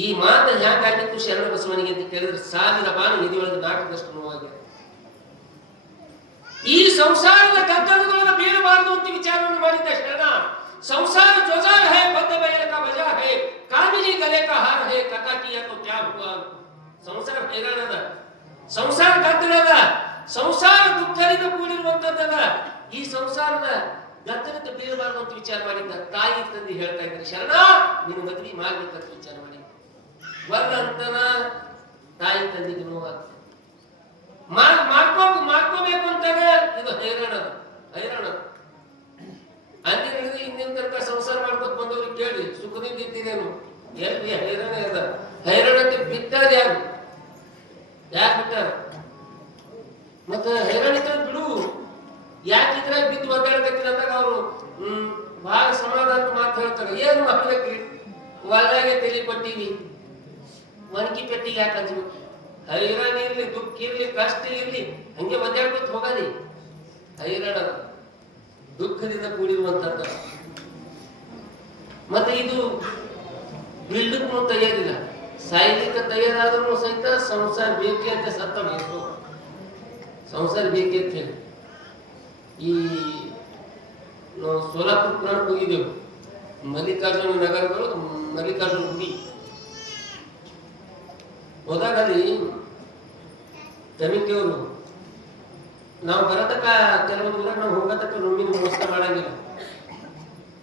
ಈ ಮಾತು ಯಾಕಾಗಿತ್ತು ಶರಣ ಬಸವನಿಗೆ ಅಂತ ಕೇಳಿದ್ರೆ 1000 ಬಾನು ನಿಧಿಯೊಳಗೆ ನಾಟಕದಷ್ಟು ನೋವಾಗಿದೆ. ಈ ಸಂಸಾರದ ಕತ್ತಲುಗಳನ್ನು ಬೀಳಬಾರದು ಅಂತ ವಿಚಾರವನ್ನು ಮಾಡಿದ್ದ ಶರಣ. ಸಂಸಾರ ಜ್ವಜಾರ್ ಹೈ, ಬದ್ಧ ಬಯಲ ಕಾ ಬಜಾ ಹೈ, कामिनी गले का हार है कथा किया तो क्या हुआ ಸಂಸಾರ ಹೈರಾಣದ ಸಂಸಾರ ಗದ್ದಲದ ಸಂಸಾರ ದುಃಖದಿಂದ ಕೂಡಿರುವಂತದ್ದದ ಈ ಸಂಸಾರದ ಗದ್ದಲಕ್ಕೆ ಬೀಳಬಾರದು ಅಂತ ವಿಚಾರ ಮಾಡಿದ್ದ ತಾಯಿ ತಂದೆ ಹೇಳ್ತಾ ಇದ್ದಾರೆ ಶರಣ ನೀನು ಮದುವೆ ಮಾಡ್ಬೇಕಂತ ವಿಚಾರ ಮಾಡಿ ವರ್ಣಂತನ ತಾಯಿ ತಂದೆಗೆ ನೋವಾಗ್ತದೆ ಮಾಡ್ಕೋಬೇಕು ಅಂತಾನೆ ಇದು ಹೈರಾಣ ಅಂದಿನ ಹಿಂದಿನ ತನಕ ಸಂಸಾರ ಮಾಡ್ಕೊತ ಬಂದವ್ರಿಗೆ ಕೇಳಿ ಸುಖದಿಂದ ಇದ್ದೀರೇನು ಎಲ್ಲಿ ಹೈರಾಣ ಅದ ಹೈರಾಣಕ್ಕೆ ಬಿಟ್ಟಾರ ಯಾಕೆ ಬಿಟ್ಟಾರ ಮತ್ತೆ ಹೈರಾಣಿಕ ಬಿಡು ಯಾಕೆ ಇದ್ರಾಗ ಬಿದ್ದು ಒದ್ದಾಡಕತ್ತೀರ ಅಂದಾಗ ಅವರು ಬಹಳ ಸಮಾಧಾನ ಮಾತು ಹೇಳ್ತಾರೆ ಏನು ಮಾಡ್ಬೇಕ್ರಿ ಹೊಲದಾಗೆ ತಲೆ ಕೊಟ್ಟಿವಿ ಮನಕಿ ಪೆಟ್ಟಿಗೆ ಯಾಕೆ ಹಂಚ್ಬೇಕು ಹೈರಾಣ ಇರ್ಲಿ ದುಃಖ ಇರ್ಲಿ ಕಷ್ಟ ಇರ್ಲಿ ಹಂಗೆ ಒದ್ದಾಡ್ಕೊತ ಹೋಗಲಿ ಹೈರಾಣ ದುಃಖದಿಂದ ಕೂಡಿರುವಂತದ್ದು ಮತ್ತೆ ಇದು ಬಿಲ್ಡಕ್ಕೂ ತಯಾರಿಲ್ಲ ಸಾಯ್ಲಿಕ್ಕೆ ತಯಾರಾದ್ರೂ ಸಹಿತ ಸಂಸಾರ ಬೇಕೇ ಅಂತ ಸತ್ತ ಬೇಕು ಸಂಸಾರ ಬೇಕೇ ಅಂತ ಹೇಳಿ ಈ ನಾವು ಸೋಲಾಪುರ ಪುರಾಣಕ್ಕೆ ಹೋಗಿದ್ದೆವು ಮಲ್ಲಿಕಾರ್ಜುನ ನಗರಗಳು ಮಲ್ಲಿಕಾರ್ಜುನ ಗುಡಿ ಹೋದಾಗ ಅಲ್ಲಿ ಜಮೀನ್ತಿಯವರು ನಾವು ಬರತಕ್ಕ ಕೆಲವೊಂದು ಊರಾಗ ನಾವು ಹೋಗತಕ್ಕ ರೂಮಿನ ವ್ಯವಸ್ಥೆ ಮಾಡಂಗಿಲ್ಲ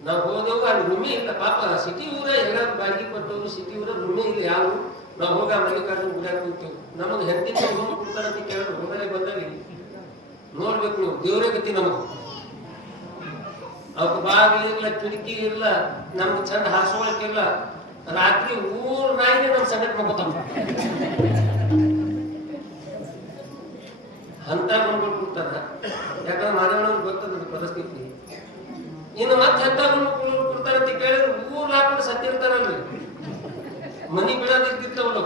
ನಾವು ಹೋದೆವು ಅಲ್ಲಿ ರೂಮೇ ಇಲ್ಲ ಪಾಪ ಸಿಟಿ ಊರ ಎಲ್ಲ ಬಾಡಿಗೆ ಕೊಟ್ಟವರು ಸಿಟಿ ಊರ ರೂಮೇ ಇಲ್ಲ ಯಾವ ನಾವು ಹೋಗ ಮಲ್ಲಿಕಾರ್ಜುನ ಗುಡಿಯಾಗ ಕೂತೇವು ನಮಗೆ ಹೆಂಡತಿ ಹೋಗಿ ಕೊಡ್ತಾರಂತ ಕೇಳಿದ್ರು ಹೋಗಲೇ ಬಂದಾಗ ನೋಡ್ಬೇಕು ನೀವು ದೇವರೇ ಗತಿ ನಮಗೆ ಅವಕ್ಕೆ ಬಾಗಿಲು ಇಲ್ಲ ಕಿಟಕಿ ಇಲ್ಲ ನಮ್ಗೆ ಚಂದ ಹಾಸ್ಕೊಳಕ್ಕಿಲ್ಲ ರಾತ್ರಿ ಊರ್ ನಾಯಿಗೆ ನಮ್ ಸಂಗಟ ಮಗೋತಾವ ಅಂತ ಬಂದ್ಬಿಟ್ಟು ಕೊಡ್ತಾರ ಯಾಕಂದ್ರೆ ಮಾನವನಿಗೆ ಗೊತ್ತದ ಪರಿಸ್ಥಿತಿ ಇನ್ನು ಮತ್ತೆ ಅಂತ ಕೊಡ್ತಾರಂತ ಕೇಳಿದ್ರೆ ಊರ್ ಹಾಕೊಂಡು ಸತ್ತಿರ್ತಾರಲ್ರಿ ಮನಿ ಬಿಡೋದು ಇರ್ತಿರ್ತಾವಲ್ಲ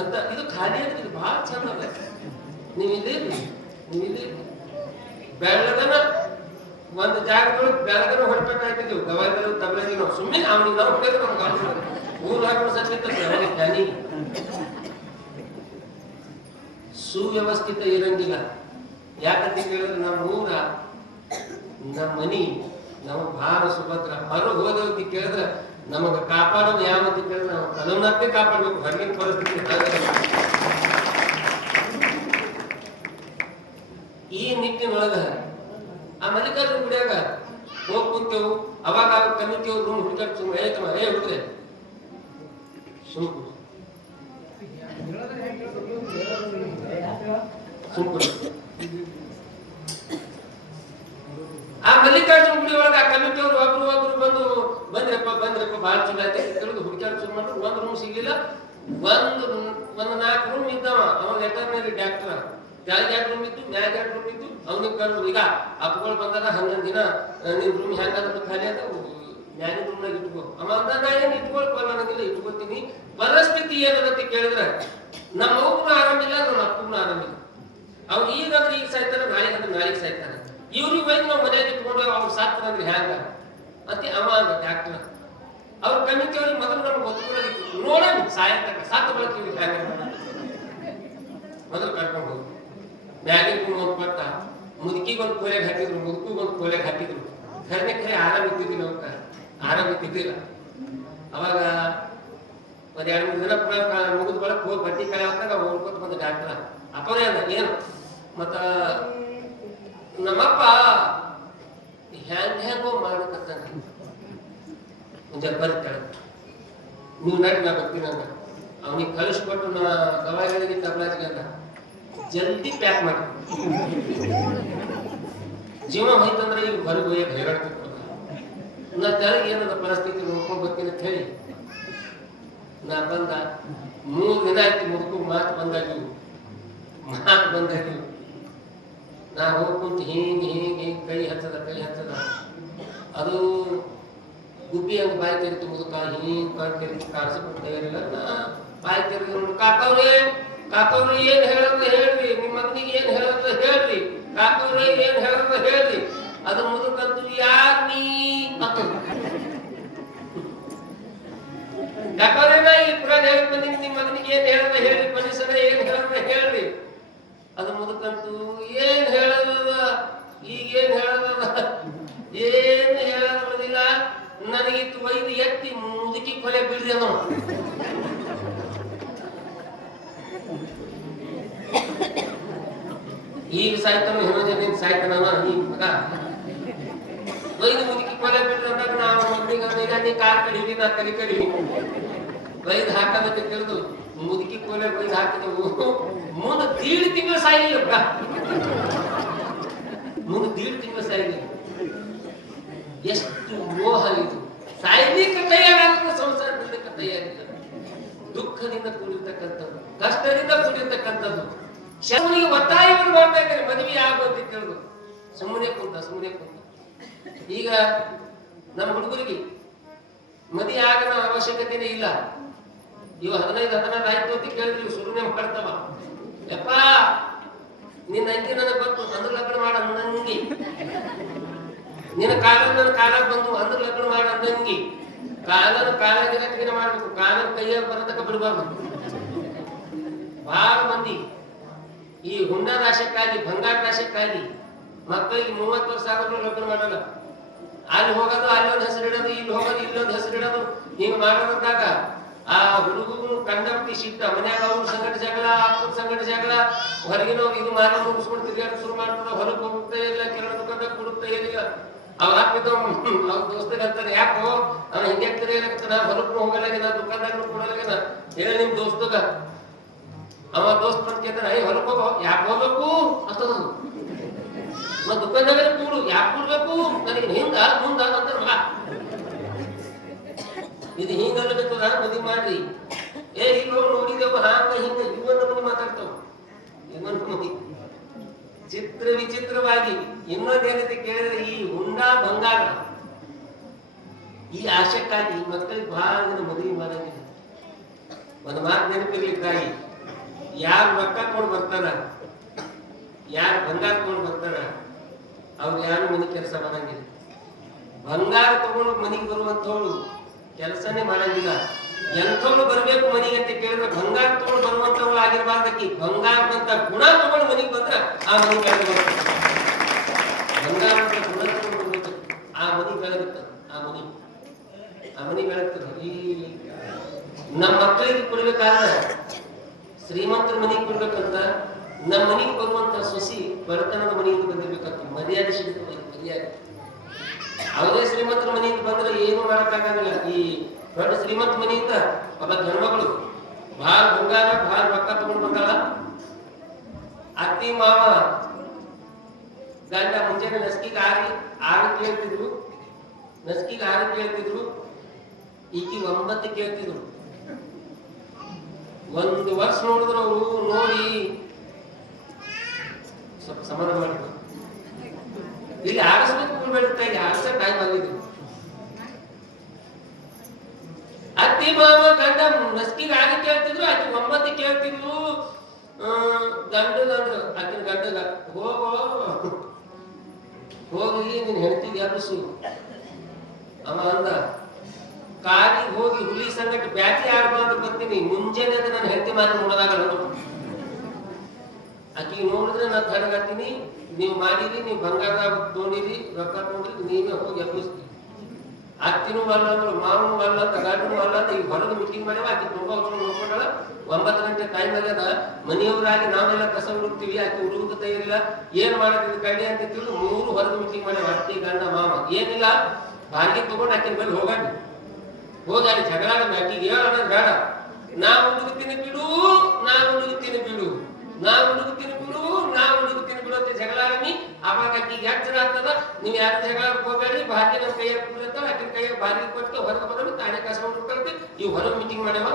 ಅಂತ ಇದು ಖಾಲಿ ಅಂದ್ರೆ ಇದು ಬಹಳ ಚಂದ ಅದ ನೀವಿಲ್ಲಿ ಬೆಳಗನ ಒಂದು ಜಾಗದೊಳಗೆ ಬೆಳಗನ ಹೊರಬೇಕಾಯ್ತಿದ್ದೆವು ಗವಾಯಿಗಳು ತಬಲಗಿ ನಾವು ಸುಮ್ಮನೆ ಅವನಿಗೆ ನಾವು ಹೊಡೆದ್ರೆ ನಮ್ಗೆ ಊರ್ ಹಾಕೊಂಡು ಸತ್ತಿರ್ತಾರೆ ಅವನಿಗೆ ಜ್ಞಾನಿ ಸುವ್ಯವಸ್ಥಿತ ಇರಂಗಿಲ್ಲ ಯಾಕಂತ ಕೇಳಿದ್ರೆ ನಮ್ಮ ಊರ ನಮ್ಮ ಮನಿ ನಮಗ್ ಭಾರ ಸುಭದ್ರ ಹೊರಗೆ ಹೋದವ್ರಿಗೆ ಕೇಳಿದ್ರೆ ನಮಗ ಕಾಪಾಡೋದು ಯಾವಂತ ಕೇಳಿದ್ರೆ ನಾವು ಕಲವನಕ್ಕೆ ಕಾಪಾಡ್ಬೇಕು ಹೊರಗಿನ ಪರಿಸ್ಥಿತಿ ಈ ನಿಟ್ಟಿನೊಳಗ ಆ ಮಲ್ಲಿಕಾರ್ಜುನ ಗುಡಿಯಾಗ ಹೋಗಿ ಕುಂತೇವು ಅವಾಗ ಕಮಿಟಿಯವ್ರು ರೂಮ್ ಹುಡುಕಾಡ್ ಸುಮ್ಮ ಹೇಳ್ತವ ಏ ಹುಡುಗ್ರೆ ಸುಮ್ಕು ಆ ಮಲ್ಲಿಕಾರ್ಜುನ ಗುಡಿ ಒಳಗ ಆ ಕಮಿಟಿಯವ್ರು ಒಬ್ರು ಬಂದ್ರಪ್ಪ ಬಹಳ ಚಲೋ ಆಯ್ತು ತಿಳಿದು ಹುಡುಕಾಡ್ ಶುರು ಮಾಡಿದ್ರು ಒಂದ್ ರೂಮ್ ಸಿಗ್ಲಿಲ್ಲ ಒಂದು 4 ರೂಮ್ ಇದ್ದವ ಅವ ವೆಟರ್ನರಿ ಡಾಕ್ಟರ್ ಕೆಳಗೆ 2 ರೂಮ್ ಇದ್ದು ಮ್ಯಾಗ 2 ರೂಮ್ ಇದ್ದು ಅವನಿಗೆ ಕಂಡು ಈಗ ಅಪ್ಪಗಳು ಬಂದಾಗ 11 ದಿನ ನಿನ್ ರೂಮ್ ಹೆಂಗಾದ್ರೂ ಖಾಲಿ ಅಂತ ಮ್ಯಾಗಿನ ರೂಮ್ನಾಗ ಇಟ್ಕೋ ಅವ ಅಂದ ನಾ ಏನ್ ಇಟ್ಕೊಳ್ಪಲ್ಲ ನನಗಿಲ್ಲ ಇಟ್ಕೋತೀನಿ ಪರಿಸ್ಥಿತಿ ಏನಂತ ಕೇಳಿದ್ರೆ ನಮ್ಮ ಅವ್ವನು ಆರಾಮಿಲ್ಲ ನಮ್ಮ ಅಪ್ಪಗೂ ಆರಾಮಿಲ್ಲ ಅವ್ರು ಈಗಂದ್ರೆ ಈಗ ಸಾಯ್ತಾರ ನಾಳೆಗೆ ಅಂದ್ರೆ ನಾಳೆಗೆ ಸಾಯ್ತಾರ ಇವ್ರಿಗೆ ಹೋಗಿ ನಾವು ಮನೆಯಾಗ ಇಟ್ಕೊಂಡು ಅವ್ರು ಸಾಕ್ತಾರಂದ್ರೆ ಹ್ಯಾಂಗ ಮತ್ತೆ ಅವ ಅಂದ ಡಾಕ್ಟರ್ ಅವ್ರ ಕಮಿಟಿ ಅವ್ರಿಗೆ ಮೊದಲು ನಮ್ಗೆ ಗೊತ್ತುಕೊಳ್ಳೋದಿತ್ತು ನೋಡೋಣ ಸಾಯಂಕಾಲ ಸಾಕು ಬಳಕೆ ಹ್ಯಾಂಗ ಮೊದಲು ಕರ್ಕೊಂಡು ಹೋಗಿ ಮ್ಯಾಗಿನ ಒಂದು ಪಟ್ಟ ಮುದುಕಿಗೆ ಒಂದು ಕೋಲೆಗೆ ಹಾಕಿದ್ರು ಮುದುಕಿಗೆ ಒಂದು ಕೋಲೆಗೆ ಹಾಕಿದ್ರು ಖರೆ ಆರಾಮ ಇದ್ದಿದ್ದಿಲ್ಲ ಅವ್ಕ ಆರಾಮ ಇದ್ದಿದ್ದಿಲ್ಲ ಅವಾಗ ಒಂದ್ 2-3 ದಿನ ಮುಗಿದ ಬಳಕ ಹೋಗಿ ಬಟ್ಟಿ ಕಳೆ ಹಾಕ್ದಾಗ ಹೋಗ್ಕೊತ ಬಂದ ಡಾಕ್ಟರ್ ಅಪ್ಪನೇ ಅಂದ ಏನು ಮತ್ತ ನಮ್ಮಪ್ಪ ಹೆಂಗೋ ಮಾಡ್ಬೇಕಂತ ಒಂದ್ ಬರ್ತಾಳೆ ನೀವು ನಡಿ ನಾ ಬರ್ತೀನಿ ಅಂದ ಅವನಿಗೆ ಕಳಿಸ್ಕೊಟ್ಟು ನಾ ಗವಾಯಿಗಳಿಗೆ ತಬಲಾಜಿಗೆ ಅಂತ ಜಲ್ದಿ ಪ್ಯಾಕ್ ಮಾಡಿ ಜೀವ ಹೋಯ್ತಂದ್ರೆ ಈಗ ಹೊರಗೆ ಹೋಯಕ್ಕೆ ಹೇಗಾಡ್ತಿರ್ತಾರೆ ನಾ ತೆಳಗೆ ಏನದ ಪರಿಸ್ಥಿತಿ ನೋಡ್ಕೊಂಡು ಬರ್ತೀನಿ ಅಂತ ಹೇಳಿ ನಾ ಬಂದ 3 ದಿನ ಆಯ್ತು ಮುದುಕು ಮಾತು ಬಂದಾಗಿವು ನಾ ಹೋಗಿ ಕುಂತು ಹಿಂಗ್ ಕೈ ಹಚ್ಚದ ಅದು ಗುಬ್ಬಿ ಹಂಗ ಬಾಯಿ ತೆರಿತು ಮುದುಕ ಹಿಂಗ್ ಕಾಣಿಸ್ಬಿಟ್ಟು ತಯಾರಿಲ್ಲ ನಾ ಬಾಯಿ ತೆರೆದು ನೋಡಿ ಕಾಕವ್ರಿ ಏನ್ ಹೇಳೋದು ಹೇಳ್ರಿ ನಿಮ್ಮ ಮಗನಿಗೆ ಏನ್ ಹೇಳೋದು ಹೇಳ್ರಿ ಕಾಕವ್ರಿ ಏನ್ ಹೇಳೋದು ಹೇಳ್ರಿ ಅದು ಮುದುಕಂತೂ ಯಾರ್ ನೀ ಕಾಕವ್ರೇನ ಈ ಪುರಾಣ ಹೇಳಿ ಬಂದಿನಿ ನಿಮ್ಮ ಮಗನಿಗೆ ಏನ್ ಹೇಳೋದು ಹೇಳ್ರಿ ಪರಿಸರ ಏನ್ ಹೇಳೋದು ಹೇಳ್ರಿ ಅದು ಮುದುಕಂತೂ ಏನ್ ಹೇಳೋದ ಈಗೇನ್ ಹೇಳೋದ ಏನು ಹೇಳೋದಿಲ್ಲ ನನಗಿತ್ತು ಒಯ್ದು ಎತ್ತಿ ಮುದುಕಿ ಕೊಲೆ ಬೀಳ್ದೆ ನಾವು. ಈಗ ಸಾಯ್ತಾನ ಏನೋ ಜನ ಸಾಯ್ತಾನವ ಈ ಮಗ ಒಯ್ದು ಮುದುಕಿ ಕೊಲೆ ಬೀಳ್ದಂದಾಗ ನಾವು ಮಗನಿಗೆ ನೀ ಕಾಲ್ ಕಡಿವಿ ನಾ ತಲೆ ಕಡಿವಿ ಒಯ್ದು ಹಾಕೋದಕ್ಕೆ ತಿಳಿದು ಮುದುಕಿ ಕೊಲೆ ಒಯ್ದು ಹಾಕಿದವು. ಮುಂದೆ 1.5 ತಿಂಗಳು ಸಾಯಲಿಲ್ಲ. ಮುಂದೆ 1.5 ತಿಂಗಳು ಸಾಯಲಿಲ್ಲ. ಎಷ್ಟು ಮೋಹ ಇದು. ಸಾಯ್ಲಿಕ್ಕೆ ತಯಾರಾದ ಸಂಸಾರ ಬಿಡ್ಲಿಕ್ಕೆ ತಯಾರಿಲ್ಲ. ದುಃಖದಿಂದ ಕೂಡಿರ್ತಕ್ಕಂಥದ್ದು, ಕಷ್ಟದಿಂದ ಕೂಡಿರ್ತಕ್ಕಂಥದ್ದು. ಶವನಿಗೆ ಒತ್ತಾಯವನ್ನು ಮಾಡ್ತಾ ಇದ್ದಾರೆ ಮದುವೆ ಆಗುವಂತ ತಿಳಿದು. ಸುಮ್ಮನೆ ಕುಂತ. ಈಗ ನಮ್ಮ ಹುಡುಗರಿಗೆ ಮದುವೆ ಆಗನ ಅವಶ್ಯಕತೆನೇ ಇಲ್ಲ. ಇವ 15-16 ಆಯ್ತು ಅಂತ ಕೇಳಿದ್ರೆ ಇವು ಸುರುನೆ ಮಾಡ್ತಾವ. ಯಪ್ಪ ನಿನ್ನ ಅಂಗಿ ನನಗೆ ಬಂತು ಅಂದ್ರೆ ಲಗ್ನ ಮಾಡ ಅಂದಂಗಿ, ನಿನ್ನ ಕಾಲ ನನ್ನ ಕಾಲ ಬಂದು ಅಂದ್ರೆ ಲಗ್ನ ಮಾಡ ಅಂದಂಗಿ. ಕಾಲಾಗಿನ ಮಾಡ್ಬೇಕು, ಕಾಲ ಕೈಯಾಗ ಬರತಕ್ಕ ಬಿಡಬಾರ್ದು. ಬಹಳ ಮಂದಿ ಈ ಹುಂಡ ರಾಶಕ್ಕಾಗಿ, ಬಂಗಾರ ರಾಶಕ್ಕಾಗಿ ಮಕ್ಕಳಿಗೆ 30 ವರ್ಷ ಆಗೋದು ಲಗ್ನ ಮಾಡಲ್ಲ. ಅಲ್ಲಿ ಹೋಗೋದು ಅಲ್ಲೊಂದು ಹೆಸರಿಡೋದು, ಇಲ್ಲಿ ಹೋಗೋದು ಇಲ್ಲೊಂದು ಹೆಸರಿಡೋದು, ಹಿಂಗ್ ಮಾಡೋದಾಗ ಆ ಹುಡುಗರು ಕಂಡಪಟ್ಟಿ ಸಿಟ್ಟ. ಮನ್ಯಾಗ ಅವ್ರ ಸಂಗಟ ಜಗಳ, ಅಪ್ಪನ ಸಂಗಟ ಜಗಳ, ಹೊರಗಿನವ್ರು ಇದು ಮಾರಿ ಮುಗಿಸ್ಕೊಂಡು ತಿರ್ಗಾಡ ಶುರು ಮಾಡ್ತಾರೆ. ಹೊರಗೆ ಹೋಗ್ತಾ ಇಲ್ಲ, ಕೆಲವು ದುಕಾನ್ದಾಗ ಕುಡುಕ್ತಾ ಏನಿಲ್ಲ. ಅವ್ರ ಹಾಕಿದ ಅವ್ರ ದೋಸ್ತಗೆ ಅಂತಾರೆ, ಯಾಕೋ ಅವ್ನ ಹಿಂಗೆ ತಿರುಗಾಕತ್ತಾನ, ಹೊರಗೂ ಹೋಗಲಾಗಿನ, ದುಕಾನ್ದಾಗ ಕೊಡಲಾಗಿನ, ಹೇಳಿ ನಿಮ್ ದೋಸ್ತಗ. ಅವ ದೋಸ್ತ ಅಂತ ಕೇಳ್ತಾನೆ, ಹೊರಗೆ ಹೋಗೋ, ಯಾಕೆ ಹೋಗ್ಬೇಕು ಅಂತದ. ಮತ್ ದುಕಾನ್ದಾಗ ಕೂಡು, ಯಾಕೆ ಕೂಡ್ಬೇಕು, ನನಗೆ ಹಿಂದ ಮುಂದ ಅಂತ ಮಗ. ಇದು ಹಿಂಗಲ್ಲಬೇಕದ ಮದುವೆ ಮಾಡ್ರಿ. ಇಲ್ಲ ನೋಡಿದೇವ ಹಾಂಗ ಹಿಂಗ ಇವನ್ನ ಮನಿ ಮಾತಾಡ್ತಾವ. ಇನ್ನೊಂದು ಮನಿ ವಿಚಿತ್ರವಾಗಿ ಇನ್ನೊಂದೇನಂತ ಕೇಳಿದ್ರೆ, ಈ ಹುಂಡ ಬಂಗಾರ ಈ ಆಶಕ್ಕಾಗಿ ಮಕ್ಕಳಿಗೆ ಬಹಳ ಜನ ಮದುವೆ ಮಾಡಂಗಿಲ್ಲ. ಒಂದು ಮಾತು ನೆನಪಿರ್ಲಿಕ್ಕಾಗಿ, ಯಾರು ರೊಕ್ಕ ಕೊಂಡು ಬರ್ತಾರ, ಯಾರು ಬಂಗಾರ ಕೊಂಡು ಬರ್ತಾರ, ಅವ್ರು ಯಾರು ಮನೆ ಕೆಲಸ ಮಾಡಂಗಿಲ್ಲ. ಬಂಗಾರ ತಗೊಂಡು ಮನೆಗೆ ಬರುವಂತವಳು ಕೆಲಸನೇ ಮಾಡಂಗಿಲ್ಲ. ಎಂಥವ್ಳು ಬರ್ಬೇಕು ಮನೆಗೆ ಅಂತ ಕೇಳಿದ್ರೆ, ಬಂಗಾರ ತಗೊಂಡು ಬರುವಂತವಳು ಆಗಿರ್ಬಾರ್ದಕ್ಕಿ. ಬಂಗಾರದಂತ ಗುಣ ತಗೊಂಡು ಮನೆಗೆ ಬಂದ್ರೆ ಆ ಮನೆ ಬೆಳೆದ ಬಂಗಾರದ ಗುಣ ತಗೊಂಡು ಬರ್ಬೇಕು, ಆ ಮನೆ ಬೆಳೆದ ಆ ಮನೆ ಬೆಳಗ್ತದೆ. ಈ ನಮ್ಮ ಮಕ್ಕಳಿಗೆ ಕೊಡ್ಬೇಕಾದ್ರೆ ಶ್ರೀಮಂತರ ಮನೆಗೆ ಕೊಡ್ಬೇಕಂತ ನಮ್ಮ ಮನೆಗೆ ಬರುವಂತ ಸೊಸಿ ಬಡತನದ ಮನೆಯಿಂದ ಬಂದಿರ್ಬೇಕಂತ ಮರ್ಯಾದೆ ಸಿಗುತ್ತೆ. ಮರ್ಯಾದೆ ಯಾವುದೇ ಶ್ರೀಮಂತರ ಮನೆಯಿಂದ ಬಂದ್ರೆ ಏನು ಮಾಡಕ್ಕಾಗಂಗಿಲ್ಲ. ಈ ದೊಡ್ಡ ಶ್ರೀಮಂತ ಮನೆಯಿಂದ ಒಬ್ಬ ಗಂಡ್ಮಗಳು ಬಹಳ ಬಂಗಾರ ಬಹಳ ರೊಕ್ಕ ತಗೊಂಡು ಬಂದಾಳ. ಅತ್ತಿ ಮಾವ ಗಂಡ ಮುಂಜಾನೆ ನಸ್ಕಿಗೆ 6 ಕೇಳ್ತಿದ್ರು, ನಸ್ಕಿಗೆ 6 ಕೇಳ್ತಿದ್ರು, ಈಕಿ 9 ಕೇಳ್ತಿದ್ರು. 1 ವರ್ಷ ನೋಡಿದ್ರು ಅವರು. ನೋಡಿ ಸ್ವಲ್ಪ ಸಮಾನ ಮಾಡಿದ್ರು. ಇಲ್ಲಿ ಆರಿಸ್ಬೇಕು ಕೂಡ್ಬೇಡುತ್ತಾ, ಇಲ್ಲಿ ಆರಿಸ ಟೈಮ್ ಆಗಿದ್ರು. ಅತ್ತಿ ಮಾವ ಗಂಡ ನಸ್ಕಿಗೆ 6 ಕೇಳ್ತಿದ್ರು, ಆಕೆ 9 ಕೇಳ್ತಿದ್ರು. ಗಂಡಗಂದ್ರು ಆಕಿನ ಗಂಡಗ, ಹೋಗಿ ನೀನ್ ಹೆಣ್ತಿದ್ ಯಾರು. ಅವ ಅಂದ, ಕಾಲಿಗೆ ಹೋಗಿ ಹುಲಿ ಸಂಗಟ ಬ್ಯಾಟಿ ಆಡ್ಬಾರ್ದು ಬರ್ತೀನಿ, ಮುಂಜಾನೆ ಅದು ನಾನು ಹೆಂಡತಿ ಮಾರಿ ನೋಡೋದಾಗಲ್ಲ. ಆಕಿಗೆ ನೋಡಿದ್ರೆ ನಾನು ತಡಗಾತೀನಿ, ನೀವು ಮಾಡಿರಿ, ನೀವು ಬಂಗಾರ ತೊಗೊಂಡಿರಿ, ರೊಕ್ಕ ತೊಗೊಂಡ್ರಿ, ನೀವೇ ಹೋಗಿ ಎಬ್ಬಿಸ್ತೀವಿ. ಅತ್ತಿನೂ ಅಲ್ಲ ಅಂದ್ರು, ಮಾವನು ಅಲ್ಲ ಅಂತ, ಗಂಡನೂ ಅಲ್ಲ ಅಂತ. ಈಗ ಹೊರಗೆ ಮೀಟಿಂಗ್ ಮಾಡ್ಯಾವ. ಆಕಿ ತುಂಬಾ ಹೊತ್ತು ನೋಡ್ಕೊಂಡಾಳ. 9 ಗಂಟೆ ಟೈಮ್ ಆಗ್ಯದ. ಮನೆಯವರಾಗಿ ನಾವೆಲ್ಲ ಕಸ ಹುಡುಕ್ತಿವಿ, ಆಕಿ ಹುಡುಗ ತಯಾರಿಲ್ಲ. ಏನ್ ಮಾಡೋದು ಕಡೆ ಅಂತ ತಿಳಿದು 3 ಹೊರಗೆ ಮೀಟಿಂಗ್ ಮಾಡ್ಯಾವ. ಅತ್ತಿ ಗಂಡ ಮಾವ ಏನಿಲ್ಲ, ಬಾರ್ಗೆ ತಗೊಂಡು ಆಕಿನ ಬಳಿ ಹೋಗಾಡಿ ಹೋದಾಡಿ ಜಗಳ. ಆಕಿಗೆ ಹೇಳೋಣ ಬೇಡ, ನಾ ಹುಡುಗುತ್ತೀನಿ ಬಿಡು, ನಾ ಹುಡುಗುತ್ತೀನಿ ಬಿಡು, ನಾ ಹುಡುಗುತ್ತೀನಿ ಬಿಡು, ನಾ ಹುಡುಗುತ್ತೀನಿ ಬಿಡು ಅಂತ ಜಗಳಾಡನಿ. ಅವಾಗ ಆಕಿಗೆ ಎಚ್ಚರ ಆಗ್ತದ, ನೀವ್ ಯಾರು ಜಗಳ ಹೋಗಬೇಡಿ, ಬಾರ್ಗೆ ನಮ್ಮ ಕೈಯಾಗ ಕೊಟ್ಟಿರ್ತಾವ. ಆಕಿನ ಕೈಯಾಗ ಬಾರ್ಗೆ ಕೊಟ್ಟು ಹೊರಗೆ ಬರೋದು, ತಾನೇ ಕಸ ಹುಡುಕ್ತಾರೆ. ಇವು ಹೊರಗೆ ಮೀಟಿಂಗ್ ಮಾಡ್ಯಾವ.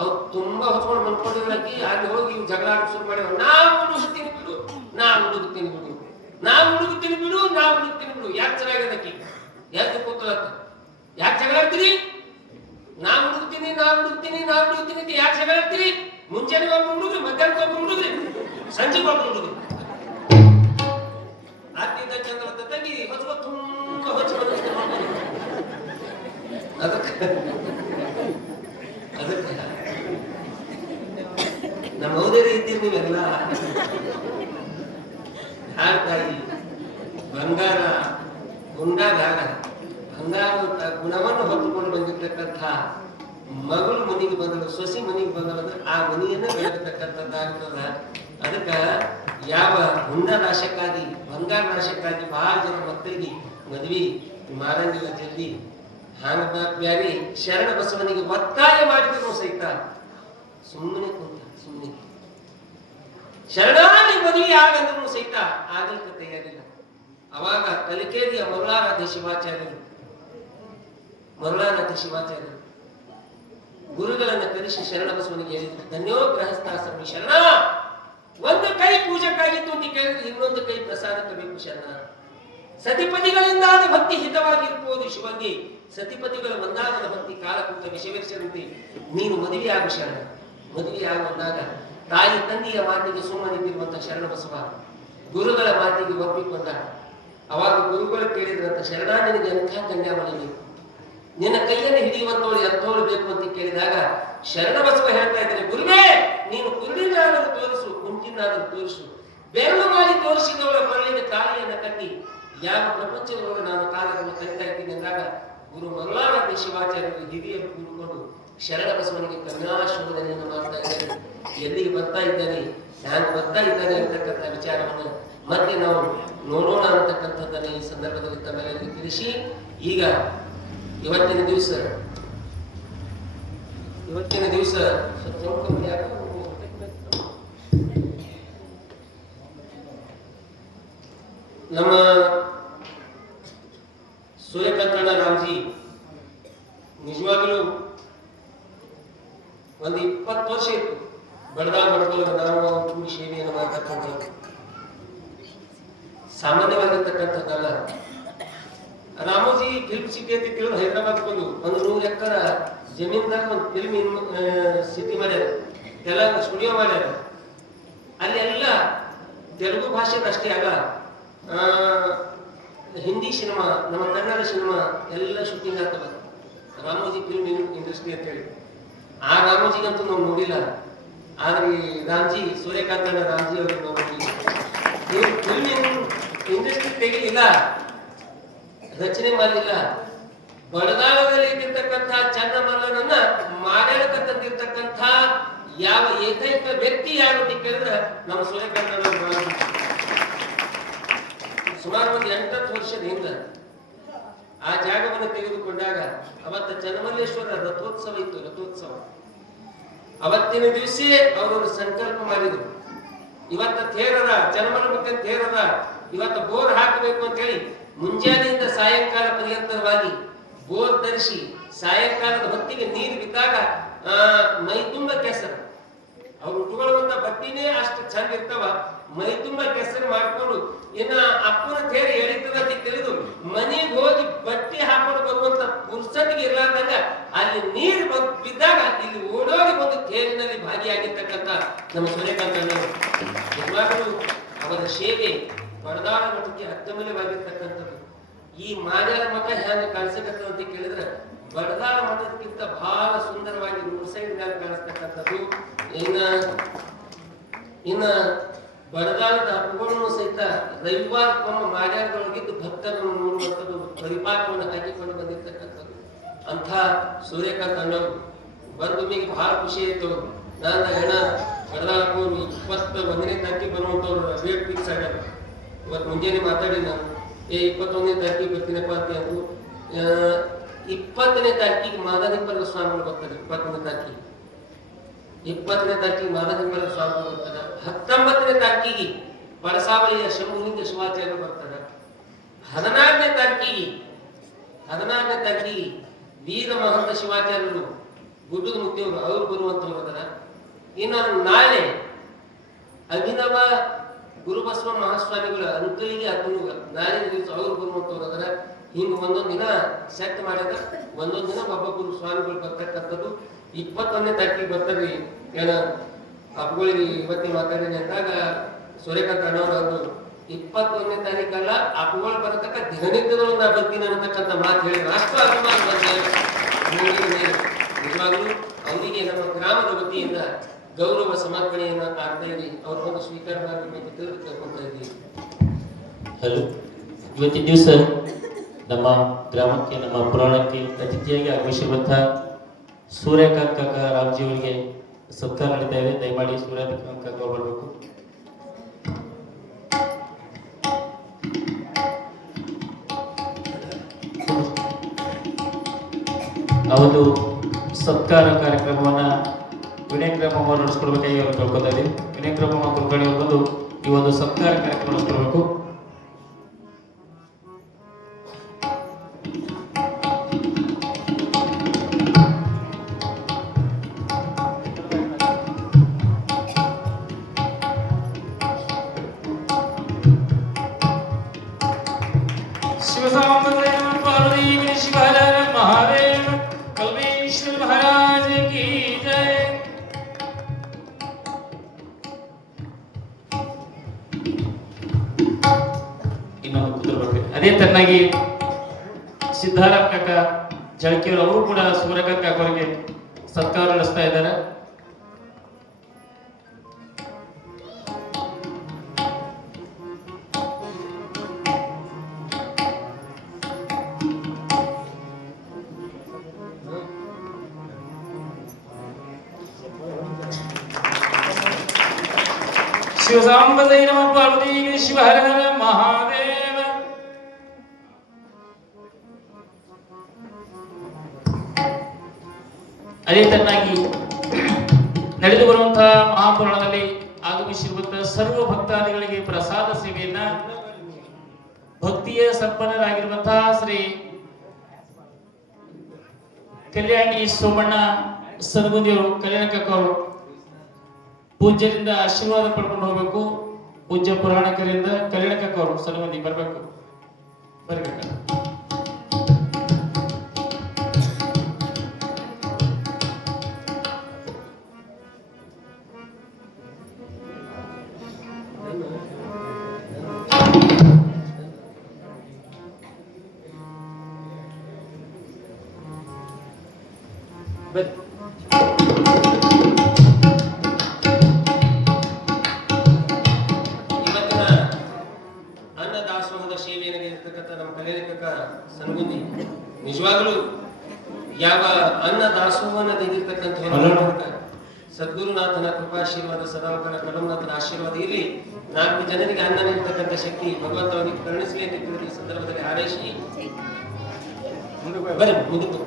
ಅವ್ ತುಂಬಾ ಹೊತ್ಕೊಂಡು ಮನ್ಕೊಂಡಿದ್ರು. ಆಕಿ ಅಲ್ಲಿ ಹೋಗಿ ಇವ್ ಜಗಳ ಶುರು ಮಾಡ್ಯಾವ. ನಾ ಹುಡುಗುತ್ತೀನಿ ಬಿಡು, ನಾ ಹುಡುಗುತ್ತೀನಿ ಬಿಡು, ನಾ ಹುಡುಗುತ್ತೀನಿ ಬಿಡು, ನಾ ಹುಡುಗುತ್ತೀನಿ ಬಿಡು. ಯಾಕೆ ಚೆನ್ನಾಗಿದೆ ಆಕಿ ಯಾಕೆ ಕೂತಲತ್ತ, ಯಾಕೆ ಜಗಳ ಆಡ್ತೀರಿ? ನಾ ಹುಡುಕ್ತೀನಿ ಅಂತ ಯಾಕೆ ಜಗಳ ಆಡ್ತೀರಿ? ಮುಂಚೆನೆ ಒಬ್ರು ಹುಡುಗ್ರಿ, ಮಧ್ಯಾಹ್ನ ಒಬ್ರು ಹುಡುಗ್ರಿ, ಸಂಜೆಗೆ ಒಬ್ರು ಹುಡುಗ್ರಿ. ಆತಿದ್ದ ಚಂದ್ರ ತಂಗಿ ಹೊಚ್ಕೊ ತುಂಬ ಹೊಚ್ಚ ಅದಕ್ಕೆ ನಮ್ಮ ಹೌದೇರಿ ಇದ್ದೀರಿ ನೀವೆಲ್ಲ. ಹಾಡ್ತಾಯಿ ಬಂಗಾರ ಗುಂಡಾದಾಗ ಬಂಗಾರದ ಗುಣವನ್ನು ಹೊತ್ತುಕೊಂಡು ಬಂದಿರ್ತಕ್ಕಂಥ ಮಗಳು ಮನೆಗೆ ಬಂದಳು, ಸೊಸಿ ಮನೆಗೆ ಬಂದಳು, ಆ ಮನೆಯನ್ನ ಬೆಳೆದಿರ್ತಕ್ಕಂಥದ್ದಾಗ್ತದ. ಅದಕ್ಕ ಯಾವ ಹುಂಡ ನಾಶಕ್ಕಾಗಿ ಬಂಗಾರ ನಾಶಕ್ಕಾಗಿ ಬಹಳ ಜನ ಮಕ್ಕಳಿಗೆ ಮದ್ವಿ ಮಾರಂಗಿಲ್ಲ ಜಲ್ದಿ. ಹಾಂಗ ಬ್ಯಾರಿ ಶರಣ ಬಸವನಿಗೆ ಒತ್ತಾಯ ಮಾಡಿದ್ರು ಸಹಿತ ಸುಮ್ಮನೆ ಕುಂತ, ಸುಮ್ಮನೆ ಶರಣಾಗಿ ಮದುವೆ ಆಗಂದ್ರೂ ಸಹಿತ ಆಗಲಿಕ್ಕೆ ತಯಾರಿಲ್ಲ. ಅವಾಗ ಕಲಿಕೇರಿಯ ಮರುಳಾರಾಧ್ಯ ಶಿವಾಚಾರ್ಯರು ಗುರುಗಳನ್ನ ಕರೆಸಿ ಶರಣ ಬಸವನಿಗೆ ಹೇಳಿದ್ರು, ಧನ್ಯೋ ಗೃಹಸ್ಥಾಶ್ರಮಿ ಶರಣ, ಒಂದು ಕೈ ಪೂಜಕ್ಕಾಗಿತ್ತು ಅಂತ ಕೇಳಿದ್ರೆ ಇನ್ನೊಂದು ಕೈ ಪ್ರಸಾದಕ್ಕೆ ಬೇಕು ಶರಣ. ಸತಿಪತಿಗಳಿಂದಾದ ಭಕ್ತಿ ಹಿತವಾಗಿರ್ಬೋದು ಶಿವಂಗಿ, ಸತಿಪತಿಗಳ ಒಂದಾದ ಭಕ್ತಿ ಕಾಲಕೂಟ ವಿಷವೇರಿಸದಂತೆ ನೀನು ಮದುವೆಯಾಗು ಶರಣ. ಮದುವೆಯಾಗುವಾಗ ತಾಯಿ ತಂದೆಯ ಮಾತಿಗೆ ಸುಮ್ಮನಿದ್ದಿರುವಂತ ಶರಣ ಬಸವ ಗುರುಗಳ ಮಾತಿಗೆ ಒಪ್ಪಿಕೊಂಡ. ಅವಾಗ ಗುರುಗಳು ಕೇಳಿದ್ರಂತ, ಶರಣ ನಿನಗೆ ಎಂಥ ಕನ್ಯಾಮಣಿ ಬೇಕು, ನಿನ್ನ ಕೈಯನ್ನು ಹಿಡಿಯುವಂತವಳು ಎಂಥವಳು ಬೇಕು ಅಂತ ಕೇಳಿದಾಗ ಶರಣ ಬಸವ ಹೇಳ್ತಾ ಇದ್ದಾರೆ, ಗುರುವೇ ನೀನು ಕುರುಡಿನಾದರೂ ತೋರಿಸು, ಕುಂಟಿನಾದರೂ ತೋರಿಸು, ಬೆರಳು ಮಾಡಿ ತೋರಿಸಿದವಳ ಮರಳಿನ ಕಾಲಿಯನ್ನು ಕಟ್ಟಿ ಯಾವ ಪ್ರಪಂಚದೊಳಗೆ ನಾನು ಕಾಲವನ್ನು ಕಟ್ತಾ ಇದ್ದೀನಿ ಅಂದಾಗ ಗುರು ಮರುಳಾರಾಧ್ಯ ಶಿವಾಚಾರ್ಯರು ಹಿರಿಯರು ಕೂಡಿಕೊಂಡು ಶರಣ ಬಸವನಿಗೆ ಕನ್ಯಾಶೋಧನೆಯನ್ನು ಮಾಡ್ತಾ ಇದ್ದಾರೆ. ಎಲ್ಲಿಗೆ ಬರ್ತಾ ಇದ್ದಾನೆ, ನಾನು ಬರ್ತಾ ಇದ್ದಾನೆ ಅಂತಕ್ಕಂಥ ವಿಚಾರವನ್ನು ಮತ್ತೆ ನಾವು ನೋಡೋಣ ಅಂತಕ್ಕಂಥದ್ದನ್ನು ಈ ಸಂದರ್ಭದಲ್ಲಿ ತಮ್ಮೆಲ್ಲರಿಗೂ ತಿಳಿಸಿ, ಈಗ ಇವತ್ತಿನ ದಿವಸ ನಮ್ಮ ಸೂರ್ಯಕಾಂತಣ್ಣ ರಾಮ್ಜಿ ನಿಜವಾಗಲೂ ಒಂದು 20 ವರ್ಷ ಇತ್ತು ಬಡದಾಳ್ ನಾವು ಕೂಡಿ ಸೇವೆಯನ್ನು ಮಾಡ್ತಕ್ಕಂಥದ್ದು ಸಾಮಾನ್ಯವಾಗಿರ್ತಕ್ಕಂಥದ್ದಲ್ಲ. ರಾಮೋಜಿ ಫಿಲ್ಮ್ ಸಿಟಿ ಅಂತ ತಿಳಿದು ಹೈದರಾಬಾದ್ ಬಂದು ಒಂದು 100 ಎಕರೆ ಜಮೀನ್ದಾಗ ಒಂದು ಫಿಲ್ಮ್ ಸಿಟಿ ಮಾಡ್ಯಾರ, ತೆಲಂಗ ಸ್ಟುಡಿಯೋ ಮಾಡ್ಯಾರ. ಅಲ್ಲಿ ಎಲ್ಲ ತೆಲುಗು ಭಾಷೆದ ಅಷ್ಟೇ ಅಲ್ಲ, ಹಿಂದಿ ಸಿನಿಮಾ, ನಮ್ಮ ಕನ್ನಡ ಸಿನಿಮಾ ಎಲ್ಲ ಶೂಟಿಂಗ್ ಆಗ್ತದ ರಾಮೋಜಿ ಫಿಲ್ಮ್ ಇಂಡಸ್ಟ್ರಿ ಅಂತ ಹೇಳಿ. ಆ ರಾಮೋಜಿಗಂತೂ ನಾವು ನೋಡಿಲ್ಲ, ಆದ್ರೆ ರಾಮ್ಜಿ ಸೂರ್ಯಕಾಂತಣ್ಣ ರಾಮ್ಜಿ ಅವ್ರಿಗೆ ನಾವು ನೋಡಿಲ್ಲ. ಫಿಲ್ಮ್ ಇಂಡಸ್ಟ್ರಿ ತೆಗಿಲಿಲ್ಲ, ರಚನೆ ಮಾಡಲಿಲ್ಲ. ಬಡದಾಳದಲ್ಲಿ ಇದ್ದಿರ್ತಕ್ಕಂಥ ಚನ್ನಮಲ್ಲನನ್ನ ಮಾಡತಕ್ಕಂಥ ಯಾವ ಏಕೈಕ ವ್ಯಕ್ತಿ ಯಾರು ಅಂತ ಕೇಳಿದ್ರೆ ನಮ್ಮ ಸೂರ್ಯಕಾಂತಣ್ಣ. ಸುಮಾರು ಒಂದು 8 ವರ್ಷದ ಹಿಂದ ಆ ಜಾಗವನ್ನು ತೆಗೆದುಕೊಂಡಾಗ ಅವತ್ತ ಚನ್ನಮಲ್ಲೇಶ್ವರ ರಥೋತ್ಸವ ಇತ್ತು, ರಥೋತ್ಸವ. ಅವತ್ತಿನ ದಿವಸ ಅವರು ಸಂಕಲ್ಪ ಮಾಡಿದ್ರು, ಇವತ್ತ ತೇರದ ಚನ್ನಮಲ್ಲ ಮುಖ್ಯ ತೇರದ, ಇವತ್ತು ಬೋರ್ ಹಾಕಬೇಕು ಅಂತ ಹೇಳಿ ಮುಂಜಾನೆಯಿಂದ ಸಾಯಂಕಾಲ ಪರ್ಯಂತರವಾಗಿ ಬೋರ್ ಧರಿಸಿ ಸಾಯಂಕಾಲದ ಹೊತ್ತಿಗೆ ನೀರು ಬಿದ್ದಾಗ ಮೈ ತುಂಬ ಕೆಸರು, ಅವ್ರು ಉಟ್ಕೊಳ್ಳುವಂತ ಬಟ್ಟಿನೇ ಅಷ್ಟು ಚಂದ ಇರ್ತಾವ, ಮೈ ತುಂಬ ಕೆಸರು ಮಾಡ್ಕೊಂಡು ಇನ್ನ ಅಪ್ಪನ ತೇರು ಎಳಿತದ ಅಂತ ತಿಳಿದು ಮನೆಗೆ ಹೋಗಿ ಬಟ್ಟೆ ಹಾಕೊಂಡು ಬರುವಂತ ಪುರ್ಸತಿಗೆ ಇರ್ಲಾರ್ದಾಗ ಅಲ್ಲಿ ನೀರು ಬಿದ್ದಾಗ ಇಲ್ಲಿ ಓಡೋಡಿ ಒಂದು ತೇರಿನಲ್ಲಿ ಭಾಗಿಯಾಗಿರ್ತಕ್ಕಂಥ ನಮ್ಮ ಸೂರ್ಯಕಾಂತಣ್ಣವರು. ನಿಜವಾಗಲೂ ಅವರ ಸೇವೆ ಬಡದಾಳ ಮಠಕ್ಕೆ ಅತ್ಯಮೂಲ್ಯವಾಗಿರ್ತಕ್ಕಂಥದ್ದು. ಈ ಮಾನ್ಯಾರ ಮಠ ಹ್ಯಾಂಗ ಕಾಣಿಸಕತ್ತದ ಅಂತ ಕೇಳಿದ್ರೆ ಬಡದಾಳ ಮಠಕ್ಕಿಂತ ಬಹಳ ಸುಂದರವಾಗಿ ರೋಡ್ ಸೈಡ್ ಮ್ಯಾಲ ಕಾಣಿಸ್ತಕ್ಕಂಥದ್ದು. ಇನ್ನ ಬಡದಾಳದ ಹಬ್ಬಗಳನ್ನು ಸಹಿತ ರವಿವಾರಕ್ಕೊಮ್ಮ ಮಾನ್ಯಾರದೊಳಗಿದ್ದು ಭಕ್ತರನ್ನು ನೋಡುವಂಥದ್ದು ಪರಿಪಾಕವನ್ನು ಹಾಕಿಕೊಂಡು ಬಂದಿರ್ತಕ್ಕಂಥದ್ದು. ಅಂಥ ಸೂರ್ಯಕಾಂತ ಅಣ್ಣವರು ಬಂದು ನಿಮಗೆ ಬಹಳ ಖುಷಿ ಆಯ್ತು. ನಾನು ಹೆಣ ಬಡದಾಳಕ್ಕೂ 21ನೇ ತಾರೀಕಿಗೆ ಬರುವಂಥವ್ರು ರೇಟ್ ಫಿಕ್ಸ್ ಆಗ್ಯಾರ. ಇವತ್ತು ಮುಂಜಾನೆ ಮಾತಾಡಿ ನಾನು 21ನೇ ತಾರೀಕಿಗೆ ಬರ್ತೀನಪ್ಪ ಅಂತ ಅಂದ್ರು. 20ನೇ ತಾರೀಕಿಗೆ ಮಾದನಿಪ್ಪರ ಸ್ವಾಮಿಗಳು ಬರ್ತಾರೆ. 20ನೇ ತಾರೀಕಿಗೆ ಮಾದನಿಪ್ಪರ ಸ್ವಾಮಿಗಳು ಬರ್ತಾರೆ. 19ನೇ ತಾರೀಕಿಗೆ ಪಡಸಾವಳಿಯ ಶಂಭುಲಿಂಗ ಶಿವಾಚಾರ್ಯರು ಬರ್ತಾರೆ. 14ನೇ ತಾರೀಕಿಗೆ ವೀರ ಮಹಂತ ಶಿವಾಚಾರ್ಯರು ಗುಡ್ಡದ ಮುತ್ತಿಯವರು ಅವರು ಬರುವಂತವ್ರು ಅದರ. ಇನ್ನು ನಾಳೆ ಅಭಿನವ ಗುರುಬಸವ ಮಹಾಸ್ವಾಮಿಗಳ ಅಂಕಲಿಗೆ ಅತನುಗ ನಾಳೆ ದಿವಸ ಅವರು ಬರುವಂತವ್ರು ಅದರ. ಹಿಂಗ ಒಂದೊಂದು ದಿನ ಸೆಟ್ ಮಾಡ್ಯಾರ, ಒಂದೊಂದು ದಿನ ಒಬ್ಬೊಬ್ಬರು ಸ್ವಾಮಿಗಳು ಬರ್ತಕ್ಕಂಥದ್ದು. 21ನೇ ತಾರೀಕಿಗೆ ಬರ್ತಾರೆ. ಏನ ಹಬ್ಬಗಳಿಗೆ ಇವತ್ತಿನ ಮಾತಾಡಿನಿ ಅಂದಾಗ ಸೂರ್ಯಕಾಂತ ಅಣ್ಣವ್ರು ಅವರು 21ನೇ ತಾರೀಕಲ್ಲ ಹಬ್ಬಗಳು ಬರತಕ್ಕ ದಿನನಿತ್ಯದೊಳಗೆ ನಾ ಬರ್ತೀನಿ ಅನ್ನತಕ್ಕಂಥ ಮಾತು ಹೇಳಿ ರಾಷ್ಟ್ರ ಅಭಿಮಾನ ನಿಜವಾಗ್ಲೂ ಅವರಿಗೆ ನಮ್ಮ ಗ್ರಾಮದ ವತಿಯಿಂದ ಗೌರವ ಸಮರ್ಪಣೆಯನ್ನ ಆಗ್ತಾ ಇದ್ದೀವಿ. ಅವ್ರ ಒಂದು ಸ್ವೀಕಾರ ಮಾಡಿ ತಿಳ್ಕೊಂತ ಇದ್ದೀವಿ. ಹಲೋ, ಇವತ್ತಿನ ದಿವಸ ನಮ್ಮ ಗ್ರಾಮಕ್ಕೆ ನಮ್ಮ ಪುರಾಣಕ್ಕೆ ಅತಿಥಿಯಾಗಿ ಆಗಮಿಸಿರುವಂತಹ ಸೂರ್ಯಕಾಂತ್ ಕಾಕ ರಾಮ್ಜಿ ಅವರಿಗೆ ಸತ್ಕಾರ ನಡೀತಾ ಇದೆ. ದಯಮಾಡಿ ಸೂರ್ಯಕಾಂತ್ ಕಾಕ ಅವರು ಬರಬೇಕು. ಆ ಒಂದು ಸತ್ಕಾರ ಕಾರ್ಯಕ್ರಮವನ್ನ ವಿನಯಕ್ರಮ ಅವರು ನಡೆಸ್ಕೊಡ್ಬೇಕಾಗಿ ಅವರು ಕೇಳ್ಕೊತಾ ಇದ್ದೀವಿ. ವಿನಯಕ್ರಮ ಕುಲಕರ್ಣಿ ಅವರು ಬಂದು ಈ ಒಂದು ಸತ್ಕಾರ ಕಾರ್ಯಕ್ರಮ ನಡೆಸ್ಕೊಡ್ಬೇಕು. ಅದೇ ತನ್ನಾಗಿ ಸಿದ್ಧಾರಾಮ್ ಕಾಕ ಜಳಕಿಯವರು ಅವರು ಕೂಡ ಸೂರ್ಯಕಾಂತ್ ಕಾಕ ಅವರಿಗೆ ಸತ್ಕಾರ ನಡೆಸ್ತಾ ಇದ್ದಾರೆ. ಶಿವಸಾಂಬೈ ನಮಃ ಪಾರ್ವತಿ ಶಿವ ಹರ ಹರ ಮಹಾದೇವ. ಅದೇ ತನ್ನಾಗಿ ನಡೆದು ಬರುವಂತಹ ಮಹಾಪುರಾಣದಲ್ಲಿ ಆಗಮಿಸಿರುವಂತಹ ಸರ್ವ ಭಕ್ತಾದಿಗಳಿಗೆ ಪ್ರಸಾದ ಸೇವೆಯನ್ನ ಭಕ್ತಿಯ ಸಂಪನ್ನರಾಗಿರುವಂತಹ ಶ್ರೀ ಕಲ್ಯಾಣಿ ಸೋಮಣ್ಣ ಸದ್ಗುಂದಿಯವರು ಕಲ್ಯಾಣ ಕಾಕ ಅವರು ಪೂಜ್ಯರಿಂದ ಆಶೀರ್ವಾದ ಪಡ್ಕೊಂಡು ಹೋಗ್ಬೇಕು. ಪೂಜ್ಯ ಪುರಾಣಕರಿಂದ ಕಲ್ಯಾಣ ಕಾಕ ಅವರು ಸನ್ಮಂದಿ ಬರ್ಬೇಕು. ಬರ್ಬೇಕ ಇವತ್ತಿನ ಅನ್ನದಾಸೋಹದ ಸೇವೆಯನ್ನು ಇರ್ತಕ್ಕಂಥ ನಮ್ಮ ಕಲ್ಯಾಣಕ ಸನ್ಗುಂದಿ ನಿಜವಾಗಲೂ ಯಾವ ಅನ್ನದಾಸೋಹನ ತೆಗೆದಿರ್ತಕ್ಕಂಥ ಸದ್ಗುರುನಾಥನ ಕೃಪಾಶೀರ್ವಾದ ಸದಾವಕರ ಕಲಂನಾಥನ ಆಶೀರ್ವಾದ ಇರಲಿ. 4 ಜನರಿಗೆ ಅನ್ನ ನೀಡ್ತಕ್ಕಂಥ ಶಕ್ತಿ ಭಗವಂತ ಅವನಿಗೆ ಕರುಣಿಸಲಿ ಅಂತ ಈ ಸಂದರ್ಭದಲ್ಲಿ ಹಾರೈಸಿ ಬನ್ನಿ ಮುಂದಕ್ಕೆ.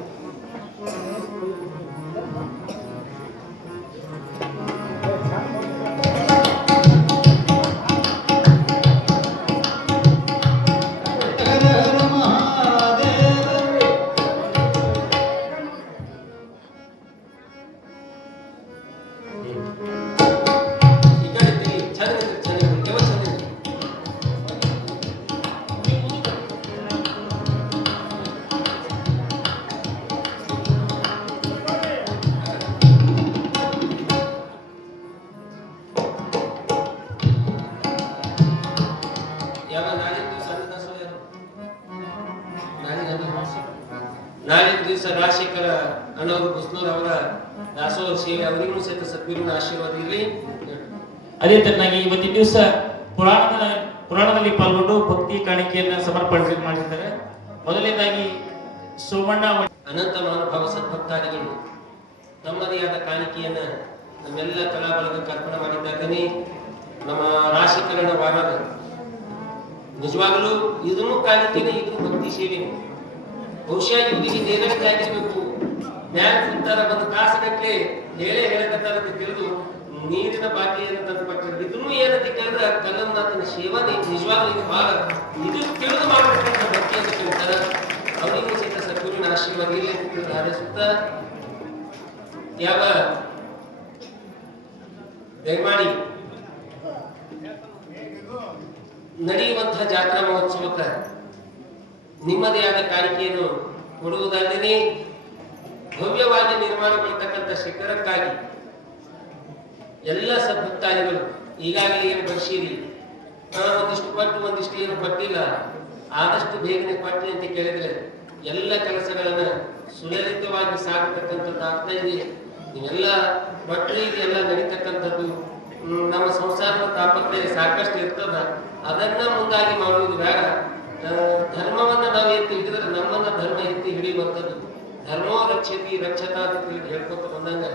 ನಾಳೆ ದಿವಸ ರಾಜಶೇಖರ ಅಣ್ಣವರು ಬುಸ್ನೂರ್ ಅವರ ದಾಸೋಹ ಸೇವೆ ಅವರಿಗೂ ಸಹಿತ ಸದ್ಗುರುವಿನ ಆಶೀರ್ವಾದ ಇರಲಿ. ಅದೇ ತನ್ನಾಗಿ ಇವತ್ತಿನ ದಿವಸ ಪುರಾಣದಲ್ಲಿ ಪಾಲ್ಗೊಂಡು ಭಕ್ತಿ ಕಾಣಿಕೆಯನ್ನ ಸಮರ್ಪಣೆ ಮಾಡಿದ್ದಾರೆ. ಮೊದಲನೇದಾಗಿ ಸೋಮಣ್ಣ ಅನಂತ ಮಹಾನುಭಾವ ಸದ್ಭಕ್ತಾದಿಗಳು ತಮ್ಮದೇ ಆದ ಕಾಣಿಕೆಯನ್ನ ನಮ್ಮೆಲ್ಲ ಕಲಾಬಳಗಕ್ಕೆ ಅರ್ಪಣೆ ಮಾಡಿದ್ದಾಗನೇ ನಮ್ಮ ರಾಶಿಕರಣ ವಾರದ ನಿಜವಾಗಲೂ ಇದನ್ನು ಕಾಣಿಕೆನೆ, ಇದು ಭಕ್ತಿ ಸೇವೆ. ಬಹುಶಃ ಇವರಿಗೆ ನೇರಳೆ ಆಗಿರ್ಬೇಕು. ಬ್ಯಾಂಕ್ ಉತ್ತರ ಒಂದು ಕಾಸಗಟ್ಟಲೆ ಹೇಳಕತ್ತಾರ ಅಂತ ತಿಳಿದು ನೀರಿನ ಬಾಟಲಿಯನ್ನು ತಂದು ಕೊಟ್ಟಿರೋದು. ಇದನ್ನು ಏನಂತ ಕೇಳಿದ್ರೆ ಕಲ್ಲಂನಾಥನ ಸೇವನೆ ನಿಜವಾಗ್ಲೂ ಇದು ಬಹಳ ಇದು ತಿಳಿದು ಮಾಡಬೇಕಂತ ಭಕ್ತಿ ಅಂತ ಕೇಳ್ತಾರೆ. ಅವರಿಗೂ ಸಹಿತ ಸದ್ಗುರುವಿನ ಆಶೀರ್ವಾದ ಇರಲಿ ಅಂತ ತಿಳಿದು ಹಾರೈಸುತ್ತ ಯಾವ ದಯಮಾಡಿ ನಡೆಯುವಂತಹ ಜಾತ್ರಾ ಮಹೋತ್ಸವಕ್ಕೆ ನಿಮ್ಮದೇ ಆದ ಕಾಣಿಕೆಯನ್ನು ಕೊಡುವುದಲ್ಲದೆ ಭವ್ಯವಾಗಿ ನಿರ್ಮಾಣಗೊಳ್ಳತಕ್ಕಂಥ ಶಿಖರಕ್ಕಾಗಿ ಎಲ್ಲ ಸದ್ಭಕ್ತಾದಿಗಳು ಈಗಾಗಲೇ ಏನು ಬರ್ಸಿರಿ, ಒಂದಿಷ್ಟು ಪಟ್ಟು ಒಂದಿಷ್ಟು ಏನು ಪಟ್ಟಿಲ್ಲ, ಆದಷ್ಟು ಬೇಗನೆ ಪಟ್ಟಿ ಅಂತ ಕೇಳಿದ್ರೆ ಎಲ್ಲ ಕೆಲಸಗಳನ್ನ ಸುಲಲಿತವಾಗಿ ಸಾಗತಕ್ಕಂಥದ್ದು ಆಗ್ತಾ ಇದೆ. ನೀವೆಲ್ಲ ಪಟ್ಟಿ ಇದೆಲ್ಲ ನಡೀತಕ್ಕಂಥದ್ದು ನಮ್ಮ ಸಂಸಾರದ ತಾಪತ್ರೆ ಸಾಕಷ್ಟು ಇರ್ತದ. ಅದನ್ನ ಮುಂದಾಗಿ ಮಾಡುವುದು ಬೇಡ. ಧರ್ಮವನ್ನ ನಾವು ಎತ್ತಿ ಹಿಡಿದ್ರೆ ಬೆಳೆಯುವಂಥದ್ದು. ಧರ್ಮೋ ರಕ್ಷತಿ ರಕ್ಷತಾ ಅಂತ ತಿಳಿ ಹೇಳ್ಕೊತ ಬಂದಂಗ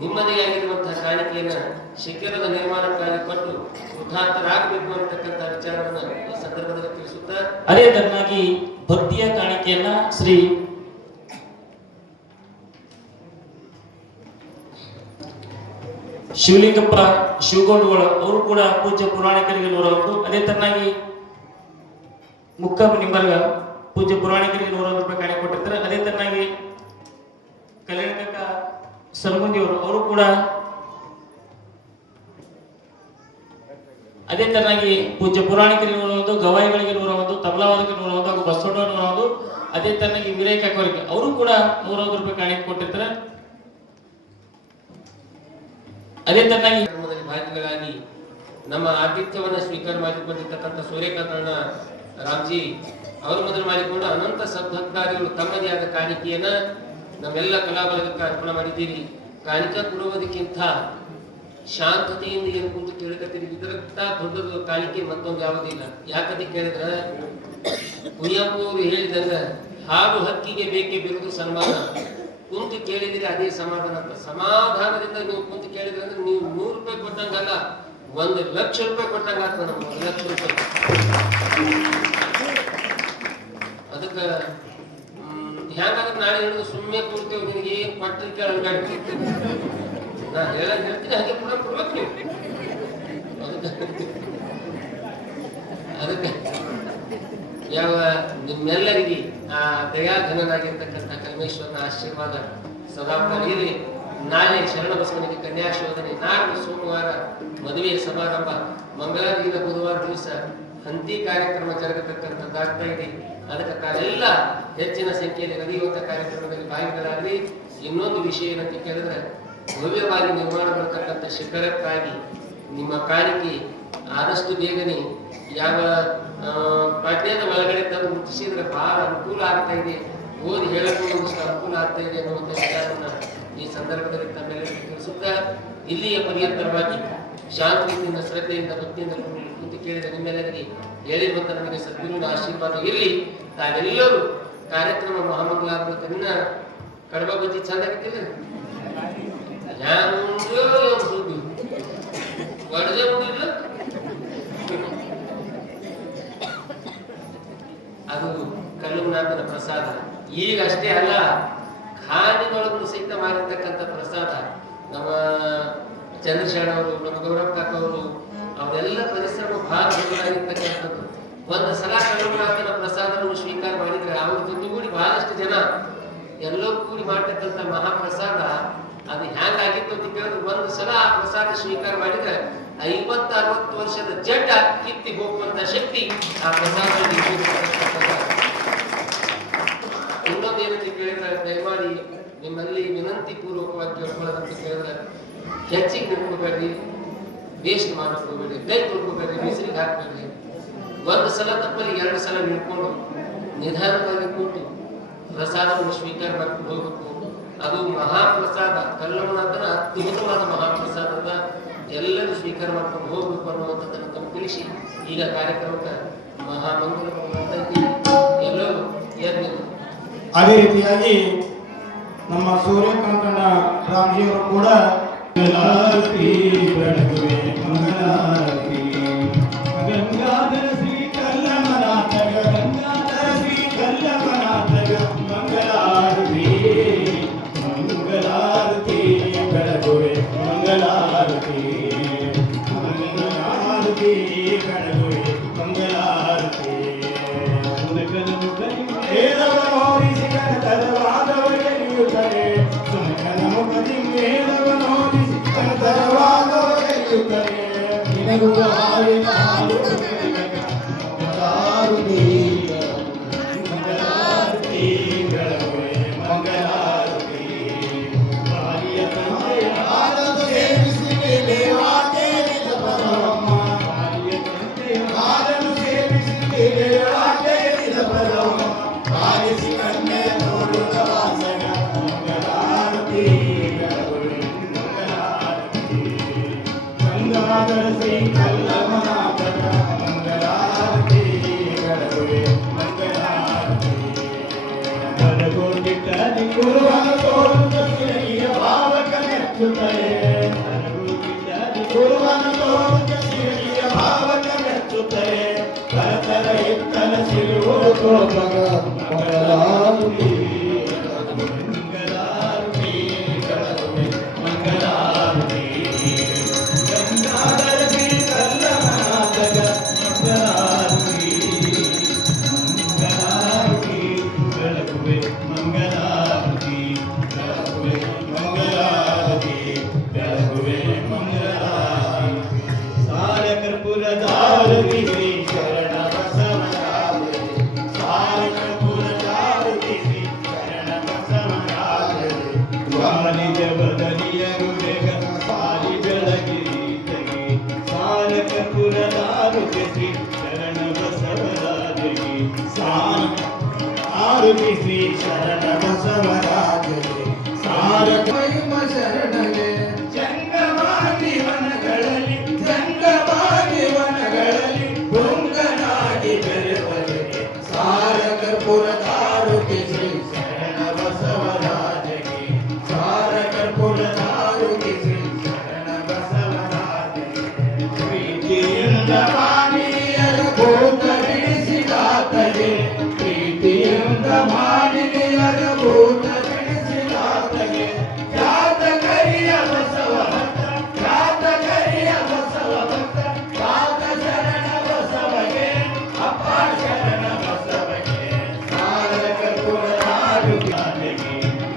ನಿಮ್ಮದೇ ಆಗಿರುವಂತಹ ಕಾಣಿಕೆಯನ್ನ ಶಿಖರದ ನಿರ್ಮಾಣಕ್ಕಾಗಿ ಕೊಟ್ಟು ಕೃತಾರ್ಥರಾಗಬೇಕು ಅಂತಕ್ಕಂಥ ವಿಚಾರವನ್ನ ಈ ಸಂದರ್ಭದಲ್ಲಿ ತಿಳಿಸುತ್ತಾ, ಅದೇ ತರನಾಗಿ ಭಕ್ತಿಯ ಕಾಣಿಕೆಯನ್ನ ಶ್ರೀ ಶಿವಲಿಂಗಪ್ಪ ಶಿವಗೌಡಗಳು ಅವರು ಕೂಡ ಪೂಜ್ಯ ಪುರಾಣಿಕರಿಗೆ 101. ಅದೇ ತರನಾಗಿ ಮುಕ್ಕಪ್ಪ ನಿಂಬರ್ಗ ಪೂಜ್ಯ ಪುರಾಣಿಕರಿಗೆ 101 ರೂಪಾಯಿ ಕಾಣಿಕೆ ಕೊಟ್ಟಿರ್ತಾರೆ. ಅದೇ ತರನಾಗಿ ಕಲ್ಯಾಣಕ ಸರ್ಮುಂದಿ ಅವರು ಕೂಡ ಅದೇ ತರನಾಗಿ ಪೂಜ್ಯ ಪುರಾಣಿಕರಿಗೆ 101, ಗವಾಯಿಗಳಿಗೆ 101, ತಬಲಾವಾದಕ್ಕೆ 101 ಹಾಗೂ ಬಸವಣ್ಣ 101. ಅದೇ ತರನಾಗಿ ವೀರಯ್ಯ ಕಾಕೋರಿಗೆ ಅವರು ಕೂಡ 101 ರೂಪಾಯಿ ಕಾಣಿಕೆ ಕೊಟ್ಟಿರ್ತಾರೆ. ಅದೇ ತರನಾಗಿ ಭಾಗಿಗಳಾಗಿ ನಮ್ಮ ಆತಿಥ್ಯವನ್ನು ಸ್ವೀಕಾರ ಮಾಡಿಕೊಂಡಿರ್ತಕ್ಕಂಥ ಸೂರ್ಯಕಾಂತಣ್ಣ ರಾಮ್ಜಿ ಅವರು ಮೊದಲು ಮಾಡಿಕೊಂಡು ಅನಂತ ಸದ್ಭಕ್ತಾದಿಗಳು ತಮ್ಮದೇ ಆದ ಕಾಣಿಕೆಯನ್ನ ನಮ್ಮೆಲ್ಲ ಕಲಾಬಲಗಕ್ಕೆ ಅರ್ಪಣೆ ಮಾಡಿದ್ದೀರಿ. ಕಾಣಿಕೆ ಕೊಡುವುದಕ್ಕಿಂತ ಶಾಂತತೆಯಿಂದ ಏನು ಕುಂತು ಕೇಳಕತ್ತೀರಿ, ಇದಕ್ಕಿಂತ ದೊಡ್ಡದು ಕಾಣಿಕೆ ಮತ್ತೊಂದು ಯಾವುದಿಲ್ಲ. ಯಾಕಂತ ಕೇಳಿದ್ರೆ ಕುವೆಂಪು ಅವರು ಹೇಳಿದಂಗ ಹಾಡು ಹಕ್ಕಿಗೆ ಬೇಕೇ ಬಿರುದು ಸನ್ಮಾನ, ಕುಂತು ಕೇಳಿದ್ರೆ ಅದೇ ಸಮಾಧಾನ ಅಂತ. ಸಮಾಧಾನದಿಂದ ನೀವು ಕುಂತು ಕೇಳಿದ್ರೆ ಅಂದ್ರೆ ನೀವು 100 ರೂಪಾಯಿ ಕೊಟ್ಟಂಗಲ್ಲ, 1 ಲಕ್ಷ ರೂಪಾಯಿ ಕೊಟ್ಟಂಗ ಆಗ್ತದೆ. ನಮ್ಗೆ 1 ಲಕ್ಷ ರೂಪಾಯಿ. ಅದಕ್ಕೆ ಹ್ಯಾಂಗಾದ್ರೆ ನಾಳೆ ಹೇಳಿದ್ರು ಸುಮ್ಮನೆ ಕೂರ್ತೇವೆ, ನಿನಗೆ ಏನ್ ಪಟ್ರಿ ಕೇಳಂಗಾಡಿ ನಾ ಹೇಳ್ತೀನಿ ಹಾಗೆ ಕೂಡ ಕೊಡ್ಬೇಕು ನೀವು. ಅದಕ್ಕೆ ಯಾವ ನಿಮ್ಮೆಲ್ಲರಿಗೆ ಆ ದಯಾಘನನಾಗಿರ್ತಕ್ಕಂಥ ಕಲ್ಮೇಶ್ವರನ ಆಶೀರ್ವಾದ ಸದಾ ಕಲಿಯಲಿ. ನಾಳೆ ಶರಣ ಬಸವನಿಗೆ ಕನ್ಯಾಶೋಧನೆ, ನಾಳೆ ಸೋಮವಾರ ಮದುವೆಯ ಸಮಾರಂಭ, ಮಂಗಳವಾರ ಬುಧವಾರ ದಿವಸ ಹಂತಿ ಕಾರ್ಯಕ್ರಮ ಜರುಗತಕ್ಕಂಥದ್ದಾಗ್ತಾ ಇದೆ. ಅದಕ್ಕೆ ತಾವೆಲ್ಲ ಹೆಚ್ಚಿನ ಸಂಖ್ಯೆಯಲ್ಲಿ ನಡೆಯುವಂಥ ಕಾರ್ಯಕ್ರಮದಲ್ಲಿ ಭಾಗಿಗಳಾಗಲಿ. ಇನ್ನೊಂದು ವಿಷಯ ಏನಂತ ಕೇಳಿದ್ರೆ, ಭವ್ಯವಾಗಿ ನಿರ್ಮಾಣಗೊಳ್ತಕ್ಕಂಥ ಶಿಖರಕ್ಕಾಗಿ ನಿಮ್ಮ ಕಾಣಿಕೆ ಆದಷ್ಟು ಬೇಗನೆ ಯಾವ ಪಠ್ಯದ ಒಳಗಡೆ ತಂದು ಮುಟ್ಟಿಸಿದ್ರೆ ಬಹಳ ಅನುಕೂಲ ಆಗ್ತಾ ಇದೆ, ಓದಿ ಹೇಳಕ್ಕೂ ಒಂದಷ್ಟು ಅನುಕೂಲ ಆಗ್ತಾ ಇದೆ ಅನ್ನುವಂಥ ವಿಚಾರವನ್ನ ಈ ಸಂದರ್ಭದಲ್ಲಿ ತಮ್ಮೆಲ್ಲರಿಗೂ ತಿಳಿಸುತ್ತಾ, ಇಲ್ಲಿಯ ಪರ್ಯಂತರವಾಗಿ ಶಾಂತಿಯಿಂದ ಶ್ರದ್ಧೆಯಿಂದ ಭಕ್ತಿಯಿಂದ ಕುಂತು ಕೇಳಿದ ನಿಮ್ಮೆಲ್ಲರಿಗೆ ಹೇಳಿರುವಂತ ನಮಗೆ ಸದ್ಗುರುವಿನ ಆಶೀರ್ವಾದ ಇರಲಿ. ತಾವೆಲ್ಲರೂ ಕಾರ್ಯಕ್ರಮ ಮಹಾಮಂಗಲಾಗಬೇಕನ್ನ ಕಡಬ ಬಜ್ಜಿ ಚಂದಾಗಿತ್ತಿಲ್ಲ ಒಡಜೆ ಮುಗಿಲ್ಲ, ಅದು ಕಲ್ಲುನಾಥನ ಪ್ರಸಾದ. ಈಗ ಅಷ್ಟೇ ಅಲ್ಲ, ಖಾನಿನೊಳಗೂ ಸಹಿತ ಮಾಡಿರ್ತಕ್ಕಂಥ ಪ್ರಸಾದ. ನಮ್ಮ ಚಂದ್ರಶೇಖರ್ ಅವರು, ನಮ್ಮ ಗೌರವ್ ಕಾಕ ಅವರು, ಅವರೆಲ್ಲ ಪರಿಶ್ರಮ ಬಹಳ ದೊಡ್ಡದಾಗಿರ್ತಕ್ಕಂಥದ್ದು. ಒಂದು ಸಲ ಕಲ್ಲುನಾಥನ ಪ್ರಸಾದವನ್ನು ಸ್ವೀಕಾರ ಮಾಡಿದ್ರೆ ಅವ್ರ ಜೊತೆಗೂಡಿ ಬಹಳಷ್ಟು ಜನ ಎಲ್ಲರೂ ಕೂಡಿ ಮಾಡ್ತಕ್ಕಂಥ ಮಹಾಪ್ರಸಾದ ಅದು ಹ್ಯಾಂಗಾಗಿತ್ತು ಅಂತ ಕೇಳಿದ್ರೆ, ಒಂದು ಸಲ ಆ ಪ್ರಸಾದ ಸ್ವೀಕಾರ ಮಾಡಿದ್ರೆ 50-60 ವರ್ಷದ ಜಡ್ಡ ಕಿತ್ತಿ ಹೋಗುವಂತ ಶಕ್ತಿ ಆ ಪ್ರಸಾದ. ಇನ್ನೊಂದು ಏನಂತ ಕೇಳಿದ್ರೆ, ದಯಮಾಡಿ ನಿಮ್ಮಲ್ಲಿ ವಿನಂತಿ ಪೂರ್ವಕವಾಗಿ ಕೇಳ್ಕೊಳ್ಳೋದಂತ ಕೇಳಿದ್ರೆ, ಹೆಚ್ಚಿಗೆ ನಿಂತ್ಕೋಬೇಡ್ರಿ, ವೇಸ್ಟ್ ಮಾಡಕ್ ಹೋಗ್ಬೇಡ್ರಿ, ಕೈ ತೊಳ್ಕೋಬೇಡ್ರಿ, ಬಿಸಿಲಿಗೆ ಹಾಕ್ಬೇಡ್ರಿ. ಒಂದು ಸಲ ತಪ್ಪಲ್ಲಿ 2 ಸಲ ನಿಂತ್ಕೊಂಡು ನಿಧಾನವಾಗಿ ಕೂತು ಪ್ರಸಾದವನ್ನು ಸ್ವೀಕಾರ ಮಾಡ್ಕೊಂಡು ಹೋಗ್ಬೇಕು. ಅದು ಮಹಾಪ್ರಸಾದ, ಕಲ್ಲುನಾಥನ ಅದ್ಭುತವಾದ ಮಹಾಪ್ರಸಾದದ ಎಲ್ಲರೂ ಸ್ವೀಕಾರ ಮಾಡ್ಕೊಂಡು ಹೋಗ್ಬೇಕು ಅನ್ನುವಂಥದ್ದನ್ನು ತಮ್ಮ ತಿಳಿಸಿ ಈಗ ಕಾರ್ಯಕ್ರಮಕ್ಕೆ ಮಹಾಮಂಗಲ ಎಲ್ಲರೂ ಎದ್ದು. ಅದೇ ರೀತಿಯಾಗಿ ನಮ್ಮ ಸೂರ್ಯಕಾಂತಣ್ಣ ರಾಮ್ಜಿಯವರು ಕೂಡ ಮಂಗಳಾರತಿ ಬೆಳಗುವೆ ಮಂಗಳಾರತಿ ಗಂಗಾಧರ ಶ್ರೀ ಕಲ್ಲಮನಾಥ ಗಂಗಾಧರ ಶ್ರೀ ಕಲ್ಲಮನಾಥ ಮಂಗಳಾರತಿ ಮಂಗಳಾರತಿ ಬೆಳಗುವೆ ಮಂಗಳಾರತಿ ಮಂಗಳಾರತಿ ಬೆಳಗುವೆ ಮಂಗಳಾರತಿ ವೇದವನೋರಿಸಿ ಕನತರವಾದವರಿಗೆ ನಿಯುತ್ತದೆ ಸುನಕನ ಮುಖದಿ ವೇದವನೋರಿಸಿ ಕನತರವಾದವರಿಗೆ ನಿಯುತ್ತದೆ ನಿನಗೂ ಹಾಡಿನ ಹಾಡು ಮಂಗಳಾರತಿ ಮಂಗಳಾರತಿ ಬೆಳಗುವೆ ಮಂಗಳಾರತಿ ಬಾರಿಯ ತಂದೆಯ ಹಾಡನ್ನು ಸೇವಿಸಿ ದೇವಾತೆ ನಿಜ ಪರಮ ಬಾರಿಯ ತಂದೆಯ ಹಾಡನ್ನು ಸೇವಿಸಿ ದೇವಾತೆ ನಿಜ ಪರಮ ಬಾರಿಸಿ ಕನ್ಯೆ ನೋಡುತ್ತ ವಾಸನ ಮಂಗಳಾರತಿ ಬೆಳಗುವೆ ಮಂಗಳಾರತಿ ಗಂಗಾಧರ ಶ್ರೀ ಕಲ್ಲಮನಾಥ ಗುರುವನ್ನು ತೋರುತ್ತ ಸಿರಿಯ ಭಾವಕ ಮೆಚ್ಚುತ್ತಲೇ ಗುರುವನ್ನು ತೋರುತ್ತ ಸಿರಿಯ ಭಾವಕ ಮೆಚ್ಚುತ್ತಲೇ ಕರತರ ಇತ್ತಲ ಸಿರುವುದು ತೋಪಗ ಮಂಗಲಾರುತಿ ಮಂಗಲಾರುತಿ ಮಂಗಲಾರುತಿ ಗಂಗಾಧರತಿ ಕಲ್ಲಮನಾಥಗ ಮಂಗಲಾರುತಿ ಮಂಗಲಾರುತಿ ಬೆಳಗುವೆ ಮಂಗಲಾರುತಿ ಬೆಳಗುವೆ ಮಂಗಲಾರುತಿ ಬೆಳಗುವೆ ಮಂಗಲಾರುತಿ ಸಾರ ಕರ್ಪೂರದಾರುತಿ ಶ್ರೀ ಶರಣ ಬಸವರಾಜ ಸಾರ ಕರ್ಪೂರದಾರುತಿ ಶ್ರೀ ಶರಣ ಬಸವರಾಜ ವಾಣಿಜ ಬದಲಿಯರು ಬೇಗ ಸಾರಿ ಬೆಳಗಿರಿತಗೆ ಸಾರ ಕರ್ಪೂರದಾರುತಿ ಶ್ರೀ ಶರಣ ಬಸವರಾಜಗೆ ಆರುತಿ ಶ್ರೀ ಶರಣ ಬಸವರಾಜಗೆ ಸಾರ ಮಹಿಮ ಶರಣಗೆ ಜಂಗಮಾಗಿ ವನಗಳಲ್ಲಿ ಭೃಂಗನಾಗಿ ಬೆರೆವರಿಗೆ ಸಾರ ಕರ್ಪೂರದಾರುತಿ ಶ್ರೀ ಶರಣ ಬಸವರಾಜಗೆ ಸಾರ ಕರ್ಪೂರದಾರುತಿ ಶ್ರೀ ಶರಣ ಬಸವರಾಜಗೆ ಪ್ರೀತಿಯಿಂದ ಮಾನಿಯರ ಭೂತ ಬಿಡಿಸಿದಾತಗೆ ಪ್ರೀತಿಯಿಂದ ಮಾನಿಯರ ಭೂತ ಬಿಡಿಸಿದಾತಗೆ ಜಾತಕರಿಯ ಬಸವ ಭಕ್ತ ಜಾತಕರಿಯ ಬಸವ ಭಕ್ತ ಪಾದ ಶರಣ ಬಸವಗೆ ಅಪ್ಪ ಶರಣ ಬಸವಗೆ ಸಾರ ಕರ್ಪೂರದಾರುತಿಗೆ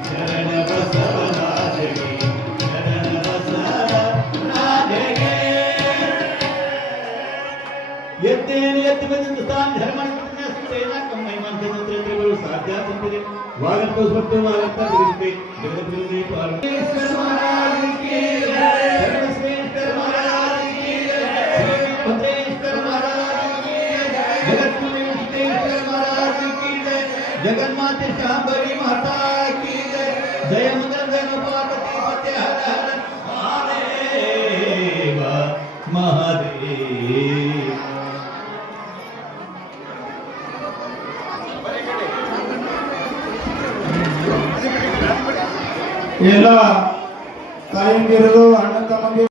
ಶರಣ ಬಸವರಾಜಗೆ ಶರಣ ಬಸವರಾಜಗೆ ಎತ್ತೇನು ಎತ್ತಿ ಬಂದಿದ್ದು ತಾನು ಧರ್ಮ ಕಮ್ಮಿ ಮಂತ್ರಗಳು ಸಾಧ್ಯ ತಂದಿದೆ ವಾಗಂತ ಸ್ವತ್ತು ವಾಗಂತ ಬಿಡಿಸ್ತೆ ಜಗದ್ಗುರುದೇ ಪಾರ್ವತೇಶ್ವರ ಮಹಾರಾಜ ಕಿ ಜಯ ಸರ್ವಶ್ರೇಷ್ಠ ಮಹಾರಾಜ ಕಿ ಜಯ ಭದ್ರೇಶ್ವರ ಮಹಾರಾಜ ಕಿ ಜಯ ಜಗದ್ಗುರು ವೆಂಕಟೇಶ್ವರ ಮಹಾರಾಜ ಕಿ ಜಯ ಜಗನ್ಮಾತೆ ಶಾಂಭವಿ ಮಾತಾ ಕಿ ಜಯ ಜಯ ಮಂಗಲ ಪಾರ್ವತಿ ಪತೆ ಹರ ಹರ ಮಹಾದೇವ ಮಹಾದೇವ ಎಲ್ಲ ತಾಯಂದಿರು ಅಣ್ಣ ತಮಗೆ